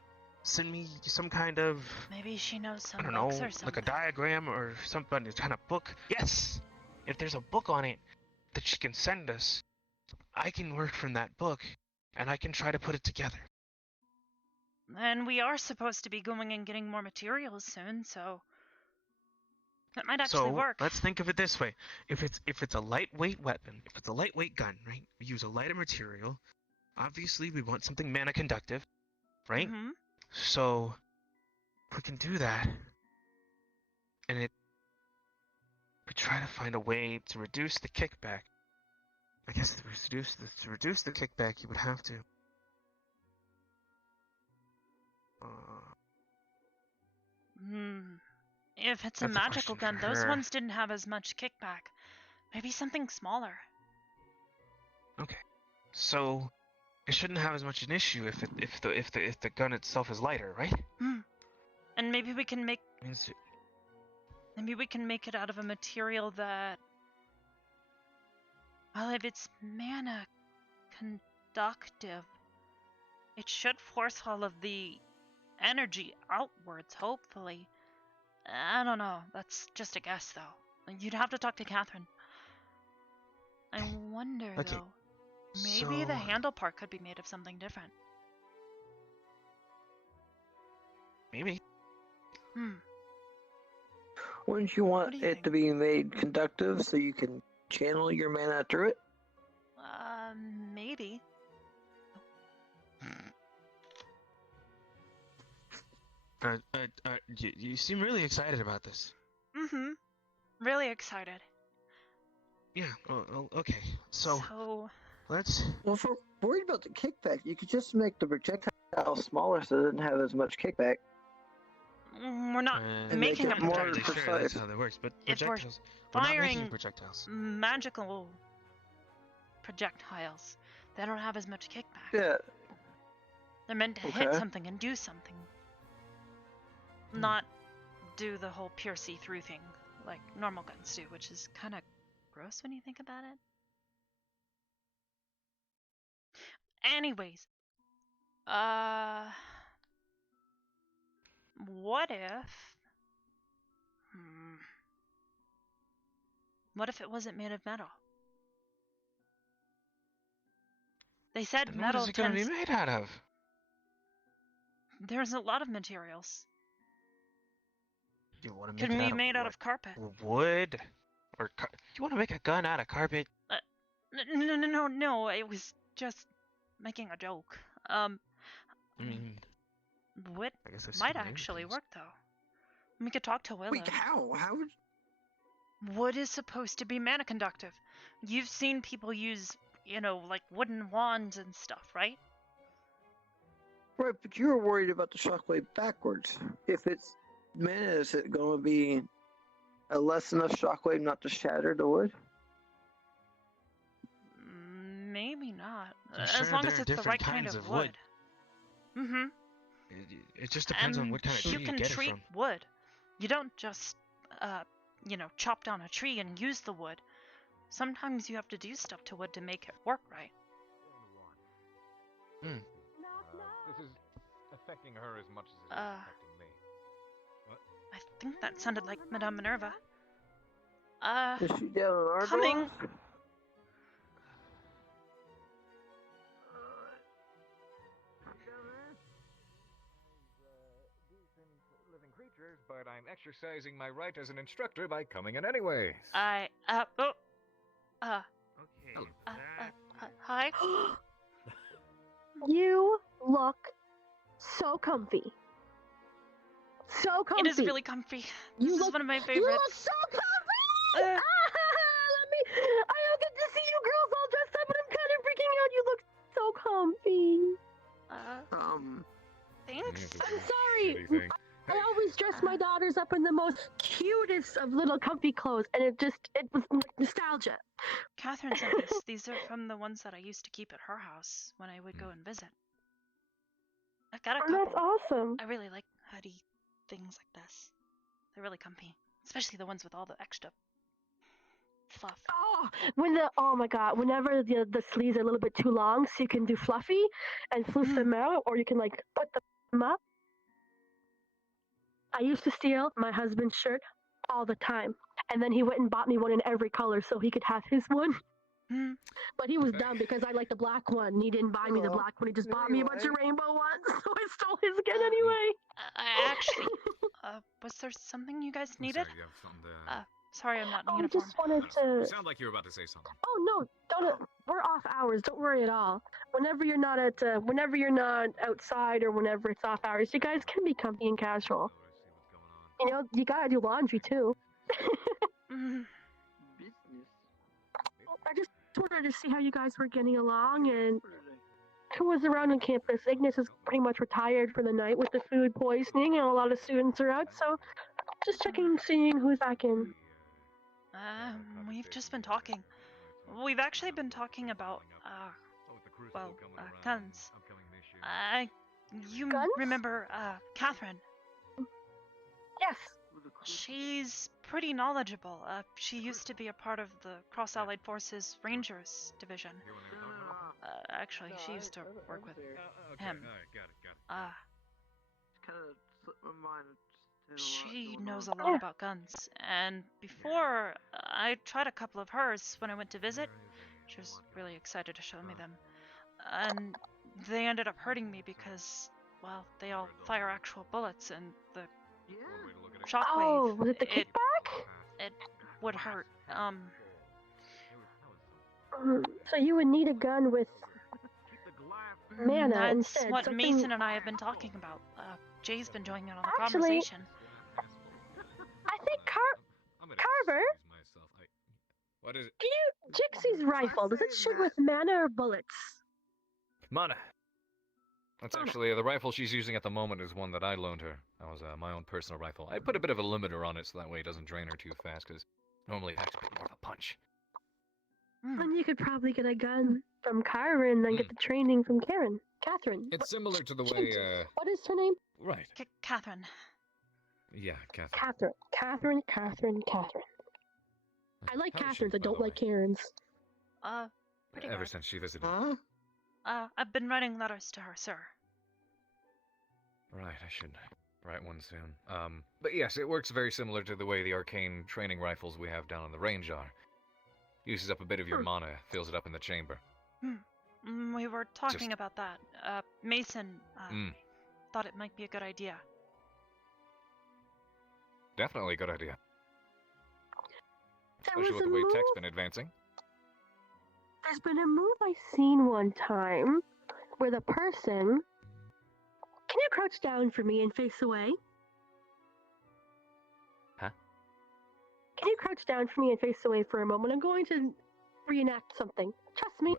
send me some kind of, maybe she knows some I don't know, books or something. like a diagram or something, this kind of book. Yes, if there's a book on it that she can send us, I can work from that book, and I can try to put it together. And we are supposed to be going and getting more materials soon, so that might actually work. Let's think of it this way: if it's a lightweight weapon, if it's a lightweight gun, right? We use a lighter material. Obviously, we want something mana conductive, right? Mm-hmm. So we can do that, and we try to find a way to reduce the kickback. I guess to reduce the kickback, you would have to. If it's a magical gun, those ones didn't have as much kickback. Maybe something smaller. Okay, so it shouldn't have as much an issue if the gun itself is lighter, right? And maybe we can make Means maybe we can make it out of a material that, well, if it's mana conductive, it should force all of the energy outwards, hopefully. I don't know. That's just a guess, though. You'd have to talk to Catherine. I wonder, Okay, though. Maybe the so- handle part could be made of something different. maybe. Wouldn't you want do you it think? to be made conductive so you can channel your mana through it? Maybe. You seem really excited about this. Really excited. Yeah. Well, okay. So let's. Well, if we're worried about the kickback, you could just make the projectile smaller so it doesn't have as much kickback. We're not And make making it a more entirely projectile. sure that's precise. how that works, but If we're projectiles. We're not making firing projectiles. magical projectiles, they don't have as much kickback. Yeah. They're meant to hit Okay. something and do something. Not do the whole pure see-through thing like normal guns do, which is kind of gross when you think about it. Anyways, what if... What if it wasn't made of metal? They said Then metal what is it going to tends... be made out of? There's a lot of materials. You want to make Can it be out made of out what? of carpet. Wood? Or you want to make a gun out of carpet? No. It was just making a joke. I mean, Wood I guess I've might seen many actually things. work though. We could talk to Willow. Wait, how? How would... Wood is supposed to be mana conductive. You've seen people use, like wooden wands and stuff, right? Right, but you were worried about the shockwave backwards. If it's mana, is it going to be a less enough shockwave not to shatter the wood? Maybe not. I'm As sure long there as are it's the different right kind kinds of of wood. wood. It just depends on what kind of tree you you can get treat it from. wood. You don't just, chop down a tree and use the wood. Sometimes you have to do stuff to wood to make it work right. This is affecting her as much as it is Uh, affecting me. What? I think that sounded like Madame Minerva. Is she down in Arbor? Coming. Creatures, but I'm exercising my right as an instructor by coming in anyway. Hi. You look so comfy. So comfy. It is really comfy. This is one of my favorites. You look so comfy! I don't get to see you girls all dressed up, and I'm kind of freaking out. You look so comfy. Thanks. I'm sorry. I always dress my daughters up in the most cutest of little comfy clothes, and it was nostalgia. Catherine sent these. These are from the ones that I used to keep at her house when I would go and visit. I've got a couple. That's awesome. I really like hoodie things like this. They're really comfy, especially the ones with all the extra fluff. Oh my god, whenever the sleeves are a little bit too long, so you can do fluffy and floof them out, or you can like put them up. I used to steal my husband's shirt all the time, and then he went and bought me one in every color so he could have his one. But he was dumb because I liked the black one. He didn't buy me the black one. He just bought me a bunch of rainbow ones, so I stole his again anyway. I actually, was there something you guys needed? Sorry, I'm not in I uniform. just wanted to. You sound like you were about to say something. Oh no, don't. We're off hours. Don't worry at all. Whenever you're not outside or whenever it's off hours, you guys can be comfy and casual. You know, you gotta do laundry too. I just wanted to see how you guys were getting along and who was around on campus. Ignis is pretty much retired for the night with the food poisoning, and a lot of students are out. So, just checking, seeing who's back in. We've just been talking. We've actually been talking about, guns. I you Guns? remember, Catherine? Yes. She's pretty knowledgeable. She used to be a part of the Cross Allied Forces Rangers division. Actually, she used to work with him. Got it. Kind of slipped my mind. She knows a lot about guns, and before I tried a couple of hers when I went to visit. She was really excited to show me them, and they ended up hurting me because, well, they all fire actual bullets, and the shockwave. Oh, was it the kickback? It would hurt. So you would need a gun with mana That's instead. what something... Mason and I have been talking about. Jay's been joining in on the Actually, conversation. I think Carver. What is it? Can you Jixie's rifle? Does it shoot with mana or bullets? Mana. That's actually the rifle she's using at the moment is one that I loaned her. That was my own personal rifle. I put a bit of a limiter on it so that way it doesn't drain her too fast, because normally it packs a bit more of a punch. Then you could probably get a gun from Carver and then get the training from Catherine. It's similar to the way, What is her name? Right. Catherine. Yeah, Catherine. Catherine. I like How is she, Catherines, I by don't the like Karens. Pretty Ever good. since she visited. I've been writing letters to her, sir. Right, I should write one soon. But yes, it works very similar to the way the arcane training rifles we have down on the range are. Uses up a bit of your mana, fills it up in the chamber. We were talking about that. Mason thought it might be a good idea. Definitely a good idea. There Especially was with a the way move. tech's been advancing. There's been a move I've seen one time where the person. Can you crouch down for me and face away? Huh? Can you crouch down for me and face away for a moment? I'm going to reenact something. Trust me.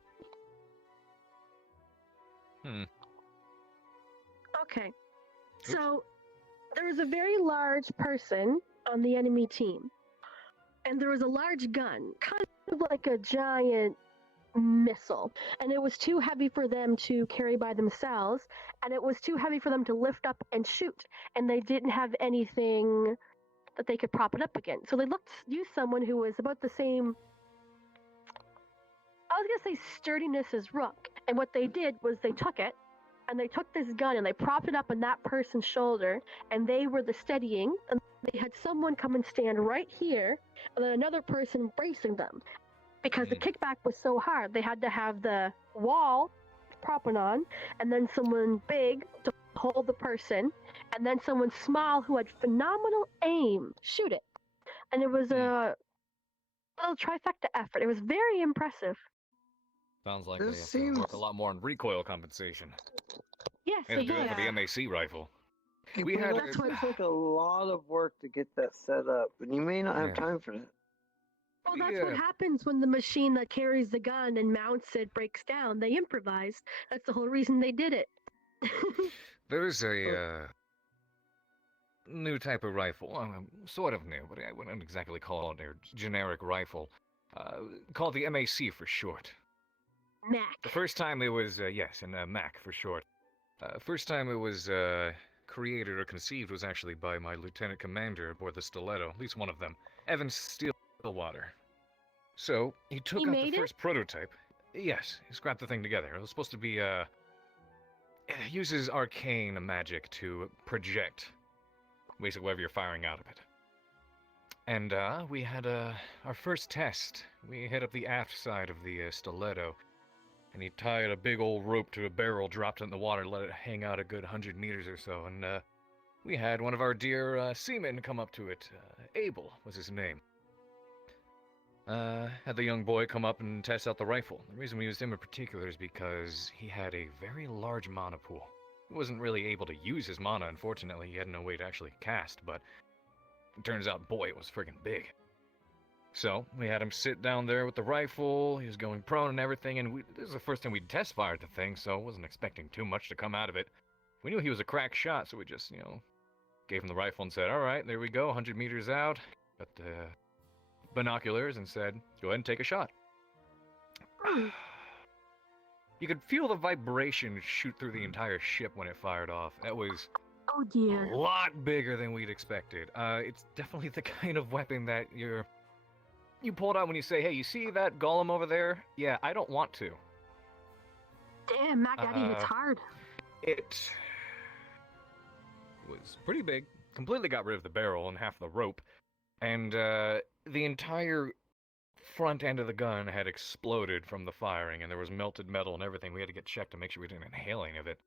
Okay. So, there was a very large person on the enemy team. And there was a large gun, kind of like a giant missile. And it was too heavy for them to carry by themselves. And it was too heavy for them to lift up and shoot. And they didn't have anything that they could prop it up against. So they used someone who was about the same, I was going to say sturdiness as Rook. And what they did was they took it, and they took this gun and they propped it up on that person's shoulder, and they were the steadying, and they had someone come and stand right here, and then another person bracing them. Because the kickback was so hard, they had to have the wall propping on, and then someone big to hold the person, and then someone small who had phenomenal aim shoot it. And it was a little trifecta effort. It was very impressive. Sounds like they have to work a lot more on recoil compensation. Yes, They have to do it for the MAC rifle. We had It took a lot of work to get that set up, and you may not have time for that. Well, that's what happens when the machine that carries the gun and mounts it breaks down. They improvise. That's the whole reason they did it. There's a new type of rifle, sort of new, but I wouldn't exactly call it a generic rifle, called the MAC for short. Mac. The first time it was, yes, and MAC for short. First time it was created or conceived was actually by my lieutenant commander aboard the Stiletto, at least one of them, Evan Stillwater. So, he took out the first prototype. Yes, he scrapped the thing together. It was supposed to be, it uses arcane magic to project basically whatever you're firing out of it. And, we had, our first test. We hit up the aft side of the Stiletto, and he tied a big old rope to a barrel, dropped it in the water, let it hang out a good 100 meters or so, and, we had one of our dear, seamen come up to it. Abel was his name. Had the young boy come up and test out the rifle. The reason we used him in particular is because he had a very large mana pool. He wasn't really able to use his mana, unfortunately. He had no way to actually cast, but it turns out, boy, it was friggin' big. So, we had him sit down there with the rifle, he was going prone and everything, and this is the first time we'd test-fired the thing, so I wasn't expecting too much to come out of it. We knew he was a crack shot, so we just, gave him the rifle and said, alright, there we go, 100 meters out, got the binoculars and said, go ahead and take a shot. You could feel the vibration shoot through the entire ship when it fired off. That was Oh dear. a lot bigger than we'd expected. It's definitely the kind of weapon that you pull it out when you say, "Hey, you see that golem over there? Yeah, I don't want to." Damn, Mac Daddy hits hard. It was pretty big. Completely got rid of the barrel and half the rope, and the entire front end of the gun had exploded from the firing, and there was melted metal and everything. We had to get checked to make sure we didn't inhale any of it.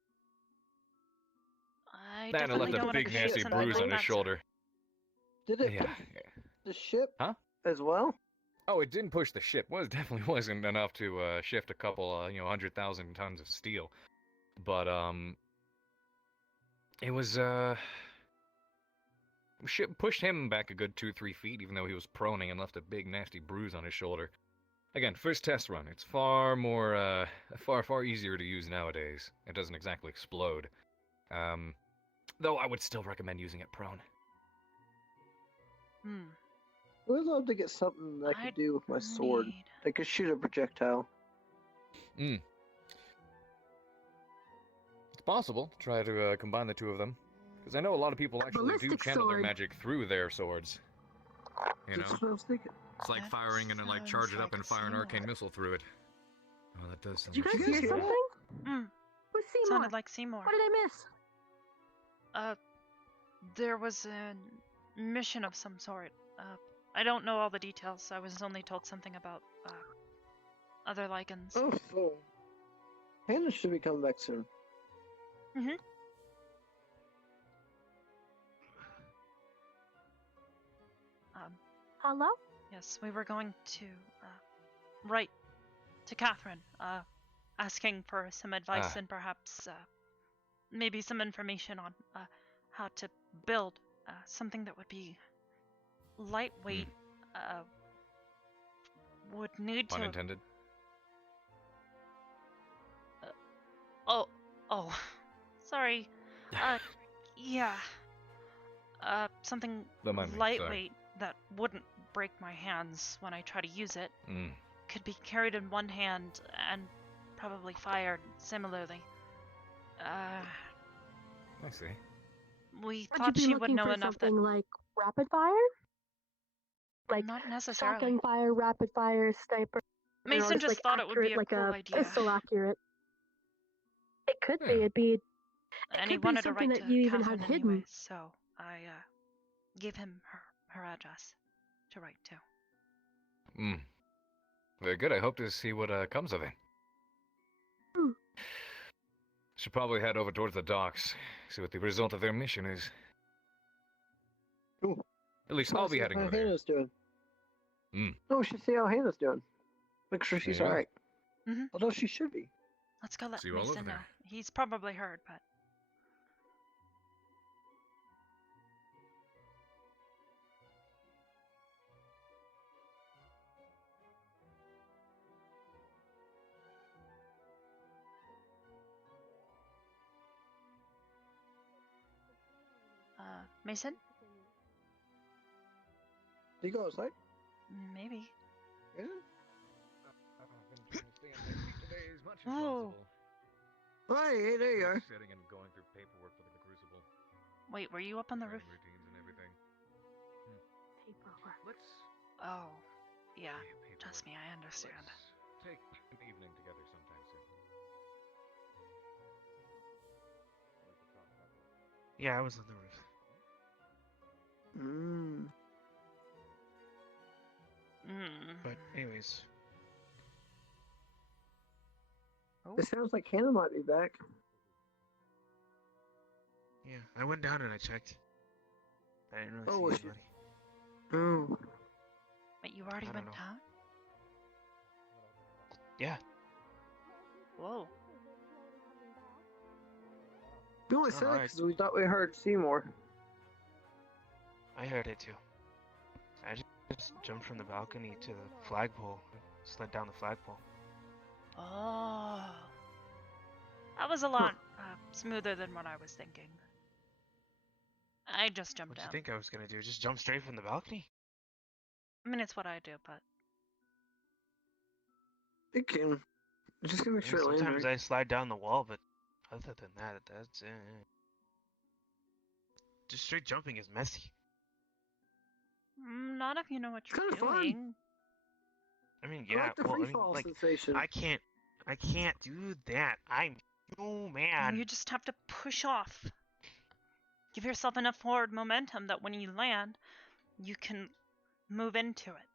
I That and it definitely left don't a want big to shoot nasty something bruise like on his that. shoulder. Did it Yeah. push the ship Huh? as well? Oh, it didn't push the ship. Well, it definitely wasn't enough to shift a couple, 100,000 tons of steel. But it was ship pushed him back a good 2-3 feet, even though he was proning and left a big nasty bruise on his shoulder. Again, first test run. It's far more, far easier to use nowadays. It doesn't exactly explode. Though I would still recommend using it prone. I would love to get something that I could do with my sword. That could shoot a projectile. It's possible to try to combine the two of them. Because I know a lot of people actually do ballistic channel their sword. magic through their swords. You That's know? what I was thinking. It's like firing and like charge it up and fire an arcane missile through it. Oh, that does sound Did you guys interesting. hear something? Who's Seymour? Sounded like Seymour. What did I miss? There was a mission of some sort. I don't know all the details. I was only told something about other lichens. Oh, so Hannah should be coming back soon. Mhm. Hello? Yes, we were going to write to Catherine, asking for some advice and perhaps maybe some information on how to build something that would be lightweight. Would need Pun to. intended. Oh, sorry. Yeah. Something Don't mind me, sorry. lightweight that wouldn't break my hands when I try to use it. Could be carried in one hand and probably fired similarly. I see. We Would thought you be she would looking know for enough that something like rapid fire? Like not necessarily. shotgun fire, rapid fire, sniper. Mason just like thought it would be a like cool a idea. pistol accurate. It could be. It'd be. It And he could be wanted to something write that to you even Catherine had hidden. anyways, so I gave him her address to write to. Very good. I hope to see what comes of it. Should probably head over towards the docks, see what the result of their mission is. Cool. At least I'll be See heading how over there. Hannah's doing. No, we should see how Hannah's doing. Make sure she's Yeah. alright. Mhm. Although she should be. Let's go let See you all over Mason know. there. He's probably heard, but Mason? Did you go outside? Maybe. Yeah. Today as much as Oh. possible. Hey, there you are. Sitting and going through paperwork for the Crucible. Wait, were you up on the roof? Routines and everything. Paperwork. Let's Oh, yeah. paperwork. Trust me, I understand. Let's take an evening together sometime soon. Yeah, I was on the roof. But anyways, It sounds like Hannah might be back. yeah, I went down and I checked. I didn't really Oh, see was she- anybody. Oh. Wait, you already I went don't know. down? Yeah. Whoa. We only Oh, said it alright. because we thought we heard Seymour. I heard it too. I just jumped from the balcony to the flagpole, slid down the flagpole. Oh. That was a lot smoother than what I was thinking. I just jumped What do you down. think I was gonna do? Just jump straight from the balcony? I mean, it's what I do, but It Just gonna make I sure mean, I land sometimes right. I slide down the wall, but other than that, that's it. Just straight jumping is messy. Not if you know what It's you're kind of fun. doing. I mean, I yeah. like the Well, free I mean, fall like, sensation. I can't do that. I'm no You man. just have to push off. Give yourself enough forward momentum that when you land, you can move into it.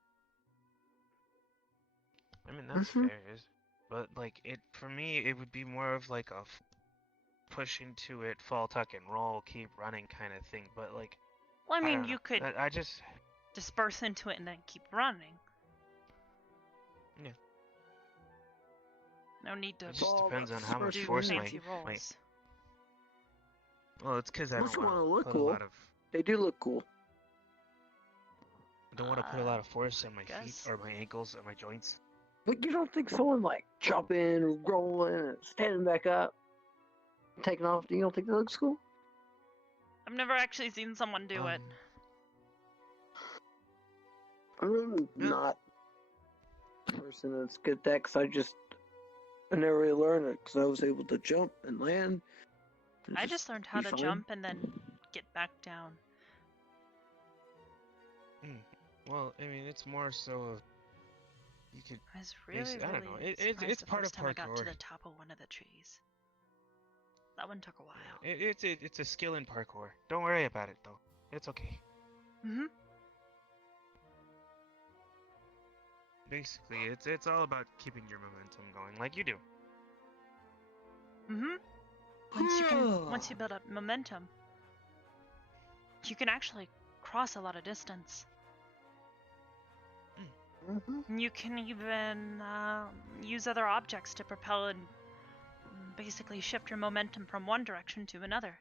I mean, that's fair, but like for me, it would be more of like a push into it, fall, tuck, and roll, keep running kind of thing. But like, Well, I mean, don't you know. could I just disperse into it and then keep running. Yeah. No need to It just depends on how much do force fancy my. rolls. Well, it's because I Unless don't you want want to to look put cool. a lot of. They do look cool. I don't want to put a lot of force on my feet guess. or my ankles or my joints. But you don't think someone like jumping, rolling, and standing back up, taking off? You don't think that looks cool? I've never actually seen someone do it. I'm not the person that's good at that because I never really learned it because I was able to jump and land. And I just learned how be to fine. jump and then get back down. Well, I mean, it's more so. You could. I was really, I don't know. surprised It's the part of first time I got to parkour. the top of one of the trees. That one took a while. It's a skill in parkour. Don't worry about it though. It's okay. Basically, it's all about keeping your momentum going, like you do. Once you build up momentum, you can actually cross a lot of distance. You can even use other objects to propel and basically shift your momentum from one direction to another.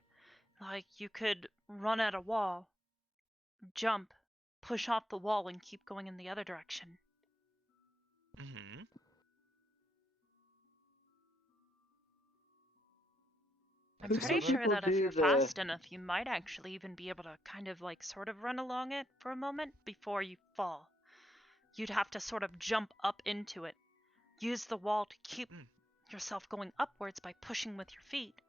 Like you could run at a wall, jump, push off the wall, and keep going in the other direction. I'm pretty sure that if you're fast enough, you might actually even be able to kind of like sort of run along it for a moment before you fall. You'd have to sort of jump up into it. Use the wall to keep yourself going upwards by pushing with your feet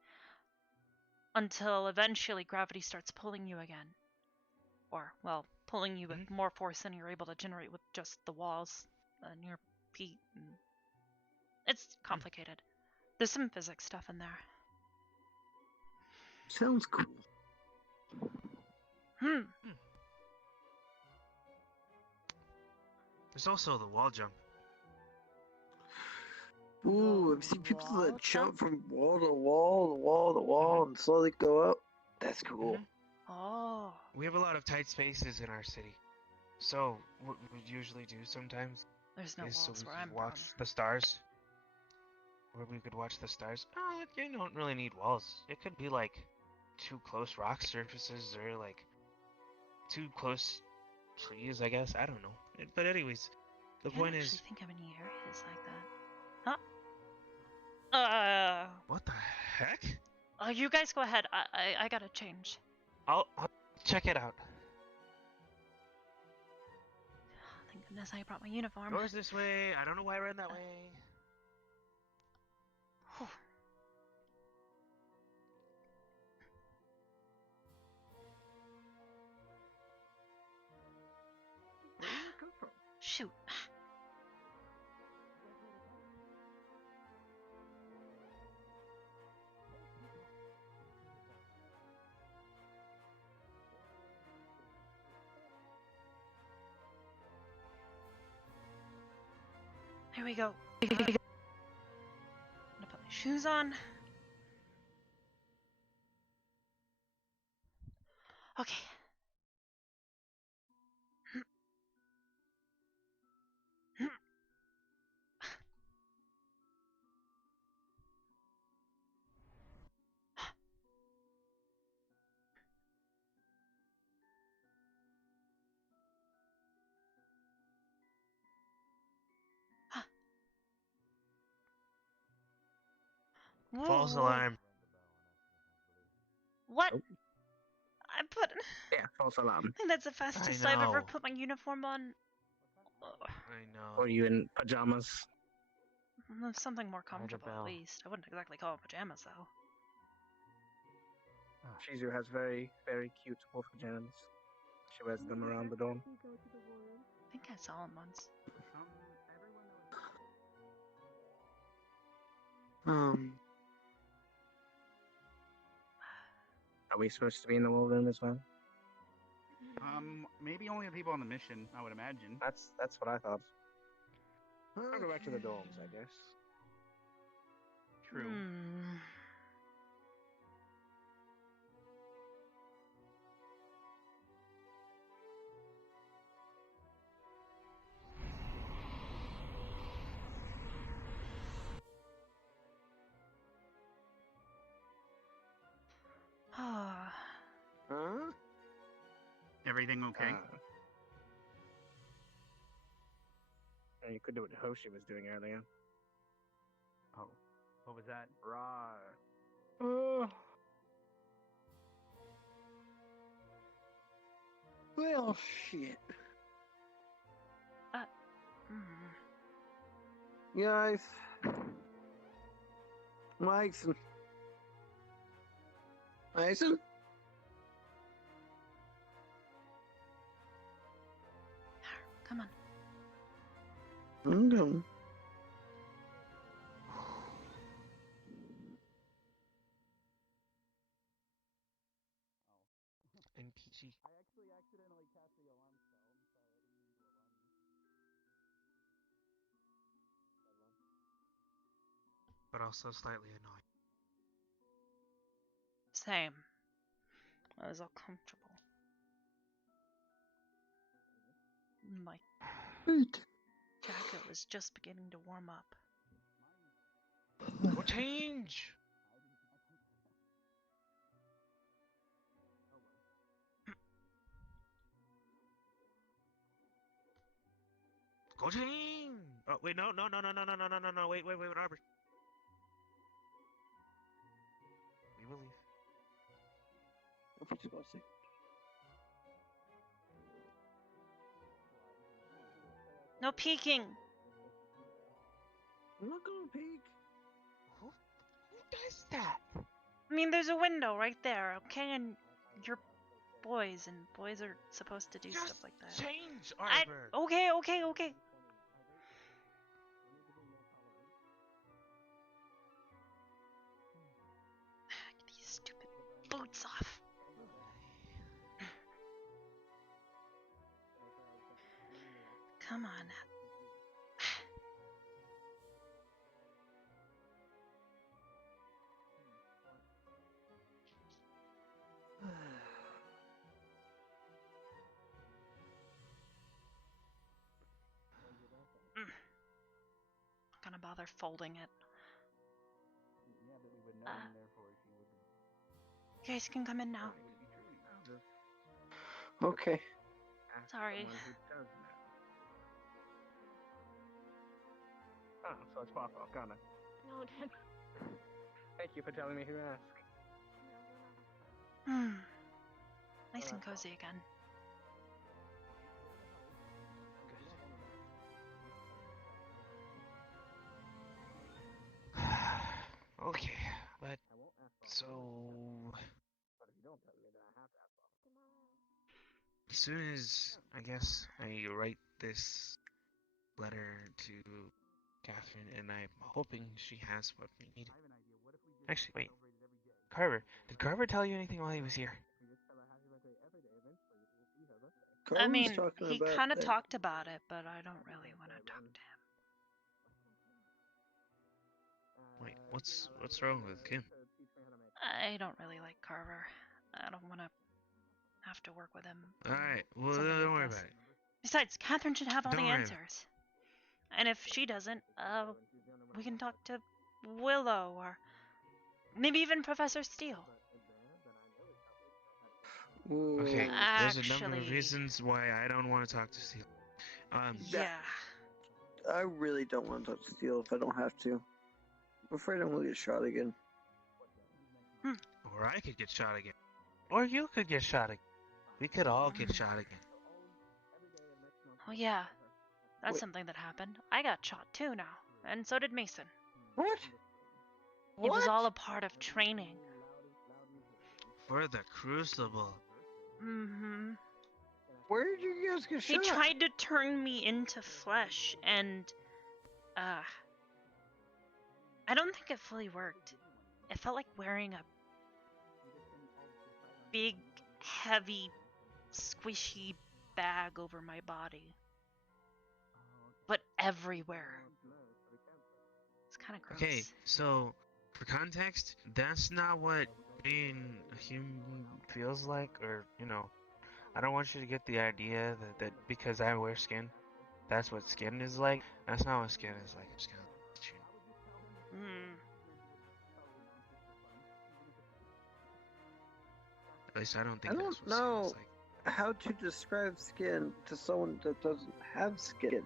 until eventually gravity starts pulling you again. Or, well, pulling you with more force than you're able to generate with just the walls and your feet. It's complicated. There's some physics stuff in there. Sounds cool. There's also the wall jump. Ooh, I've seen people that jump from wall to wall, to wall to wall, and slowly go up. That's cool. Oh. We have a lot of tight spaces in our city, so what we would usually do sometimes There's no is walls so we where could I'm watch from. the stars. Where we could watch the stars. Oh, you don't really need walls. It could be like two close rock surfaces or like two close trees, I guess. I don't know. But anyways, the point is. I can't actually think of any areas like that. Huh? What the heck? You guys go ahead. I gotta change. I'll check it out. Thank goodness I brought my uniform. Doors this way. I don't know why I ran that way. Where did you come from? Shoot. Here we go. I'm gonna put my shoes on. Okay. False alarm. What? I put. Yeah, false alarm. I think that's the fastest I've ever put my uniform on. I know. Or you in pajamas? Something more comfortable, at bell. least. I wouldn't exactly call them pajamas, though. Shizu has very, very cute wolf pajamas. She wears them around the dorm. I think I saw him once. Are we supposed to be in the war room as well? Maybe only the people on the mission, I would imagine. That's what I thought. I'll go back to the dorms, I guess. True. Huh? Everything okay? You could do what Hoshi was doing earlier. Oh, what was that? Rawr. Well, shit. Guys. Mason. Mason? Come on. I'm going. NPC. I actually accidentally cast the alarm spell. I'm sorry, I didn't mean to alarm you. But also slightly annoying. Same. I was all comfortable. My jacket was just beginning to warm up. Go change! Go change! Oh, wait, no, wait, Arbor. We will leave. No peeking! I'm not gonna peek. Who does that? I mean, there's a window right there, okay? And you're boys, and boys are supposed to do stuff like that. Change, Arbor! Okay. Get these stupid boots off. Come on. Not gonna bother folding it. Yeah, but we would know, and therefore she would. You guys can come in now. Okay. Sorry. Oh, so it's Papa, got it. No, Dad. Thank you for telling me who to ask. Nice and cozy again. Okay, but so as soon as I guess I write this letter to Catherine, and I'm hoping she has what we need. Actually, wait, Carver. Did Carver tell you anything while he was here? I mean, he kind of talked about it, but I don't really want to talk to him. Wait, what's wrong with Kim? I don't really like Carver. I don't want to have to work with him. Alright, well, Something don't like worry this. about it. Besides, Catherine should have all Don't the worry. answers. And if she doesn't, we can talk to Willow or maybe even Professor Steele. Okay, there's a number of Actually- reasons why I don't want to talk to Steele. Yeah. I really don't want to touch Steel if I don't have to. I'm afraid I'm gonna get shot again. Or I could get shot again. Or you could get shot again. We could all get shot again. Oh yeah, that's something that happened. I got shot too now. And so did Mason. What? It was all a part of training. For the Crucible. Mm-hmm. Where did you guys get He shot? tried to turn me into flesh, and I don't think it fully worked. It felt like wearing a big, heavy, squishy bag over my body. But everywhere. It's kind of gross. Okay, so for context, that's not what being a human feels like, or I don't want you to get the idea that because I wear skin, that's what skin is like. That's not what skin is like. I'm just gonna let you know. At least I don't think I that's don't what skin know is like. how to describe skin to someone that doesn't have skin.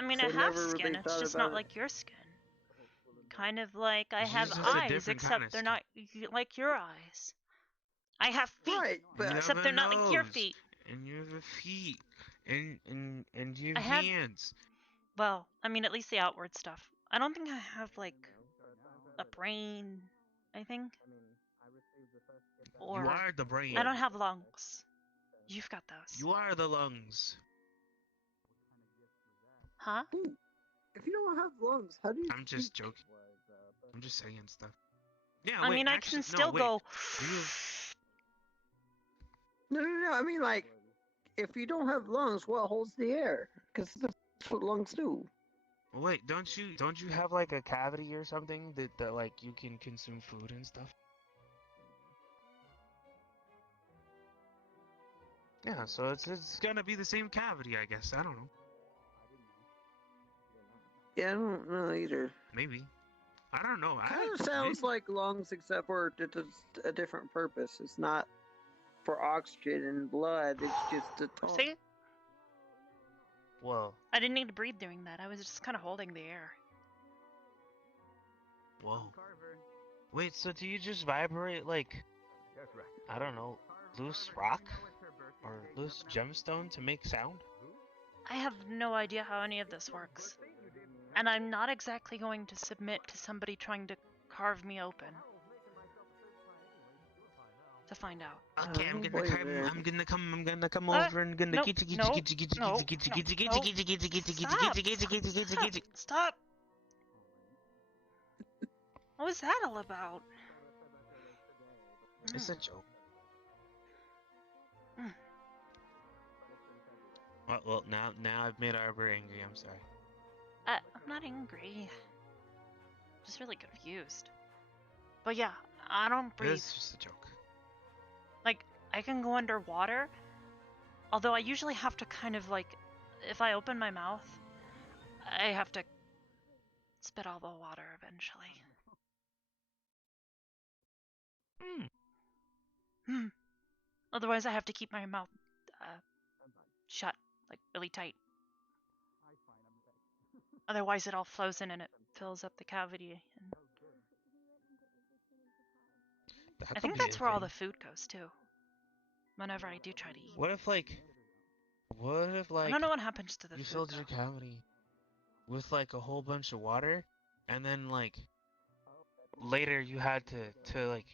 I mean, So I have never skin, really it's thought just about not it. like your skin. Kind of like I It's have just a eyes, different except kind of they're not like your eyes. I have feet, Right, but You except have they're a not like your nose, feet. and you have a feet, and you I have have, hands. well, I mean, at least the outward stuff. I don't think I have, like, a brain, I think. Or You are the brain. I don't have lungs. You've got those. You are the lungs. Huh? If you don't have lungs, how do you I'm just speak? joking. I'm just saying stuff. Yeah, I wait, mean, I actually, can still no, wait. go. You No. I mean, like, if you don't have lungs, what holds the air? Because that's what lungs do. wait, don't you have like a cavity or something that like you can consume food and stuff? Yeah, so it's gonna be the same cavity, I guess. I don't know. Yeah, I don't know either. Maybe. I don't know. Kind of sounds like lungs, except for it's a different purpose. It's not for oxygen and blood. It's just to talk. See? Whoa. I didn't need to breathe doing that. I was just kind of holding the air. Whoa. Wait, so do you just vibrate like, I don't know, loose rock? Or loose gemstone to make sound? I have no idea how any of this works. And I'm not exactly going to submit to somebody trying to carve me open. To find out. Okay, I'm gonna come over and gonna nope, get you. Stop! What was that all about? It's a joke. Well, now I've made Arbor angry. I'm sorry. I'm not angry. Just really confused. But yeah, I don't breathe. It's just a joke. Like, I can go underwater, although I usually have to kind of like, if I open my mouth, I have to spit all the water eventually. Otherwise, I have to keep my mouth shut, like really tight. Otherwise, it all flows in and it fills up the cavity. And I think that's where all the food goes too. Whenever I do try to eat. What if like I don't know what happens to the you food filled though. your cavity with like a whole bunch of water, and then like later you had to like,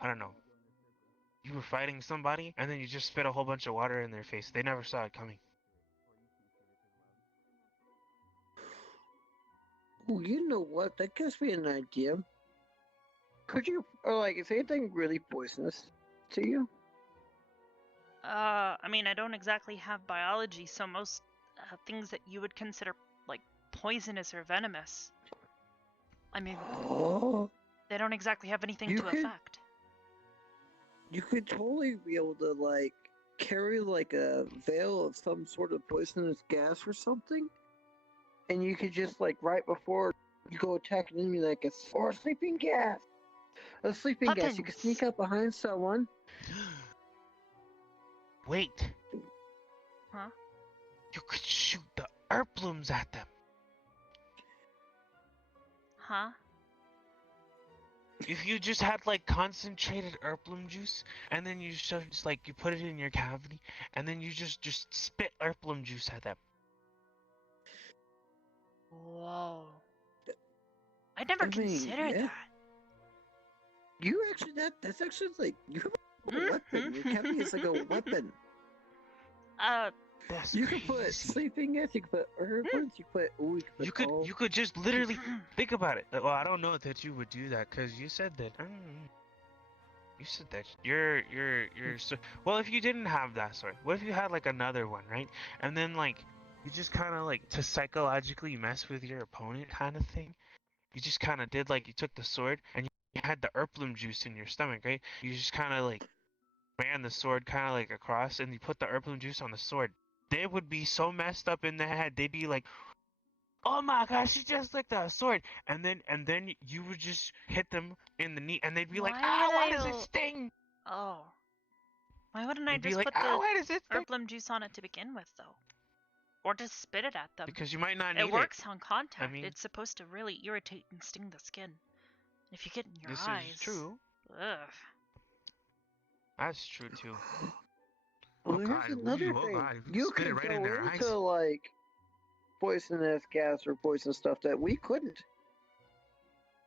I don't know, you were fighting somebody, and then you just spit a whole bunch of water in their face. They never saw it coming. Ooh, you know what? That gives me an idea. Could you, or like, is anything really poisonous to you? I mean, I don't exactly have biology, so most things that you would consider like poisonous or venomous, I mean, they don't exactly have anything to affect. You could totally be able to like carry like a veil of some sort of poisonous gas or something, and you could just like right before you go attack an enemy, like or a sleeping gas. A sleeping gas. You could sneak up behind someone. Wait. Huh? You could shoot the herblooms at them. Huh? If you just had like concentrated herbloom juice, and then you just like you put it in your cavity, and then you just spit herbloom juice at them. Whoa. never considered yeah. that. You actually that's actually like you have a weapon. Your cavity is like a weapon. That's you crazy. can put sleeping gas, you can put herbs, you can put You could just literally think about it. Well, I don't know that you would do that because you said that. You said that you're so well. If you didn't have that sword, what if you had like another one, right? And then like you just kind of like to psychologically mess with your opponent, kind of thing. You just kind of did like you took the sword and you had the Erplum juice in your stomach, right? You just kind of like ran the sword kind of like across and you put the Erplum juice on the sword. They would be so messed up in the head. They'd be like, "Oh my gosh, she just like the sword!" And then you would just hit them in the knee, and they'd be like, "Ah, why does it sting?" Oh. Why wouldn't I They'd be just like, put "Ah, the why does it sting?" Erplum juice on it to begin with, though? Or just spit it at them? Because you might not need it it. works on contact. I mean, it's supposed to really irritate and sting the skin. If you get in your this eyes. is true. Ugh. That's true too. Well, Oh here's God, another oh thing. God, You spit it could right in go their into eyes. like poisonous gas or poison stuff that we couldn't.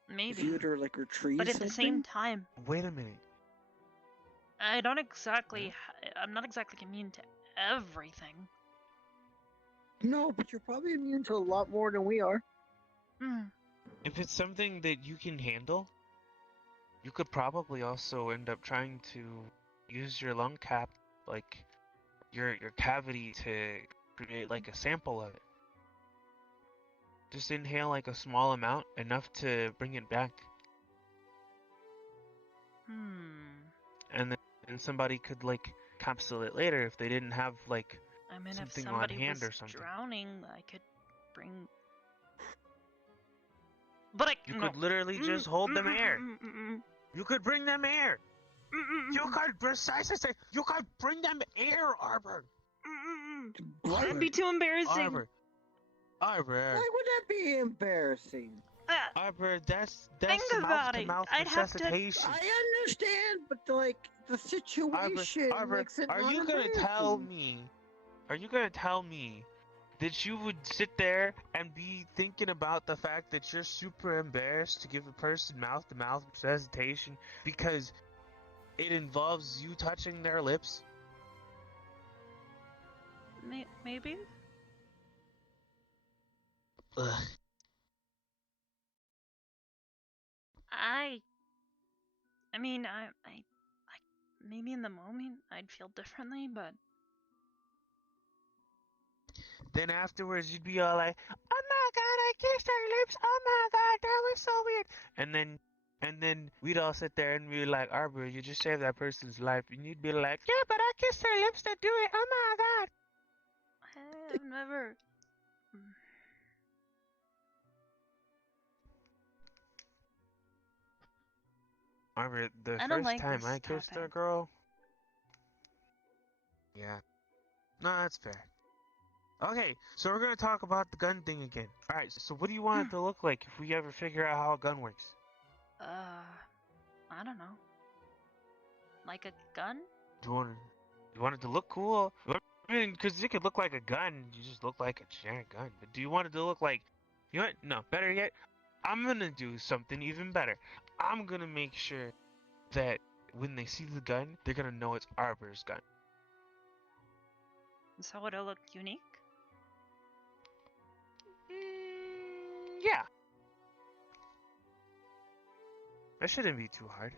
Maybe. Viewed or like retrieve But at something. the same time, Wait a minute. I'm not exactly immune to everything. No, but you're probably immune to a lot more than we are. If it's something that you can handle, you could probably also end up trying to use your lung cap, like your cavity, to create like a sample of it. Just inhale like a small amount, enough to bring it back. And then somebody could like capsule it later if they didn't have like I mean, if something on somebody hand was or something. drowning, I could bring. But You could literally just hold them air. You could bring them air. You could precisely say you could bring them air, Arbor. That'd be too embarrassing. Arbor. Why would that be embarrassing? Arbor, that's Think about it. mouth-to-mouth I'd have to. resuscitation. I understand, but like the situation Arbor, makes it are not you gonna tell embarrassing. me? Are you gonna tell me that you would sit there and be thinking about the fact that you're super embarrassed to give a person mouth-to-mouth resuscitation because it involves you touching their lips? Maybe. Ugh. I mean, I maybe in the moment I'd feel differently, but Then afterwards you'd be all like, "Oh my God, I kissed her lips. Oh my God, that was so weird." And then we'd all sit there and be like, "Arbor, you just saved that person's life." And you'd be like, "Yeah, but I kissed her lips to do it. Oh my God." I've never. Arbor, the I don't first like time this I kissed a topic. girl. Yeah. No, that's fair. Okay, so we're gonna talk about the gun thing again. Alright, so what do you want it to look like if we ever figure out how a gun works? I don't know. Like a gun? Do you want it to look cool? I mean, because it could look like a gun, you just look like a generic gun. But do you want it to look like, you know what? No, better yet, I'm gonna do something even better. I'm gonna make sure that when they see the gun, they're gonna know it's Arbor's gun. So it'll look unique? Yeah. That shouldn't be too hard.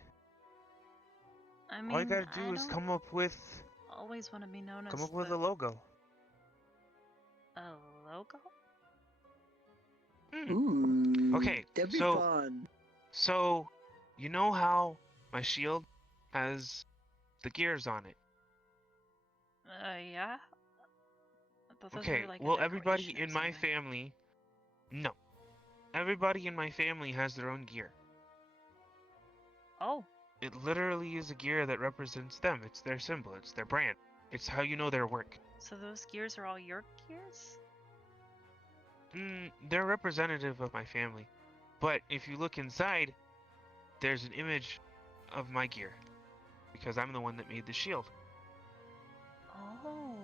I mean, All you gotta I do is don't come up with always want to be known come as up with a logo. A logo? Ooh. Okay, That'd be so fun. so you know how my shield has the gears on it? Yeah. I thought those Okay, were like a well everybody decoration or in my something. family, no. Everybody in my family has their own gear. Oh. It literally is a gear that represents them. It's their symbol. It's their brand. It's how you know their work. So those gears are all your gears? They're representative of my family. But if you look inside, there's an image of my gear. Because I'm the one that made the shield. Oh.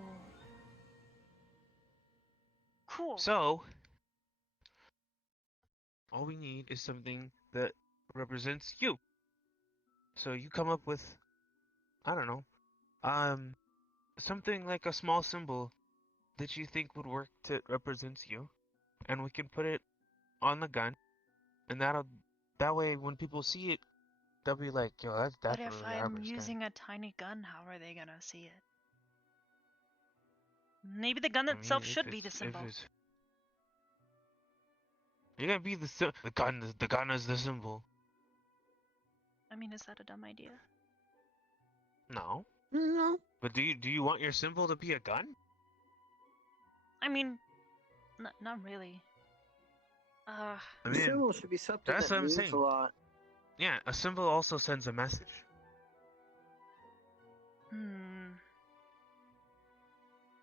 Cool. So, All we need is something that represents you. So you come up with, I don't know, something like a small symbol that you think would work that represents you, and we can put it on the gun, and that way when people see it, they'll be like, yo, that's But if definitely I'm Arbor's gun. using a tiny gun, how are they gonna see it? Maybe the gun I mean, itself if should be the it's- if symbol. it's- You're gonna be the gun is the symbol. I mean, is that a dumb idea? No. No. But do you want your symbol to be a gun? I mean, not really. I The mean, symbol should be something that's that what I'm means saying. a lot. Yeah, a symbol also sends a message.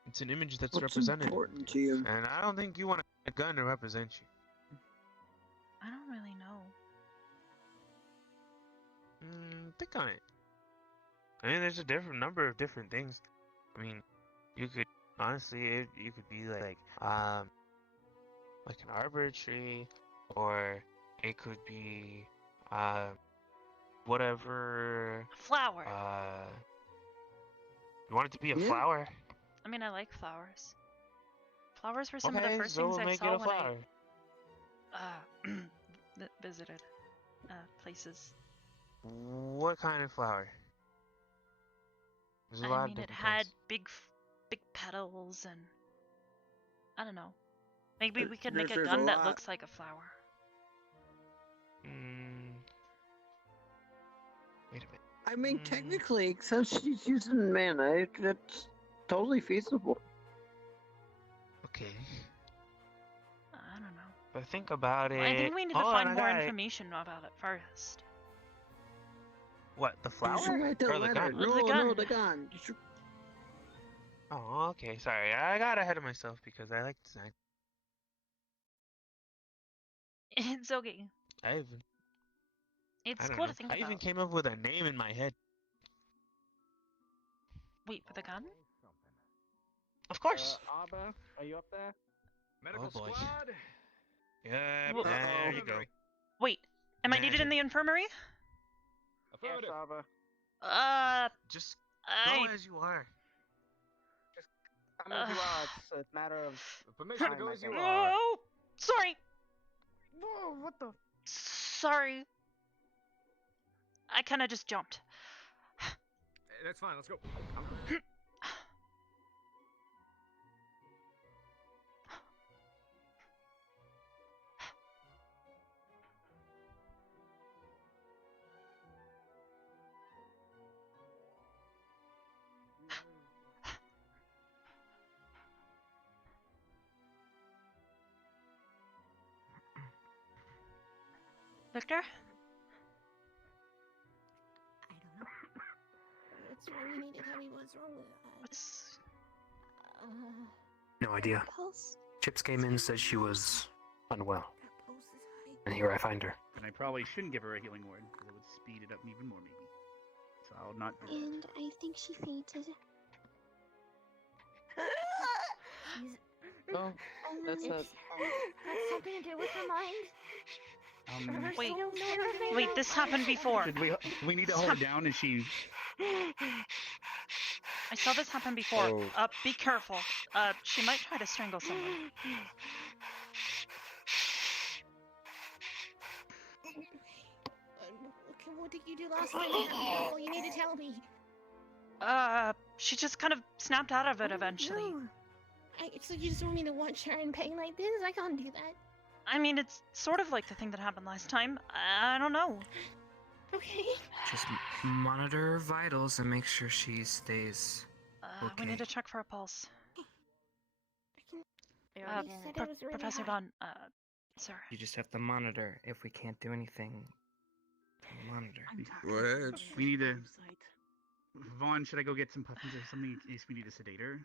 It's an image that's What's represented. important to you? And I don't think you want a gun to represent you. I don't really know. Think on it. I mean, there's a number of different things. I mean, you could honestly, you could be like an arbor tree, or it could be whatever. Flower. You want it to be a Yeah. flower? I mean, I like flowers. Flowers were some of Okay, the first so things we'll I make saw it a when flower. I visited places. What kind of flower? There's a lot I of mean, it different had kinds. big petals and I don't know. Maybe we could make a There's a gun that lot. looks like a flower. Wait a minute. I mean, technically, since she's using mana, that's totally feasible. Okay. I don't know. But think about it. I think we need to Hold find on, more I got it. information about it first. What, the You should flower? write that Or the letter. gun? No, The gun. no, the gun. You should... Oh, okay. Sorry, I got ahead of myself because I like design. It's okay. I It's don't cool know. to think I about. even came up with a name in my head. Wait, for the gun? Of course. Arbor, are you up there? Medical Oh, boy. squad. Yeah, Whoa. there you go. Wait, am I needed in Imagine. the infirmary? Affirmative. Yes, Arbor. Just I go as you are. Come as you are. It's a matter of Permission to time, go I as you think. are. Oh, sorry. Whoa, what the? Sorry. I kind of just jumped. That's fine. Let's go. Victor? What's wrong? You need to tell me what's wrong with that. What's... No idea. Pulse? Chips came in, said she was unwell. That pulse is high. And here I find her. And I probably shouldn't give her a healing word, because it would speed it up even more, maybe. So I'll not do that. And I think she fainted. Oh, that's not. Has something to do with her mind? Her Wait. soul nerve? Wait, this happened before. Should we need to hold her down? Is she... I saw this happen before. Oh. Be careful. She might try to strangle someone. What did you do last time? Oh, you need to tell me. She just kind of snapped out of it eventually. No. So you just want me to watch her in pain like this? I can't do that. I mean, it's sort of like the thing that happened last time. I don't know. Okay. Just monitor her vitals and make sure she stays We okay. need to check for a pulse. You said it was really Professor high. Vaughn, sir. You just have to monitor. If we can't do anything, monitor. What? We need to... Vaughn, should I go get some puffins or something in case we need to sedate her?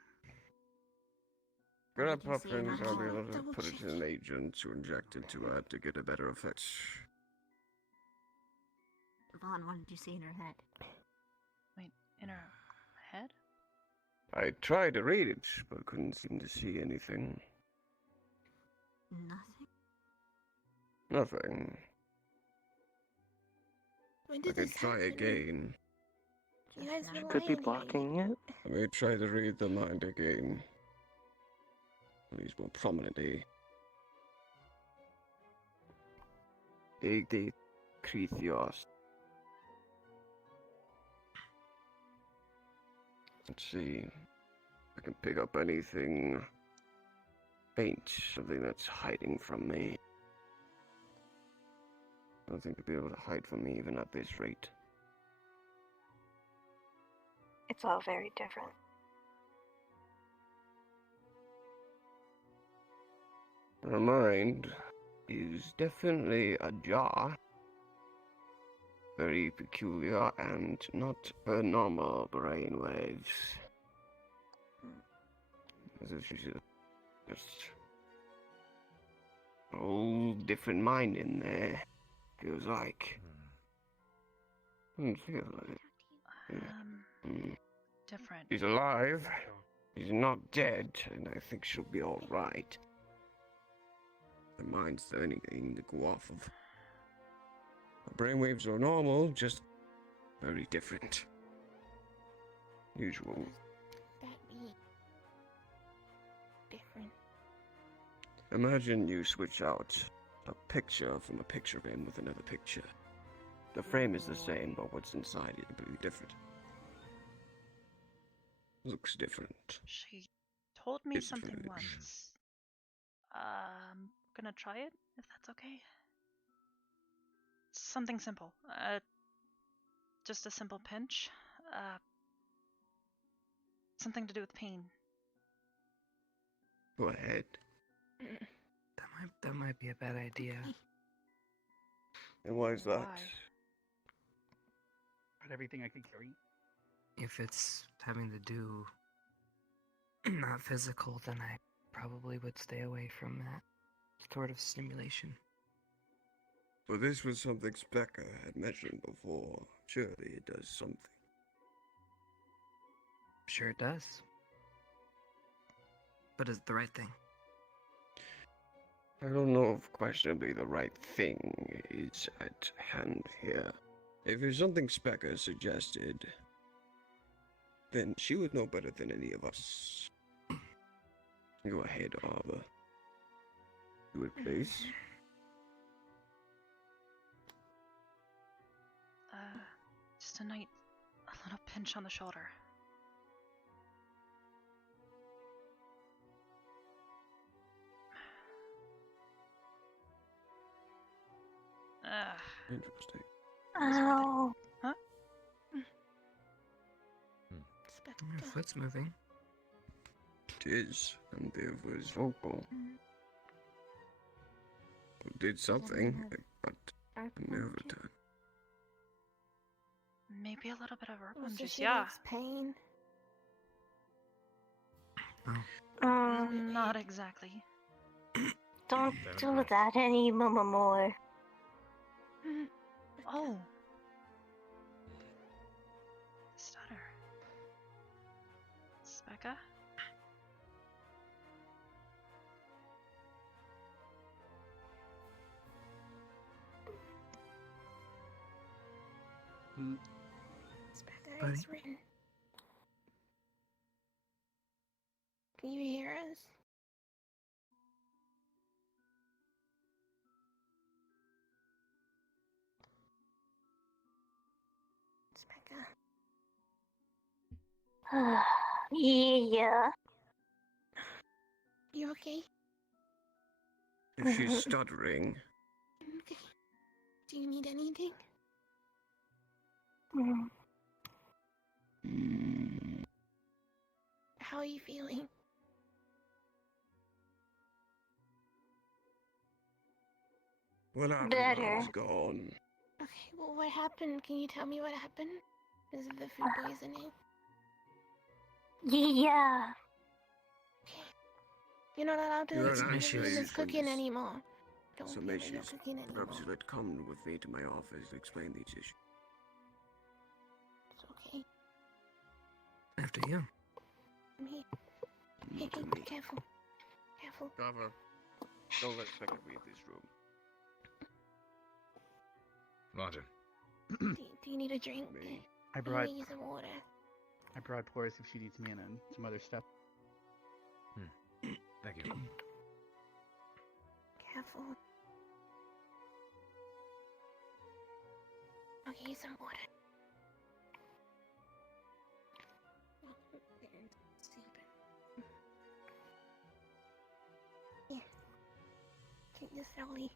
Grab can see puffins, that. I'll be able to Double put it in an agent to inject into her to get a better effect. Vaughn, what did you see in her head? Wait, in her head? I tried to read it, but couldn't seem to see anything. Nothing. Nothing. When I did could this try happen? again. You guys were Could be lying blocking it. I may try to read the mind again. At least more prominently. De Crethios. Let's see. I can pick up anything faint, something that's hiding from me. Nothing to be able to hide from me even at this rate. It's all very different. Her mind is definitely ajar. Very peculiar and not her normal brain waves. As if she's just a whole different mind in there. Feels like. Doesn't feel like it. Different. She's alive. She's not dead, and I think she'll be alright. Her mind's the only thing to go off of. Her brainwaves are normal, just very different. Usual. That be different. Imagine you switch out a picture from a picture frame with another picture. The frame is the same, but what's inside is completely different. Looks different. She told me It's something different. once. I'm gonna try it, if that's okay. Something simple. Just a simple pinch. Something to do with pain. Go ahead. That might be a bad idea. And why is that? Why? Got everything I could carry. If it's having to do not physical, then I probably would stay away from that sort of stimulation. Well, this was something Specker had mentioned before. Surely it does something. Sure it does. But is it the right thing? I don't know if questionably the right thing is at hand here. If it's something Specker suggested, then she would know better than any of us. Go ahead, Arbor. Do it, please. Just a little pinch on the shoulder. Interesting. Oh. Huh? Your foot's moving. It is, and it was vocal. It did something, but never done. Maybe a little bit of herbal So juice, she yeah. likes pain. Not exactly. Don't do that anymore. Oh. Stutter. Specca? Specca, it's Rin. Can you hear us? Specca. Yeah. You okay? If she's stuttering, Okay. Do you need anything? How are you feeling? what happened Better. was gone. Okay, well, what happened? Can you tell me what happened? Is it the food poisoning? Yeah. You're not allowed to You're eat not any of this cooking anymore. Don't Some feel like you're issues. cooking anymore. Perhaps you'd like come with me to my office to explain these issues. It's okay. After you. Me. Hey, careful. Careful. Cover. Don't let Specker read this room. Roger. Do you need a drink? I brought You need some water. I brought Boris if she needs mana and some other stuff. Thank you. Careful. I'll get you some water. Yeah. Drink this slowly.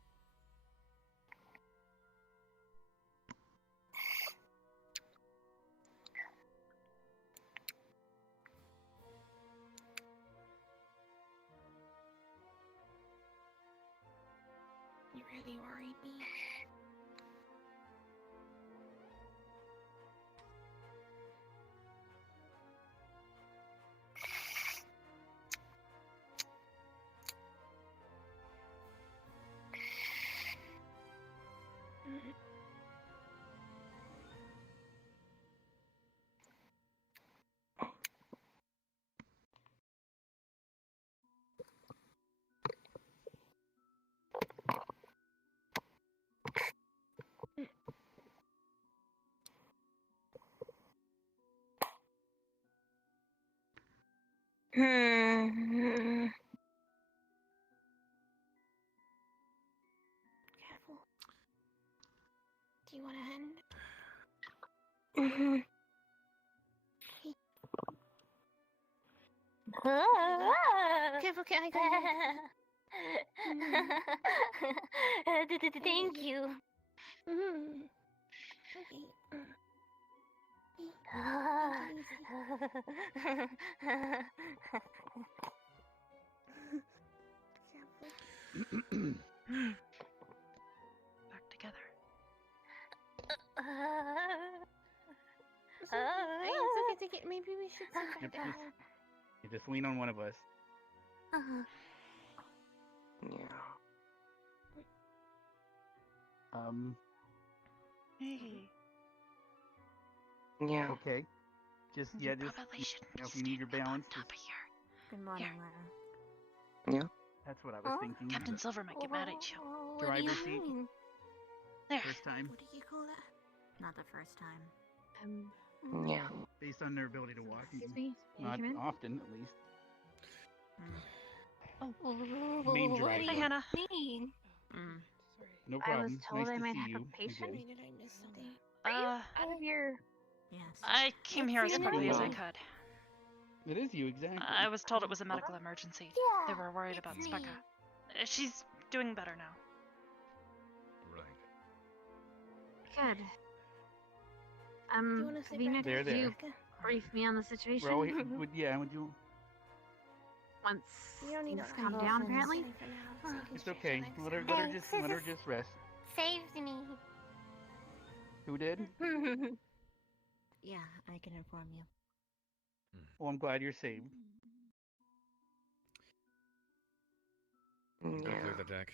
You really worried me. Careful. Do you want a hand? Careful, can I go? Thank you. Back together. It's okay, take it. Maybe we should sit back down. You just lean on one of us. Hey. Yeah. Okay. Just Probably shouldn't if you need your balance, just Good morning, Here. Lara. Yeah. that's what I was thinking. Captain Silver might get mad at you. Driver seat. There. First time. What do you call that? Not the first time. Yeah. Based on their ability to walk. Excuse me? May I Not come in? often, at least. Main driver. Hi, Hannah. Mean. No I problem. was told nice I to might see have you a patient. again. Did I miss something? Out of your... Yes. I came here as It's quickly as I me. could. It is you, exactly. I was told it was a medical emergency. They were worried it's about me. Specca. She's doing better now. Right. Good. Do you want to sit Vina, back There, could there. you brief me on the situation? Well, would you? Once You don't need things to calm go down, for apparently? this for now, so you can It's stretch okay. your legs Let her out. let her just rest. Saved me. Who did? Yeah, I can inform you. Well, I'm glad you're saved. I'm gonna clear the deck.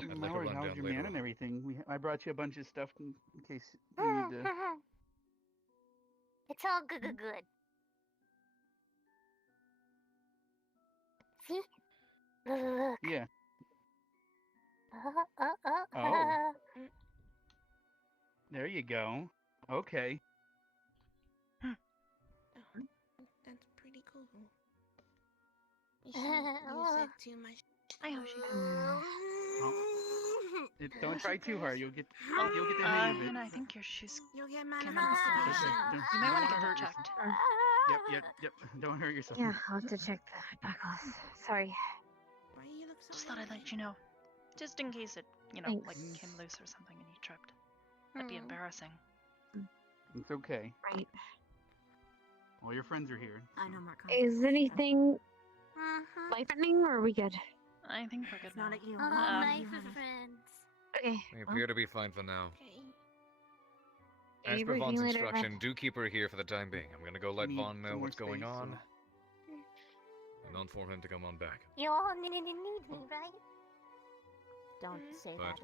I'd like No to worries. run How was down your later man and on. everything? I brought you a bunch of stuff in case you need to. It's all good. See? Look. Yeah. Oh. There you go. Okay. That's pretty cool. You shouldn't use it too much. Hi, Hoshi. Don't try too hard. You'll get the hang of it. Hannah, I think your shoes You'll get mad came at us. unbuckled. You may want to get that checked. Yep. Don't hurt yourself. Yeah, I'll have to check the buckles. Sorry. Why you look so Just thought I'd let you know. Just in case it, Thanks. like came loose or something and you tripped. That'd be embarrassing. It's okay. Right. All your friends are here. I know Mark. Is anything life-threatening, or are we good? I think we're good now. Not at you. Um, friends. Okay. We appear to be fine for now. Maybe As per briefing Vaughn's later, instruction, do keep her here for the time being. I'm gonna go let Need Vaughn know some more what's going space, on. And inform him to come on back. You all need me, right? Don't say But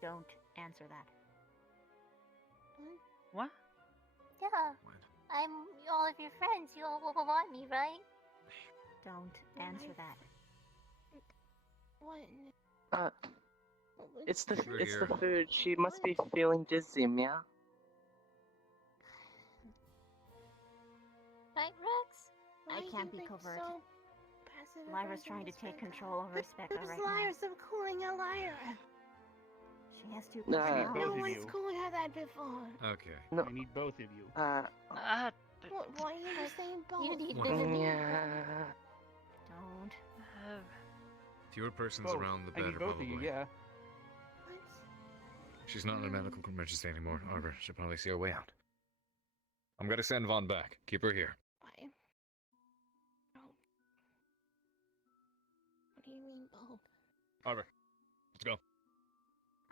Don't answer that. What? Yeah. I'm all of your friends. You all will want me, right? Don't answer that. What? It's the We're it's the here. food. She must be feeling dizzy, Mia. Right, Rex? I can't be covert. Lyra's trying to take control over Specca right now. Lyra's of calling a Lyra. She has two Nah. personalities. No one's called her that before. Okay. No. I need both of you. Uh, Why are you saying both? You need What? Yeah. Don't. Fewer persons Both. around the I better, need both probably. of you, yeah. She's not in a medical emergency anymore, Arbor. She'll probably see her way out. I'm gonna send Vaughn back. Keep her here. Why? No. What do you mean both? Arbor, let's go.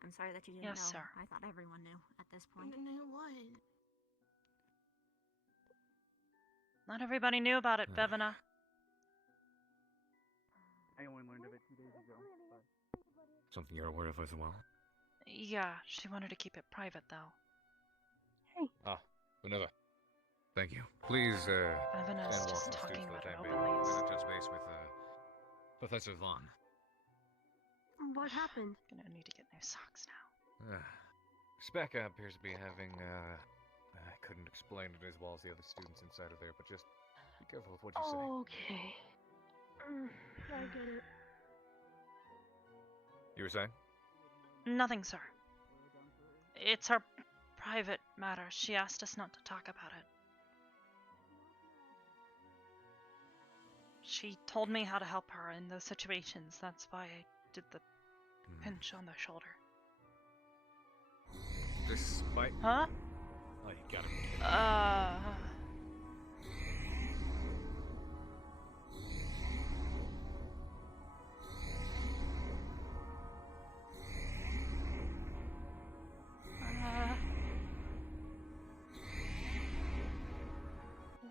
I'm sorry that you didn't Yes, know. sir. I thought everyone knew at this point. No, what? Not everybody knew about it, Bevina. I only learned of it 2 days ago. But... Something you're aware of as well? Yeah, she wanted to keep it private, though. Ah, Minerva. Thank you. Please, Bevina's stand just walking talking streets for about the it time being. openly. I'm gonna touch base with, Professor Vaughn. What happened? Gonna need to get new socks now. Specca appears to be having, I couldn't explain it as well as the other students inside of there, but just be careful with what you say. Okay. I get it. You were saying? Nothing, sir. It's our private matter. She asked us not to talk about it. She told me how to help her in those situations. That's why I did the pinch on the shoulder. Despite... Huh? Oh, you got it.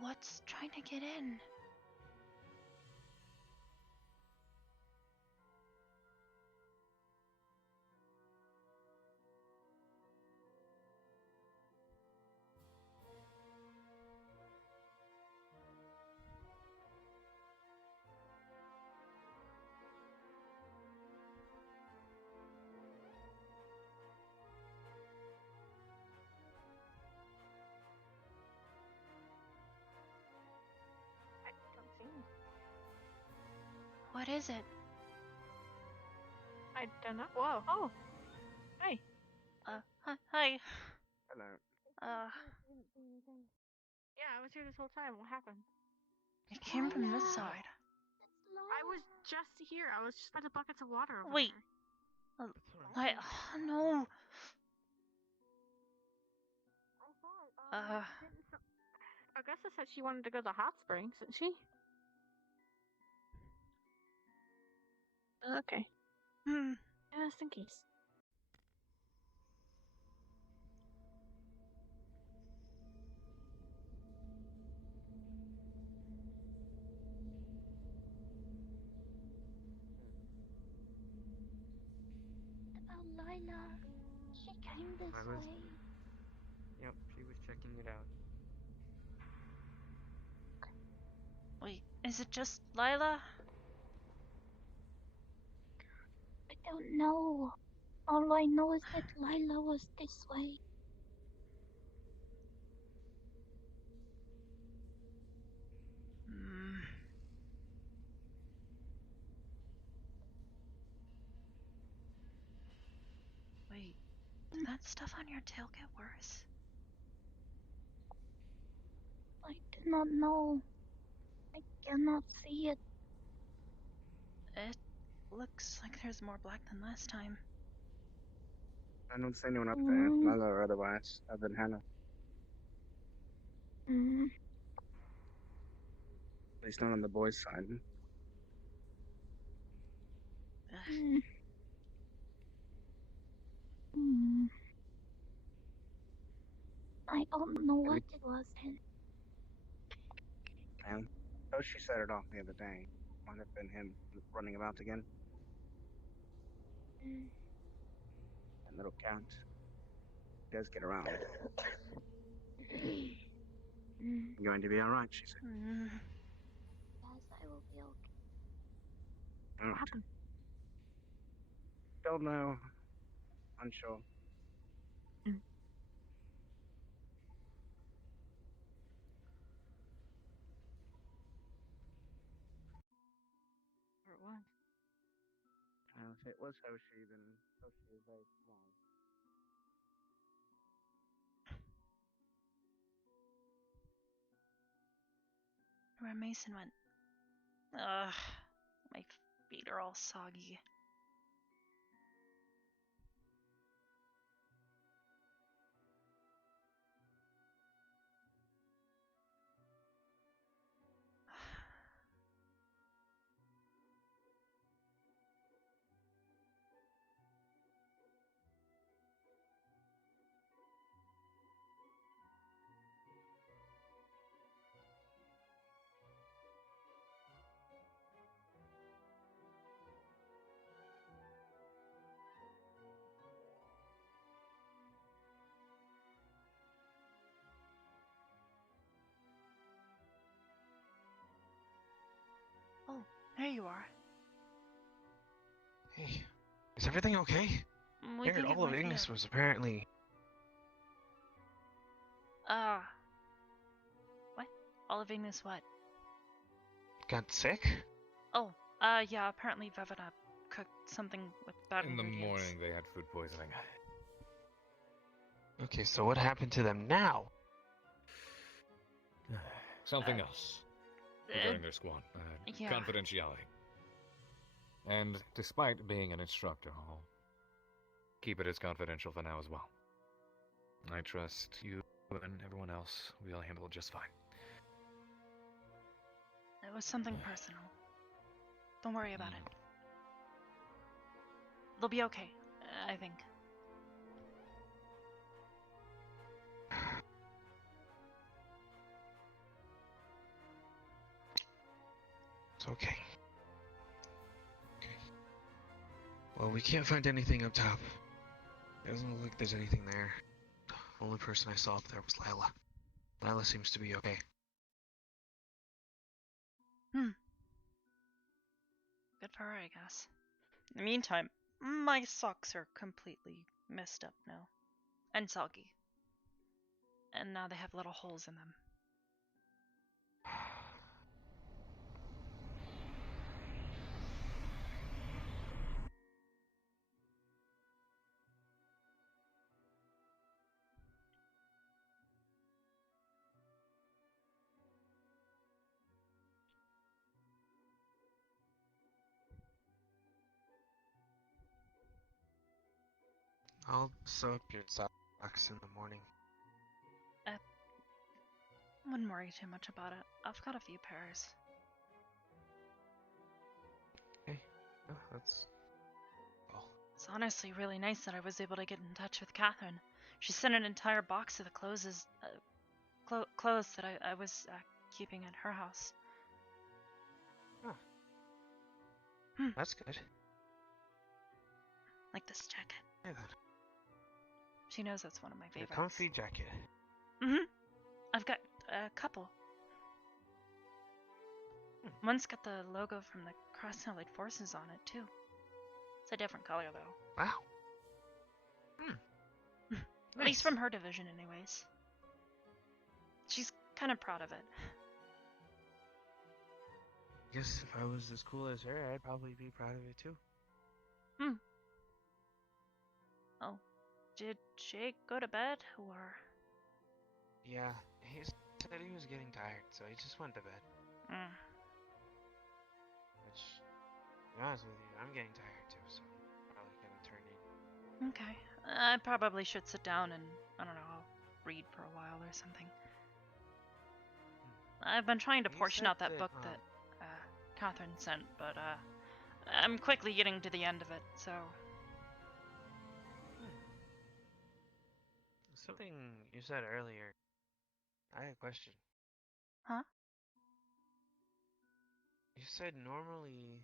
What's trying to get in? What is it? I don't know. Whoa. Oh. Hi. Hi. Hello. Yeah, I was here this whole time. What happened? It came from this side. I was just here. I was just by the buckets of water over Wait. there. No. Augusta said she wanted to go to the hot springs, didn't she? Okay. Just in case. About Lila. She came this way. Yep, she was checking it out. Wait, is it just Lila? I don't know. All I know is that Lila was this way. Wait, did that stuff on your tail get worse? I do not know. I cannot see it. It looks like there's more black than last time. I don't see anyone up there, Lila or otherwise, other than Hannah. At least not on the boys' side. I don't know what it was. And oh, she set it off the other day. Might have been him running about again. That little count. He does get around. You're going to be alright, she said. Yes, I will be okay. Alright. Don't know unsure. Or what? If it was Hoshi, then Hoshi is very small. Where Mason went. Ugh, my feet are all soggy. Oh, there you are. Hey, is everything okay? We I heard think it all of might be Ignis was apparently. What? All of Ignis what? Got sick? Oh, yeah, apparently Vevena cooked something with bad In the ingredients. morning, they had food poisoning. Okay, so what happened to them now? Something else. Regarding their squad. Yeah. Confidentiality. And despite being an instructor, I'll keep it as confidential for now as well. I trust you and everyone else. We'll handle it just fine. It was something personal. Don't worry about it. They'll be okay, I think. It's okay. Well, we can't find anything up top. Doesn't look like there's anything there. The only person I saw up there was Lila. Lila seems to be okay. Good for her, I guess. In the meantime, my socks are completely messed up now. And soggy. And now they have little holes in them. I'll sew up your socks in the morning. Wouldn't worry too much about it. I've got a few pairs. Okay. Oh, that's... well. It's honestly really nice that I was able to get in touch with Catherine. She sent an entire box of the clothes that I was keeping at her house. Huh. That's good. Like this jacket. Yeah, then. She knows that's one of my favorites. A comfy jacket. I've got a couple. One's got the logo from the Cross-Allied Forces on it, too. It's a different color, though. Wow. At least from her division, anyways. She's kind of proud of it. I guess if I was as cool as her, I'd probably be proud of it, too. Oh. Did Jake go to bed, or...? Yeah, he said he was getting tired, so he just went to bed. Which, to be honest with you, I'm getting tired too, so I'm probably gonna turn in. Okay. I probably should sit down and, I don't know, I'll read for a while or something. I've been trying to portion out that book that Catherine sent, but I'm quickly getting to the end of it, so... Something you said earlier. I had a question. Huh? You said normally,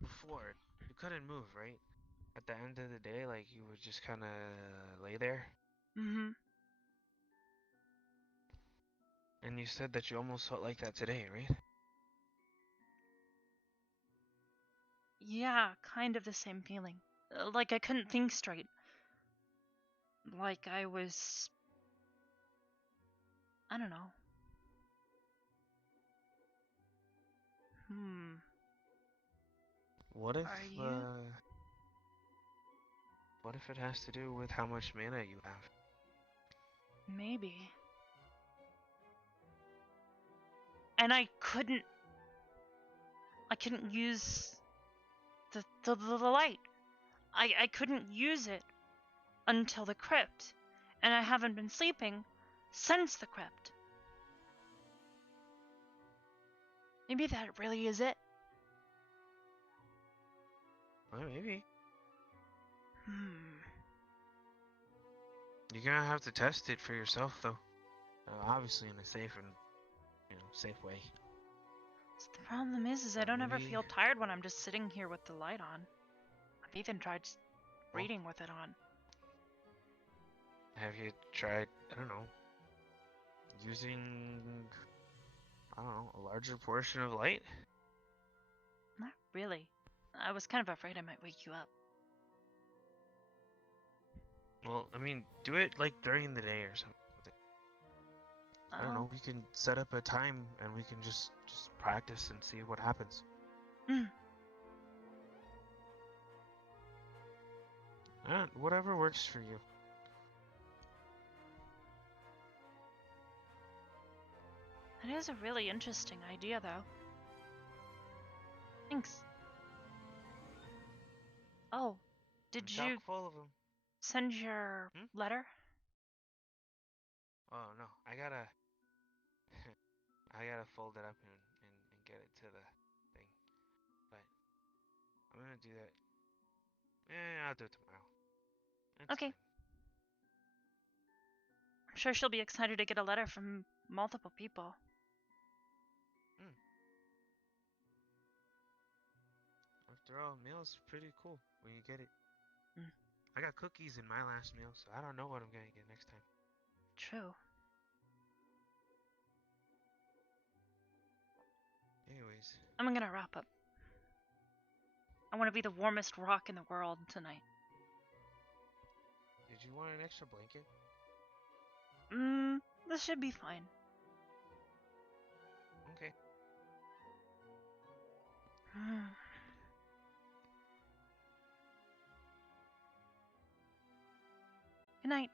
before, you couldn't move, right? At the end of the day, like, you would just kind of lay there? And you said that you almost felt like that today, right? Yeah, kind of the same feeling. Like I couldn't think straight. Like I was... I don't know. What if, Are you? What if it has to do with how much mana you have? Maybe. And I couldn't use the light. I couldn't use it until the crypt. And I haven't been sleeping since the crypt. Maybe that really is it. Well, maybe. You're gonna have to test it for yourself, though. Obviously, in a safe and safe way. The problem is I don't ever feel tired when I'm just sitting here with the light on. I've even tried reading with it on. Have you tried, I don't know, using, I don't know, a larger portion of light? Not really. I was kind of afraid I might wake you up. Well, I mean, do it like during the day or something. I don't know. We can set up a time and we can just practice and see what happens. Whatever works for you. That is a really interesting idea, though. Thanks. Oh, did you full of them. Send your letter? Oh no, I gotta fold it up and get it to the thing. But I'm gonna do that. I'll do it tomorrow. Okay. I'm sure she'll be excited to get a letter from multiple people. After all, meal's pretty cool when you get it. I got cookies in my last meal, so I don't know what I'm gonna get next time. True. Anyways. I'm gonna wrap up. I want to be the warmest rock in the world tonight. Did you want an extra blanket? This should be fine. Okay. Good night.